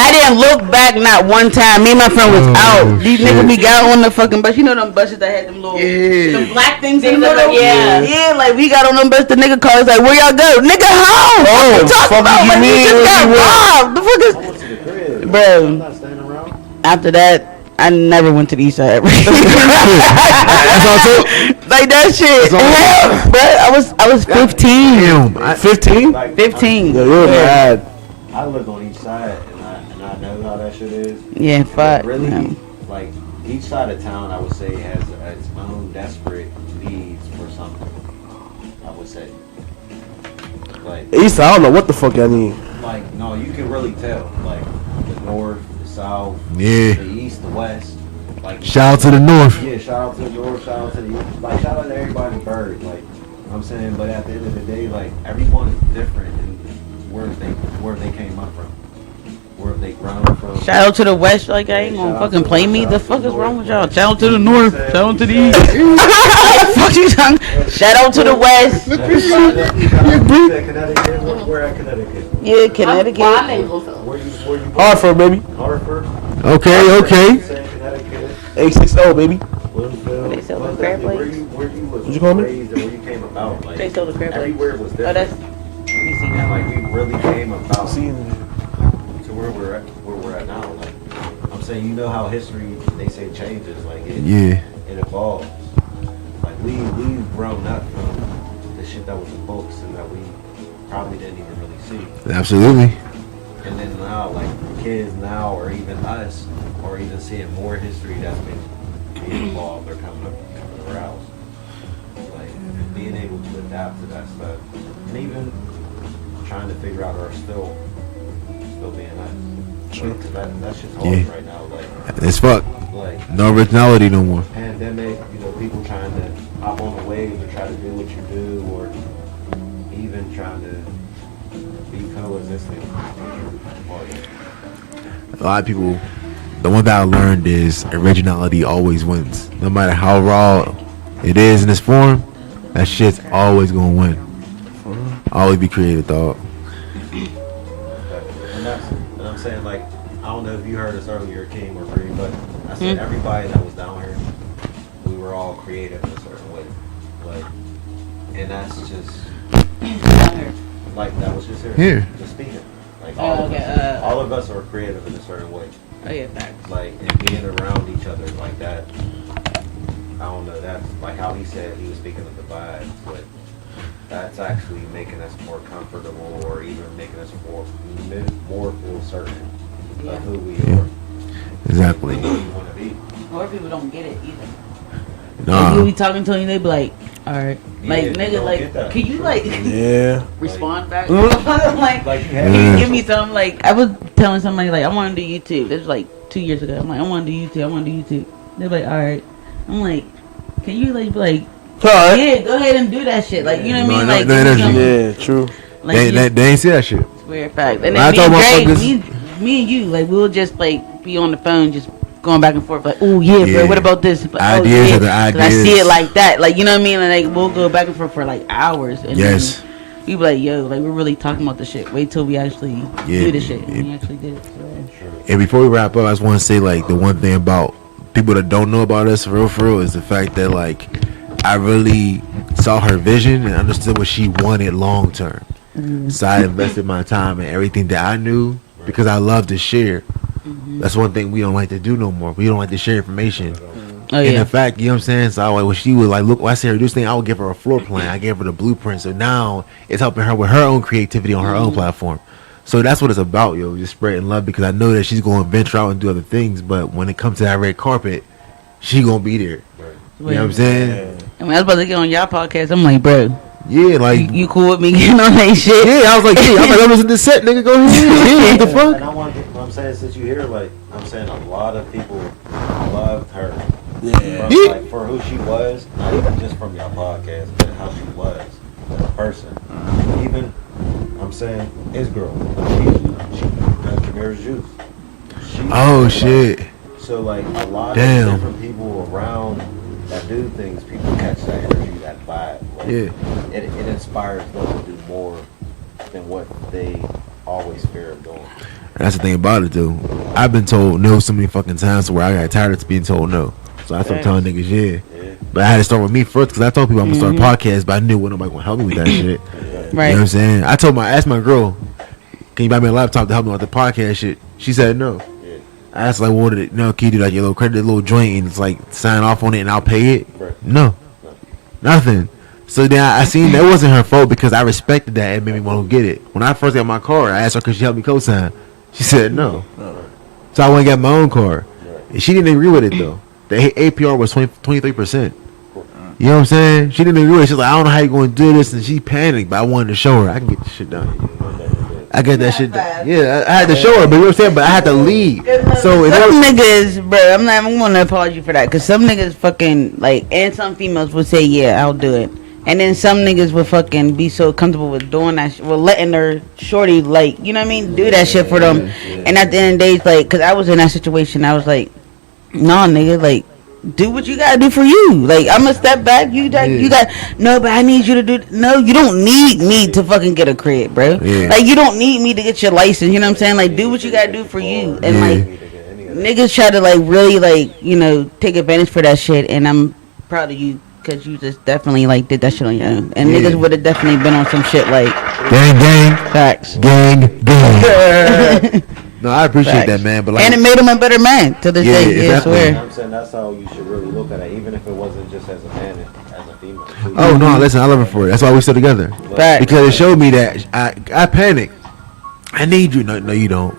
I didn't look back not one time. Me and my friend was out. These niggas we got on the fucking bus. You know them buses that had them little them black things in the middle? Yeah, like we got on them bus. The nigga called us like, where y'all go? Nigga, home. What you talking about? you Like, we mean? just got robbed. The fuck is... To the crib. Bro. I'm not standing around. After that, I never went to the east side. That's all too. Like that shit. Hell, bro, I was 15. Damn. 15? Like, 15. Yeah, you're mad. I live on each side, and I know how that shit is. Yeah, fuck. Really, Yeah. like each side of town, I would say has its own desperate needs for something. I would say, like, East, I don't know what the fuck I need. like no, you can really tell, like the north, the south, Yeah. the east, the west. Like Shout out to the north. yeah, shout out to the north, shout out to the east, like shout out to everybody in Bird, like I'm saying. But at the end of the day, like everyone is different in where they came up from, where they grown from. Shout out to the west, like I ain't gonna fucking play me. The fuck is wrong with y'all? Shout out to the north. Shout out to the east. Fuck you, son. Shout out to the west. Connecticut, where at Connecticut? Yeah, Connecticut. I'm in Louisville. Where you Hartford, baby. Hartford? Okay. Saying Connecticut, 860, baby. Williamsville. They sell the Most crab definitely legs? where you was What'd you call me? raised and where you came about. Like, They sell the crab legs. everywhere was Oh, different. that's. Let me see And now. like we really came about See, to where we're at now. Like I'm saying, you know how history, they say, changes. Like, it evolves. Like, we've grown up from the shit that was in books and that we probably didn't even really see. Absolutely. And then now, like, kids now, or even us, or even seeing more history that's been being evolved or coming up from the house. Like, being able to adapt to that stuff. And even trying to figure out or still being us. True. Like, 'cause that shit's hard right now. Like, It's fuck. like No originality no more. pandemic, you know, people trying to hop on the wave to try to do what you do, or even trying to be coexistent. A lot of people, the one that I learned is originality always wins. No matter how raw it is in its form, that shit's always gonna win. Always be creative, dog. And I'm saying, like, I don't know if you heard us earlier, King or Bree, but I said everybody that was down here, we were all creative in a certain way. Like, and that's just, like, that was just Here. just speaking. Like, Oh, okay, all of us are creative in a certain way. Oh yeah, facts. Like, and being around each other like that, I don't know, that's like how he said he was speaking of the vibes, but that's actually making us more comfortable, or even making us more feel certain of who we are. Exactly. Who we want to be. More people don't get it either. Nah. Like, you be talking to them, they be like, alright. Like, Yeah, they nigga, don't like, get that. can you, like, Yeah. respond back? Mhm. Like, Like, you can have you give me something? Like, I was telling somebody, like, I want to do YouTube. This was, like, 2 years ago. I'm like, I want to do YouTube. I want to do YouTube. They're like, alright. I'm like, can you, like, be like, Alright. yeah, go ahead and do that shit. Like, you know what I mean? No, Like, no, give me no, something. Yeah, true. Like, They ain't see that shit. it's weird fact. And When I then me told and Dre, motherfuckers- me and you, like, we'll just, like, be on the phone, just going back and forth, like, oh yeah, Yeah. bro, what about this? But, Ideas are the 'cause I ideas. see it like that, like, you know what I mean? And, like, we'll go back and forth for like hours. And Yes. then we be like, yo, like, we're really talking about the shit. Wait till we actually Yeah, do the shit. And yeah. we actually did it. So, And before we wrap up, I just want to say, like, the one thing about people that don't know about us for real is the fact that, like, I really saw her vision and understood what she wanted long term. So I invested my time and everything that I knew because I love to share. That's one thing we don't like to do no more. We don't like to share information. oh And yeah. in fact, you know what I'm saying? So when she would like look, when I see her do this thing, I would give her a floor plan. I gave her the blueprint. So now it's helping her with her own creativity on her own platform. So that's what it's about, yo. Just spreading love because I know that she's going to venture out and do other things. But when it comes to that red carpet, she going to be there. You know what I'm saying? And when I was about to get on y'all podcast, I'm like, bro, Yeah, like, you cool with me getting on that shit? yeah, I was like, yeah, I was in the set, nigga, go ahead. Yeah, what the And fuck? I want to, I'm saying, since you hear, like, I'm saying a lot of people loved her. Yeah. From, Yeah. like, for who she was, not even just from your podcast, but how she was as a person. Even, I'm saying, his girl, she Jameer's Juice. She- Oh, like, shit. So, like, a lot Damn. of different people around that do things, people catch that energy, that vibe. Like, Yeah. it inspires them to do more than what they always fear of doing. That's the thing about it, though. I've been told no so many fucking times where I got tired of being told no. So I started telling niggas, yeah. Yeah. But I had to start with me first because I told people I'm going to start a podcast, but I knew what nobody going to help me with that shit. You know Right. what I'm saying? I asked my girl, can you buy me a laptop to help me with the podcast shit? She said no. Yeah. I asked, like, what did it, no, can you do like your little credit, little joint, and it's like sign off on it and I'll pay it? Right. No. Nothing. So then I seen that wasn't her fault because I respected that and made me want to get it. When I first got my car, I asked her could she help me co-sign. She said no. So I went and got my own car. And she didn't agree with it though. The APR was 23%. You know what I'm saying? She didn't agree with it. She's like, I don't know how you going to do this. And she panicked, but I wanted to show her I can get this shit done. I get that shit done. Yeah, I had to show her, but you know what I'm saying? But I had to leave. So in some order, niggas, bro, I'm going to apologize you for that, because some niggas fucking, like, and some females would say, yeah, I'll do it. And then some niggas would fucking be so comfortable with doing that shit, with letting their shorty, like, you know what I mean, do that shit for them. And at the end of the day, it's like, because I was in that situation, I was like, nah, nigga, like, do what you gotta do for you. Like, I'm gonna step back. You got, no, but I need you to do. No, you don't need me to fucking get a crib, bro. Yeah. Like, you don't need me to get your license. You know what I'm saying? Like, do what you gotta do for you. And like, niggas try to like really like, you know, take advantage for that shit. And I'm proud of you because you just definitely like did that shit on your own. And niggas would have definitely been on some shit like gang, facts. gang, gang. No, I appreciate Facts. that, man. But like, And it made him a better man to this Yeah, day. Yeah, I exactly. You know swear. what I'm saying? That's how you should really look at it, even if it wasn't just as a man, as a female. Too. oh no, listen, I love her for it. That's why we still together. Facts. Because it showed me that I panicked. I need you. No, you don't.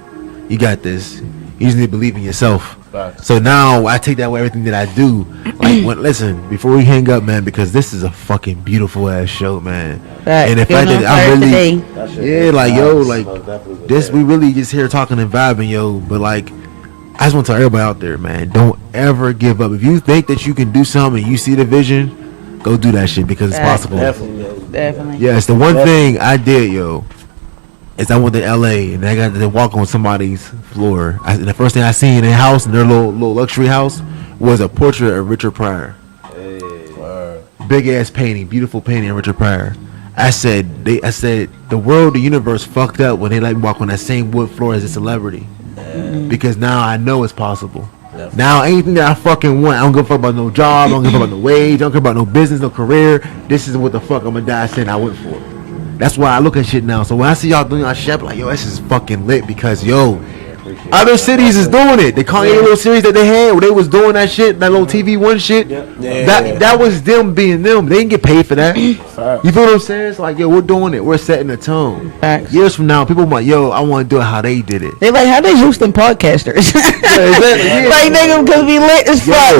You got this. You just need to believe in yourself. Facts. So now I take that with everything that I do. Like, listen, before we hang up, man, because this is a fucking beautiful ass show, man. Facts. And the Feeling fact on that I fire really, today. That shit yeah, is like nice. yo, like Most definitely was this, that. we really just here talking and vibing, yo. But like, I just want to tell everybody out there, man, don't ever give up. If you think that you can do something, and you see the vision, go do that shit because it's Facts. possible. Definitely. Yes, the one thing I did, yo, is I went to LA and I got to walk on somebody's floor. And the first thing I seen in their house, in their little luxury house, was a portrait of Richard Pryor. Hey. Big ass painting, beautiful painting of Richard Pryor. I said the world, the universe fucked up when they let me walk on that same wood floor as a celebrity. Because now I know it's possible. Now anything that I fucking want, I don't give a fuck about no job, I don't give a fuck about no wage, I don't care about no business, no career. This is what the fuck I'm gonna die saying I went for. That's why I look at shit now. So when I see y'all doing y'all shit, I'm like, yo, this is fucking lit because yo, other cities is doing it. The Kanye little series that they had where they was doing that shit, that little TV One shit. That was them being them. They didn't get paid for that. You feel what I'm saying? It's like, yo, we're doing it. We're setting the tone. Facts. Years from now, people like, yo, I want to do it how they did it. They like, how they Houston podcasters? Yeah. Like, nigga, because we lit as fuck.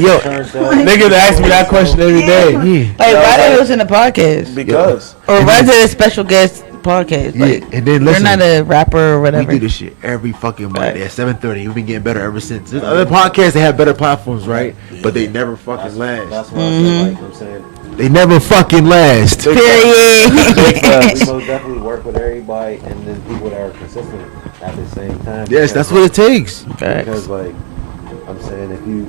Yo, Niggas ask me that question every day. yeah. Like, why they listen to podcasts? Because Or why is it a special guest podcast? Yeah, Like, and then they're listen, not a rapper or we whatever. do this shit every fucking Monday at 7:30. We've been getting better ever since. There's other podcasts that have better platforms, right? But they never fucking last. That's why I feel like I'm saying They never fucking last. Period. we most definitely work with everybody and then people that are consistent at the same time. Yes, that's what it takes. Because like I'm saying, if you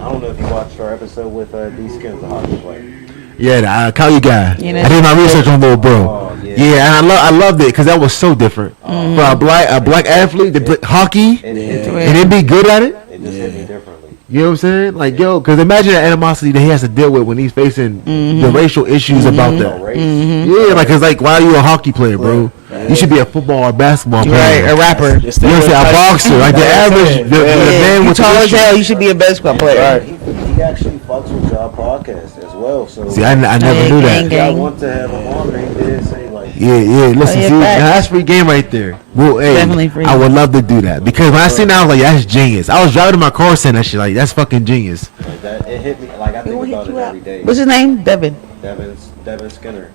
I don't know if you watched our episode with D Skins, the hockey player. Yeah, the Kanye guy. You know, I did my research on little bro. Oh, yeah. Yeah, and I loved it because that was so different for a black athlete to play hockey It hit and then be good at it. It just hit me differently. You know what I'm saying? Like, yo, because imagine the animosity that he has to deal with when he's facing the racial issues about that. Race. Yeah, like, cause like, why are you a hockey player, bro? You should be a football or basketball player. Right, a rapper. You know what I'm saying? A boxer, like the average, the man You with tall the as hell, you should be a basketball player. He actually fucks with y'all podcast as well. So See, I never knew that. gang. I want to have him on there. He did say like, Yeah, listen, yeah, see, now facts. that's free game right there. Well, hey, Definitely free. I would love to do that because when I seen that, I was like, that's genius. I was driving in my car saying that shit, like, that's fucking genius. like that. It hit me. Like I think will about hit it you every day. What's his name? Devin. Devin Skinner.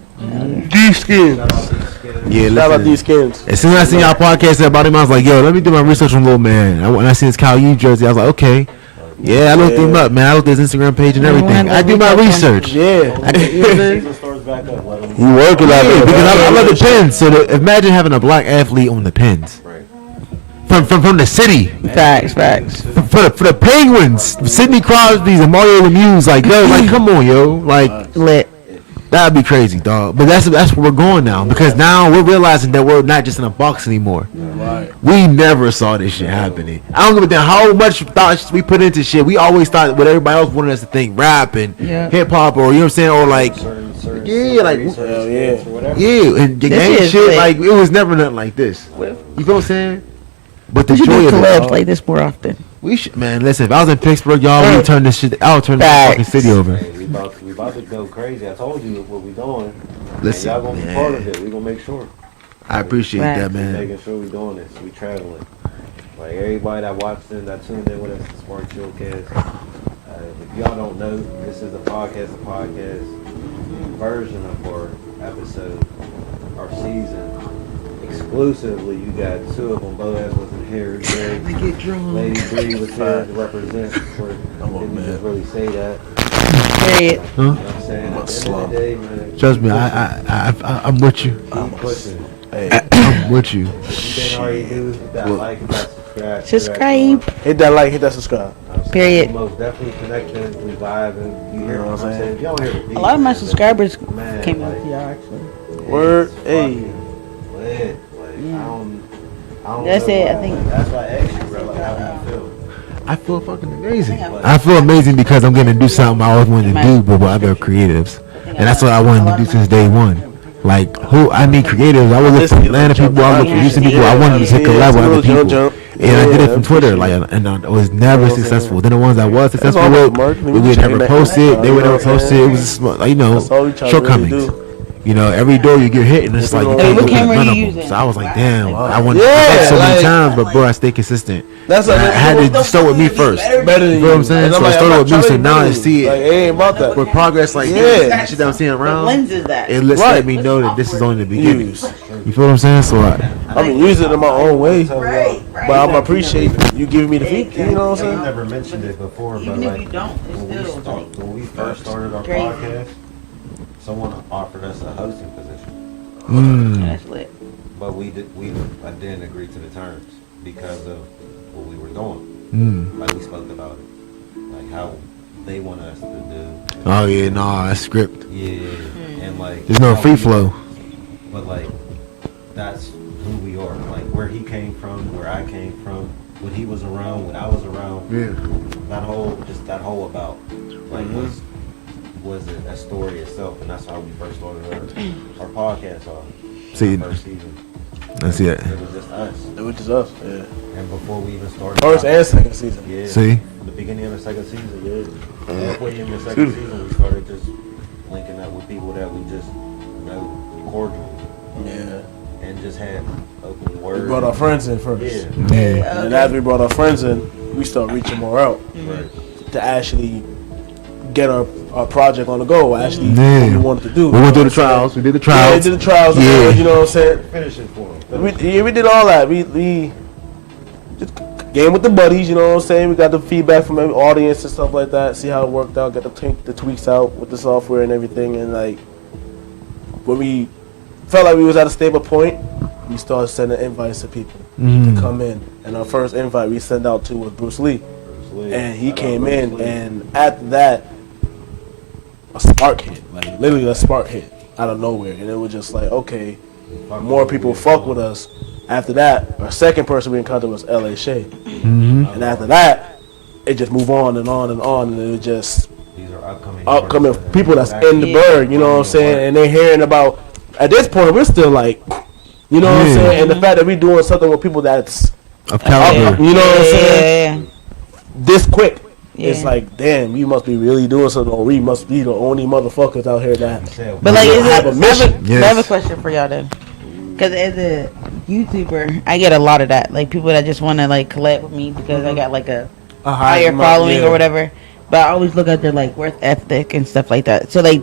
D-Skin. Shout out to Skinner. Yeah, Shout out listen. these kids. As soon as I seen y'all podcast about him, I was like, yo, let me do my research on little man. When I seen his Kyle U jersey, I was like, okay. Yeah, I looked him up, man. I looked at his Instagram page and everything. I do my research. Yeah. Season starts back up. Let him. You working out Yeah, there because I love the pins. So imagine having a black athlete on the pins. Right. From the city. Facts. For the Penguins, Sidney Crosby's and Mario Lemieux, like, yo, like, come on, yo. Like, Lit. that'd be crazy, dog. But that's where we're going now. Because now we're realizing that we're not just in a box anymore. Right. We never saw this shit happening. I don't give a damn how much thought we put into shit. We always thought what everybody else wanted us to think, rap and Yeah. hip hop, or you know what I'm saying, or like, Certain Yeah, like, certain hell skits yeah. or whatever. yeah, and the This gang is shit, lit. like, it was never nothing like this. You feel what I'm saying? But the We should joy do of collabs it, like this more often. we should, man. Listen, if I was in Pittsburgh, y'all, we would turn this shit. I would turn this Facts. fucking city over. Hey, we about to go crazy. I told you what we doing. Listen, and y'all gonna be part of it. We gonna make sure. I appreciate Right. that, We man. making sure we doing this. We traveling. Like everybody that watched in, that tuned in with us, the SparkChillCast. If y'all don't know, this is the podcast version of our episode, our season. Exclusively, you got two of them. Boaz wasn't here. Lady Bree was here to represent. Didn't just really say that. Period. You know what I'm saying? At the end of the day, man, Trust me, I'm with you. keep pushing. I'm with you. If you didn't already do, hit that like, hit that subscribe. Subscribe. Hit that like, hit that subscribe. Period. We most definitely connecting, we vibing. You hear what I'm saying? If y'all hear the beat, A lot of my subscribers man, came out like, to y'all actually. Word, it's hey. fucking lit. Like, I don't That's know it, I why. think. That's why I asked you, bro. Like, how do you feel? I feel fucking amazing. I feel amazing because I'm gonna do something I always wanted to do, but with other creatives, and that's what I wanted to do since day one. Like who I need creatives. I would look for Atlanta people. I would look for Houston people. I wanted to take a collab with other people. And I did it from Twitter, like, and I was never successful. Then the ones I was successful with, we would never post it. They would never post it. It was just, like, you know, shortcomings. You know, every door you get hit, and it's like you can't what open camera none you of them. using? So I was like, damn, I wanted to fuck so many times, but bro, I stayed consistent. That's And I had to start with me first. better than You know what I'm saying? And So I'm I like, started I'm with me, not so trying to now I be see like, it. it ain't about that. With progress like Yeah. this, and shit that I'm seeing What around, lens is that? it lets Right. let me know that this is only the beginning. Use. You feel what I'm saying? So I mean, use it in my own way, Right. but I'm appreciate you giving me the feedback. You know what I'm You saying? never mentioned it before, but Even if like you don't, it's still like when we first started our crazy. podcast, someone offered us a hosting position, that's lit. but we didn't agree to the terms because of what we were doing. Like we spoke about it, like how they want us to do. oh yeah, nah, that's script. Yeah, and like There's no how free we- flow. But like that's who we are. Like where he came from, where I came from, what he was around, what I was around. Yeah. That whole about like was a story itself, and that's how we first started our podcast off. See, Our first season. that's it. It was just us, Which is us, yeah. and before we even started. First and second season. Yeah. See? The beginning of the second season, yeah. Halfway in the second season, we started just linking up with people that we just know cordially, Yeah. and just had open words. We brought our friends in first. Yeah. Yeah. And then after we brought our friends in, we start reaching more out Right. to actually get our project on the go. Actually, Yeah. what we wanted to do. We went through the trials. We did the Yeah, trials. we did the trials. Yeah. You know what I'm saying? Finish it for him. We did all that. We just game with the buddies. You know what I'm saying? We got the feedback from the audience and stuff like that. See how it worked out. Get the tweaks out with the software and everything. And like when we felt like we was at a stable point, we started sending invites to people to come in. And our first invite we sent out to was Bruce Lee. And he came in, and after that, a spark hit. Like literally, a spark hit out of nowhere, and it was just like, okay, more people fuck with us. After that, our second person we encountered was L.A. Shay, and after that, it just moved on and on and on, and it was just These are upcoming people that's in the bird. You know what I'm saying? And they're hearing about. At this point, we're still like, you know what I'm saying? And the fact that we're doing something with people that's Of caliber. you know what I'm saying? Yeah. This quick. Yeah. It's like, damn, you must be really doing something, or we must be the only motherfuckers out here that But like, is have it, a mission. Yes. I have a question for y'all then. Because as a YouTuber, I get a lot of that. Like people that just want to like collab with me because I got like a higher following or whatever. But I always look at their like worth ethic and stuff like that. So like,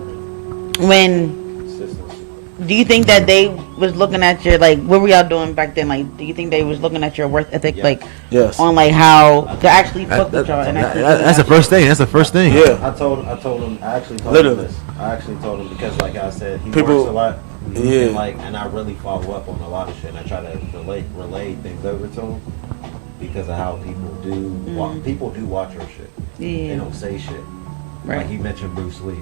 do you think that they was looking at your like what were y'all doing back then? Like, do you think they was looking at your worth ethic like Yes. on like how to actually fuck with y'all? And actually That's the first thing. That's the first thing. Yeah. I told him. I actually told Literally. him this. I actually told him because, like I said, he People- works a lot. Yeah. And I really follow up on a lot of shit. And I try to relay things over to him because of how people do. People do watch our shit. They Yeah. don't say shit. Right. Like he mentioned Bruce Lee.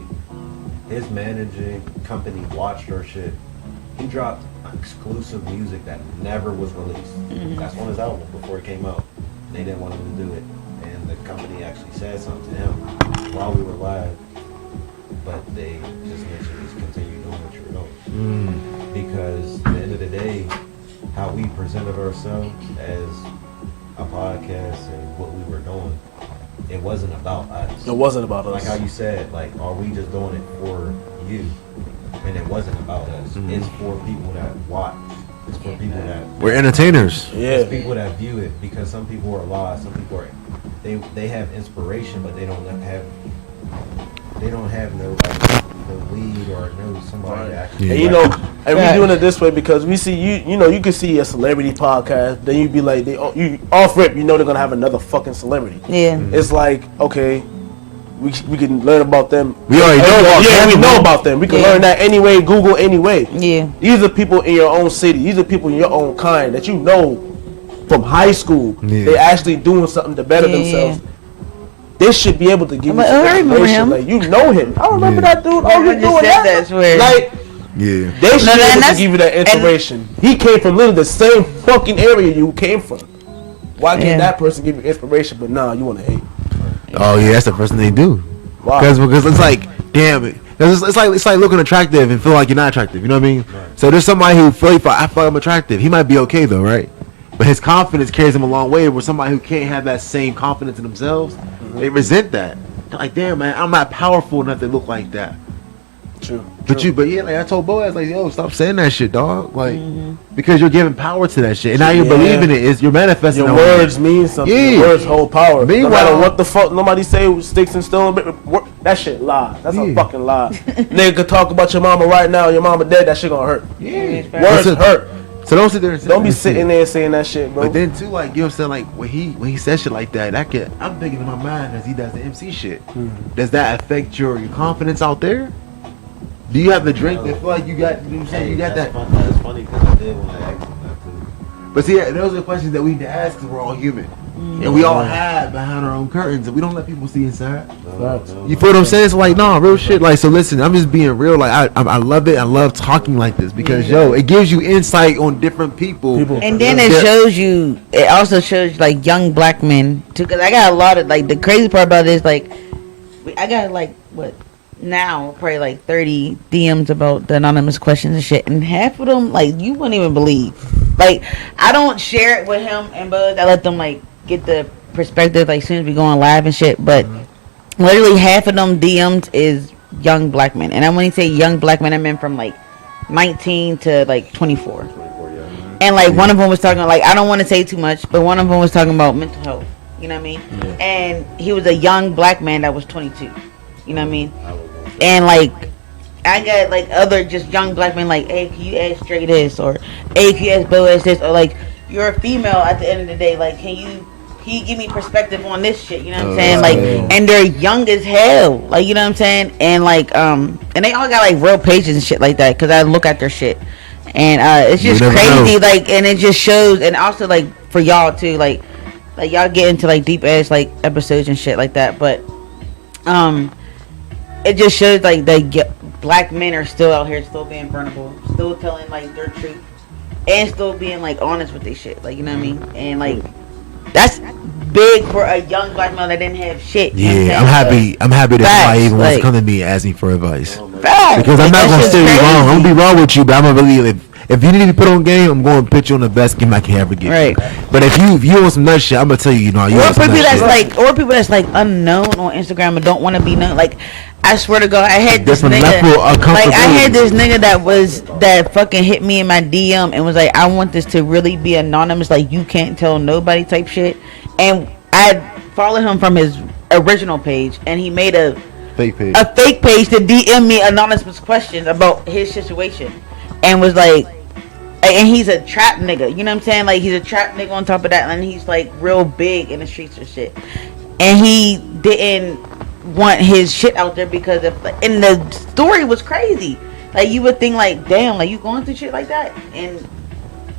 His managing company watched our shit. He dropped exclusive music that never was released. That's on his album before it came out. They didn't want him to do it. And the company actually said something to him while we were live. But they just mentioned just continue doing what you're doing. Because at the end of the day, how we presented ourselves as a podcast and what we were doing, it wasn't about us. It wasn't about Like us. how you said, like, are we just doing it for you? And it wasn't about us. It's for people that watch. It's for people that We're entertainers. Yeah. it's people that view it because some people are lost. Some people are they have inspiration, but they don't have no like no lead or no somebody that actually. And you know, and we doing it this way because we see you know, you can see a celebrity podcast, then you be like, you off rip, you know they're gonna have another fucking celebrity. Yeah. It's like, okay, we can learn about them. We already know about Yeah, we them. know about them. We can Yeah. learn that anyway, Google anyway. Yeah. These are people in your own city. These are people in your own kind that you know from high school. Yeah. They actually doing something to better Yeah. themselves. They should be able to give I'm you like, some oh, I remember information. him. Like, you know him. I remember that dude. Oh, I you just doing said that? that's weird. Like, Yeah. they should No, be and able to that's- give you that and- inspiration. He came from literally the same fucking area you came from. Why can't Yeah. that person give you inspiration, but nah, you want to hate? Oh yeah, that's the first thing they do. Wow. Because it's like, damn it. It's like looking attractive and feel like you're not attractive. You know what I mean? Right. So there's somebody who I feel like I'm attractive. He might be okay though, right? But his confidence carries him a long way. Where somebody who can't have that same confidence in themselves, they resent that. They're like, damn man, I'm not powerful enough to look like that. True. But yeah, like I told Boaz, like, yo, stop saying that shit, dog. Like, because you're giving power to that shit, and now you're believing it. You're manifesting. Your words mean something. Yeah. Your words hold power. Meanwhile, no matter what the fuck nobody say, sticks and stones. That shit lie. That's a fucking lie. Nigga could talk about your mama right now. Your mama dead. That shit gonna hurt. Yeah. Words hurt. So don't sit there and say don't be sitting there saying that shit, bro. But then too, like, you know what I'm saying, like when he says shit like that, I'm thinking in my mind as he does the MC shit. Does that affect your confidence out there? Do you have the drink that feel like you got? You know what I'm saying? You got that. That's funny because I did want to ask him that too. But see, those are the questions that we need to ask because we're all human. And we all hide behind our own curtains and we don't let people see inside. No. You feel what I'm saying? It's like, no, real shit. Like, so listen, I'm just being real. Like, I love it. I love talking like this because, yo, it gives you insight on different people. And then it shows you, it also shows like young black men too. Cause I got a lot of, like, the crazy part about it is like, I got like, what? Now probably like 30 DMs about the anonymous questions and shit, and half of them like you wouldn't even believe. Like I don't share it with him and Buzz. I let them like get the perspective like as soon as we go on live and shit. But literally half of them DMs is young black men, and I when you say young black men, I mean from like 19 to like 24. And like one of them was talking like I don't want to say too much, but one of them was talking about mental health. You know what I mean? And he was a young black man that was 22. You know what I mean? And like I got like other just young black men like, hey, can you ask Dre this, or hey, can you ask Boaz this, or like you're a female at the end of the day, like can you give me perspective on this shit? You know what I'm saying? Like, and they're young as hell, like you know what I'm saying? And like and they all got like real pages and shit like that because I look at their shit, and it's just crazy, like, and it just shows, and also like for y'all too, like y'all get into like deep ass like episodes and shit like that, but it just shows like the black men are still out here, still being vulnerable, still telling like their truth, and still being like honest with their shit. Like you know what I mean? And like that's big for a young black man that didn't have shit. Yeah, I'm happy that somebody even wants to come to me and ask me for advice. Facts. Because I'm not gonna steer you wrong. I'm gonna be wrong with you, but I'm gonna really if you need to be put on game, I'm going to put you on the best game I can ever get. Right. But if you want some nut shit, I'm gonna tell you, you know, you want some nut shit. Or people that's like unknown on Instagram and don't want to be known. Like I swear to God, I had this nigga. Like I had this nigga that fucking hit me in my DM and was like, I want this to really be anonymous. Like you can't tell nobody type shit. And I followed him from his original page, and he made a fake page to DM me anonymous questions about his situation, and was like. And he's a trap nigga, you know what I'm saying? Like he's a trap nigga on top of that, and he's like real big in the streets and shit. And he didn't want his shit out there because of, and the story was crazy. Like you would think like, damn, like you going through shit like that, and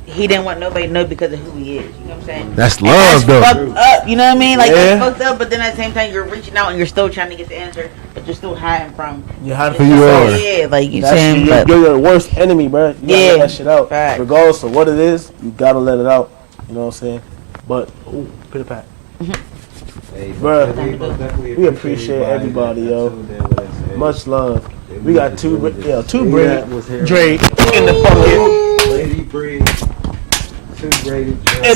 he didn't want nobody to know because of who he is. You know what I'm saying? That's love, though. Fucked up, you know what I mean? Like it's fucked up, but then at the same time you're reaching out and you're still trying to get the answer, but you're still hiding from. You're hiding from you are. Yeah, like you saying, you're your worst enemy, bro. You gotta let that shit out. Fact. Regardless of what it is, you gotta let it out. You know what I'm saying? But pit a pat. Hey, bro, we appreciate everybody, yo. Much love. We got two Brady Dre in the fucking Lady Brady. In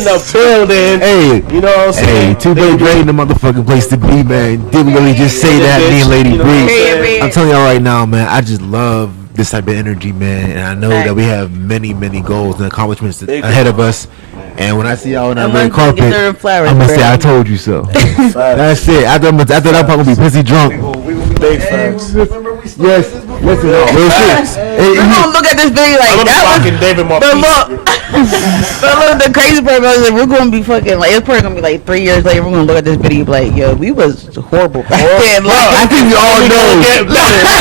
the building. Hey, you know what I'm saying? Hey, two Brady Dre in the motherfucking place to be, man. Didn't really just say that, me and Lady Bree. I'm telling y'all right now, man, I just love this type of energy, man, and I know that we have many goals and accomplishments ahead of us. And when I see y'all on that red carpet, I'm gonna say I told you so. That's it. After that, I'm probably gonna be pissy drunk. Big facts. Yes. Listen, we're gonna look at this video like that was David but look, the crazy part about it is we're gonna be fucking like it's probably gonna be like 3 years later. We're gonna look at this video like, yo, we was horrible back then. Like, I think we all know.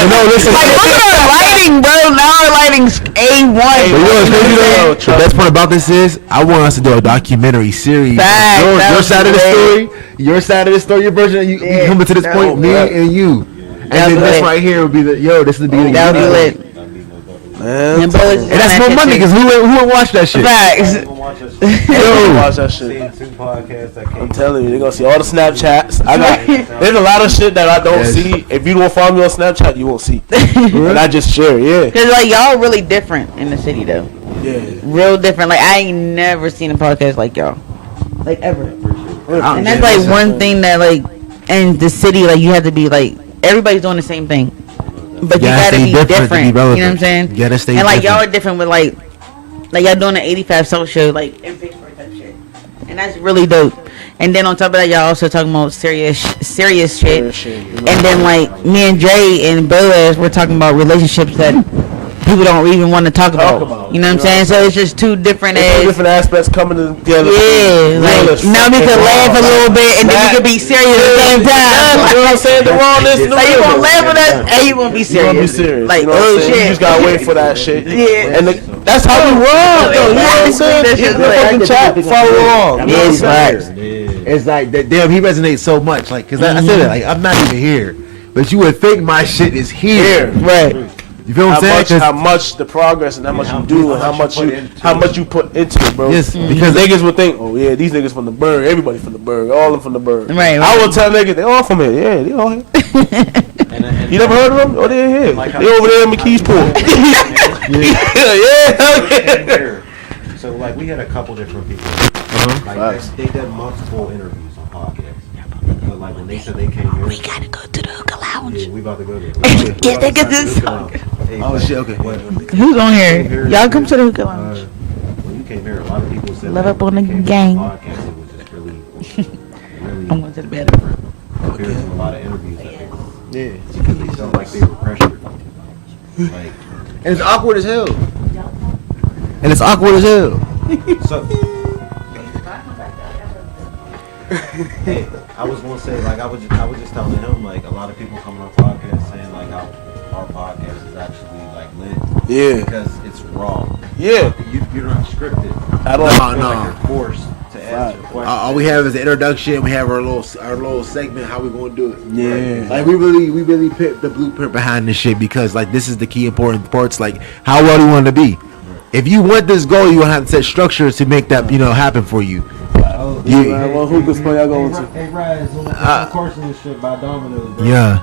No, listen. Like, look at our lighting, bro. Now our lighting's A1. The best part about this is I want us to do a documentary series. Your side of the story, your side of the story, your version. You coming to this point, me and you. And then this right here would be this is the beginning. That would be lit. Man, And Bo is And that's more money because who would watch that shit? Facts. Watch that shit. yo, watch that shit. Seen 2 podcasts that came. I'm telling you, they're gonna see all the Snapchats. There's a lot of shit that I don't see. If you don't follow me on Snapchat, you won't see. And I just share, yeah. Cause like y'all really different in the city though. Yeah. Real different. Like I ain't never seen a podcast like y'all. Like ever. And that's Yeah, like one thing that like in the city, like you have to be like everybody's doing the same thing. But you gotta stay be different to be different. You know relevant. what I'm saying? You gotta stay and like different. y'all are different with like y'all doing an 85 Soul show like in Pittsburgh type shit. And that's really dope. And then on top of that, y'all also talking about serious shit. And then like me and Dre and Boaz, we're talking about relationships that people don't even want to talk about. You know what I'm saying? So it's just two different aspects coming together. Yeah, like now we can laugh a little bit and then we can be serious at the same time. You know what I'm saying? The rawness and the Like you gonna realness. laugh with us and you gonna be serious. You gonna be serious. Like you know what oh I'm saying? shit. You just gotta wait for that shit. Yeah. And that's how we roll, though. You know what I'm saying? That shit's Just like- fucking chat, follow along. Yeah, it's facts. It's like that. Damn, he resonates so much. Like, cause I said that. Like, I'm not even here, but you would think my shit is here. Right. You feel what I'm saying? 'Cause- How much the progress and how much you do and how much you put into it, bro. Yes, Because niggas would think, oh yeah, these niggas from the Burg, everybody from the Burg, all of them from the Burg. Right, I will tell niggas they all from here. Yeah, they all here. You never heard of them? Oh, they're here. They over there in McKeesport. yeah. So like we had a couple different people. Like they did multiple interviews on podcasts. But like when they said they came here, We gotta go to the hookah lounge. yeah, we about to go there. Yeah, they get this song. Oh shit. Okay. Who's on here? Y'all come to the hookah lounge. When you came here, a lot of people said Love that up on when the you came to gang. podcast, it was just really I'm going to the bed. different compared to a lot of interviews that they did. Yeah. Because they felt like they were pressured. Like And it's awkward as hell. And it's awkward as hell. so. Hey, I was gonna say like I was just telling him like a lot of people coming on podcasts saying like how our podcast is actually like lit Yeah. because it's raw. Yeah. You're not scripted. I don't No, It's no. like you're forced to answer questions. All we have is the introduction. We have our little segment. How we gonna do it? Yeah. Like we really picked the blueprint behind this shit because like this is the key important parts. Like how well do you want to be? If you want this goal, you gonna have to set structures to make that happen for you. Well, who could spell y'all going to? Hey, Raz, on the course and shit by Domino's, bro. Yeah.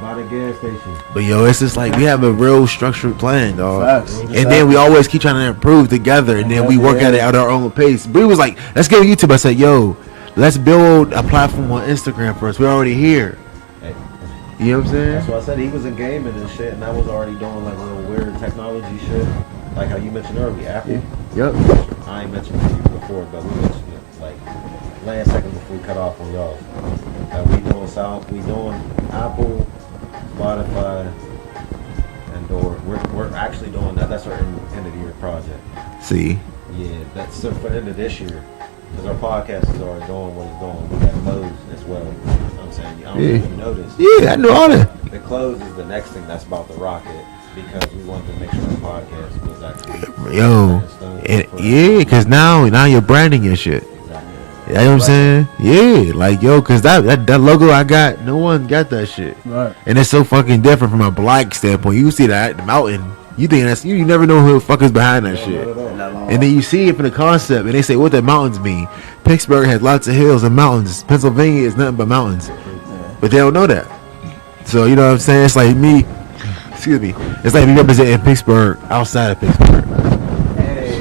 By the gas station. But yo, it's just like we have a real structured plan, dog. Facts. And then we always keep trying to improve together, and then we work at it at our own pace. Bree was like, "Let's go to YouTube." I said, "Yo, let's build a platform on Instagram first. We're already here." Hey, You know what I'm saying? that's what I said. He was in gaming and shit, and I was already doing like little weird technology shit. Like how you mentioned earlier, Apple. Yep. I ain't mentioned it to you before, but we mentioned it like last second before we cut off on y'all. We doing Apple, Spotify, and Door. We're actually doing that. That's our end of the year project. See. Yeah, that's so for the end of this year. Because our podcast is already doing what it's doing. We got clothes as well. You know what I'm saying? I don't know if you noticed. Yeah, I know all that. The clothes is the next thing that's about to rocket because we wanted to make sure the podcast was actually Yo, and yeah, cause now you're branding your shit. You know what I'm saying? Yeah, like yo, cause that logo I got, no one got that shit. Right. And it's so fucking different from a black standpoint. You see that the mountain, you think that's you never know who the fuck is behind that shit. And then you see it from the concept, and they say what the mountains mean. Pittsburgh has lots of hills and mountains. Pennsylvania is nothing but mountains, but they don't know that. So you know what I'm saying? It's like me. Excuse me. It's like me representing Pittsburgh outside of Pittsburgh.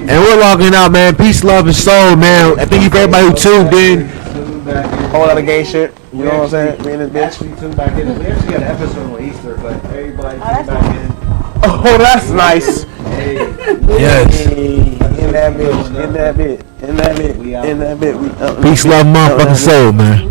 And we're logging out, man. Peace, love, and soul, man. I thank you for everybody who tuned in. Whole lot of gay shit. You know what I'm saying? Me and this bitch. Actually tuned back in. We actually got an episode on Easter, but everybody tuned back in. Oh, that's nice. Hey, Yes. In that bit. We Peace, love, motherfucking soul, man.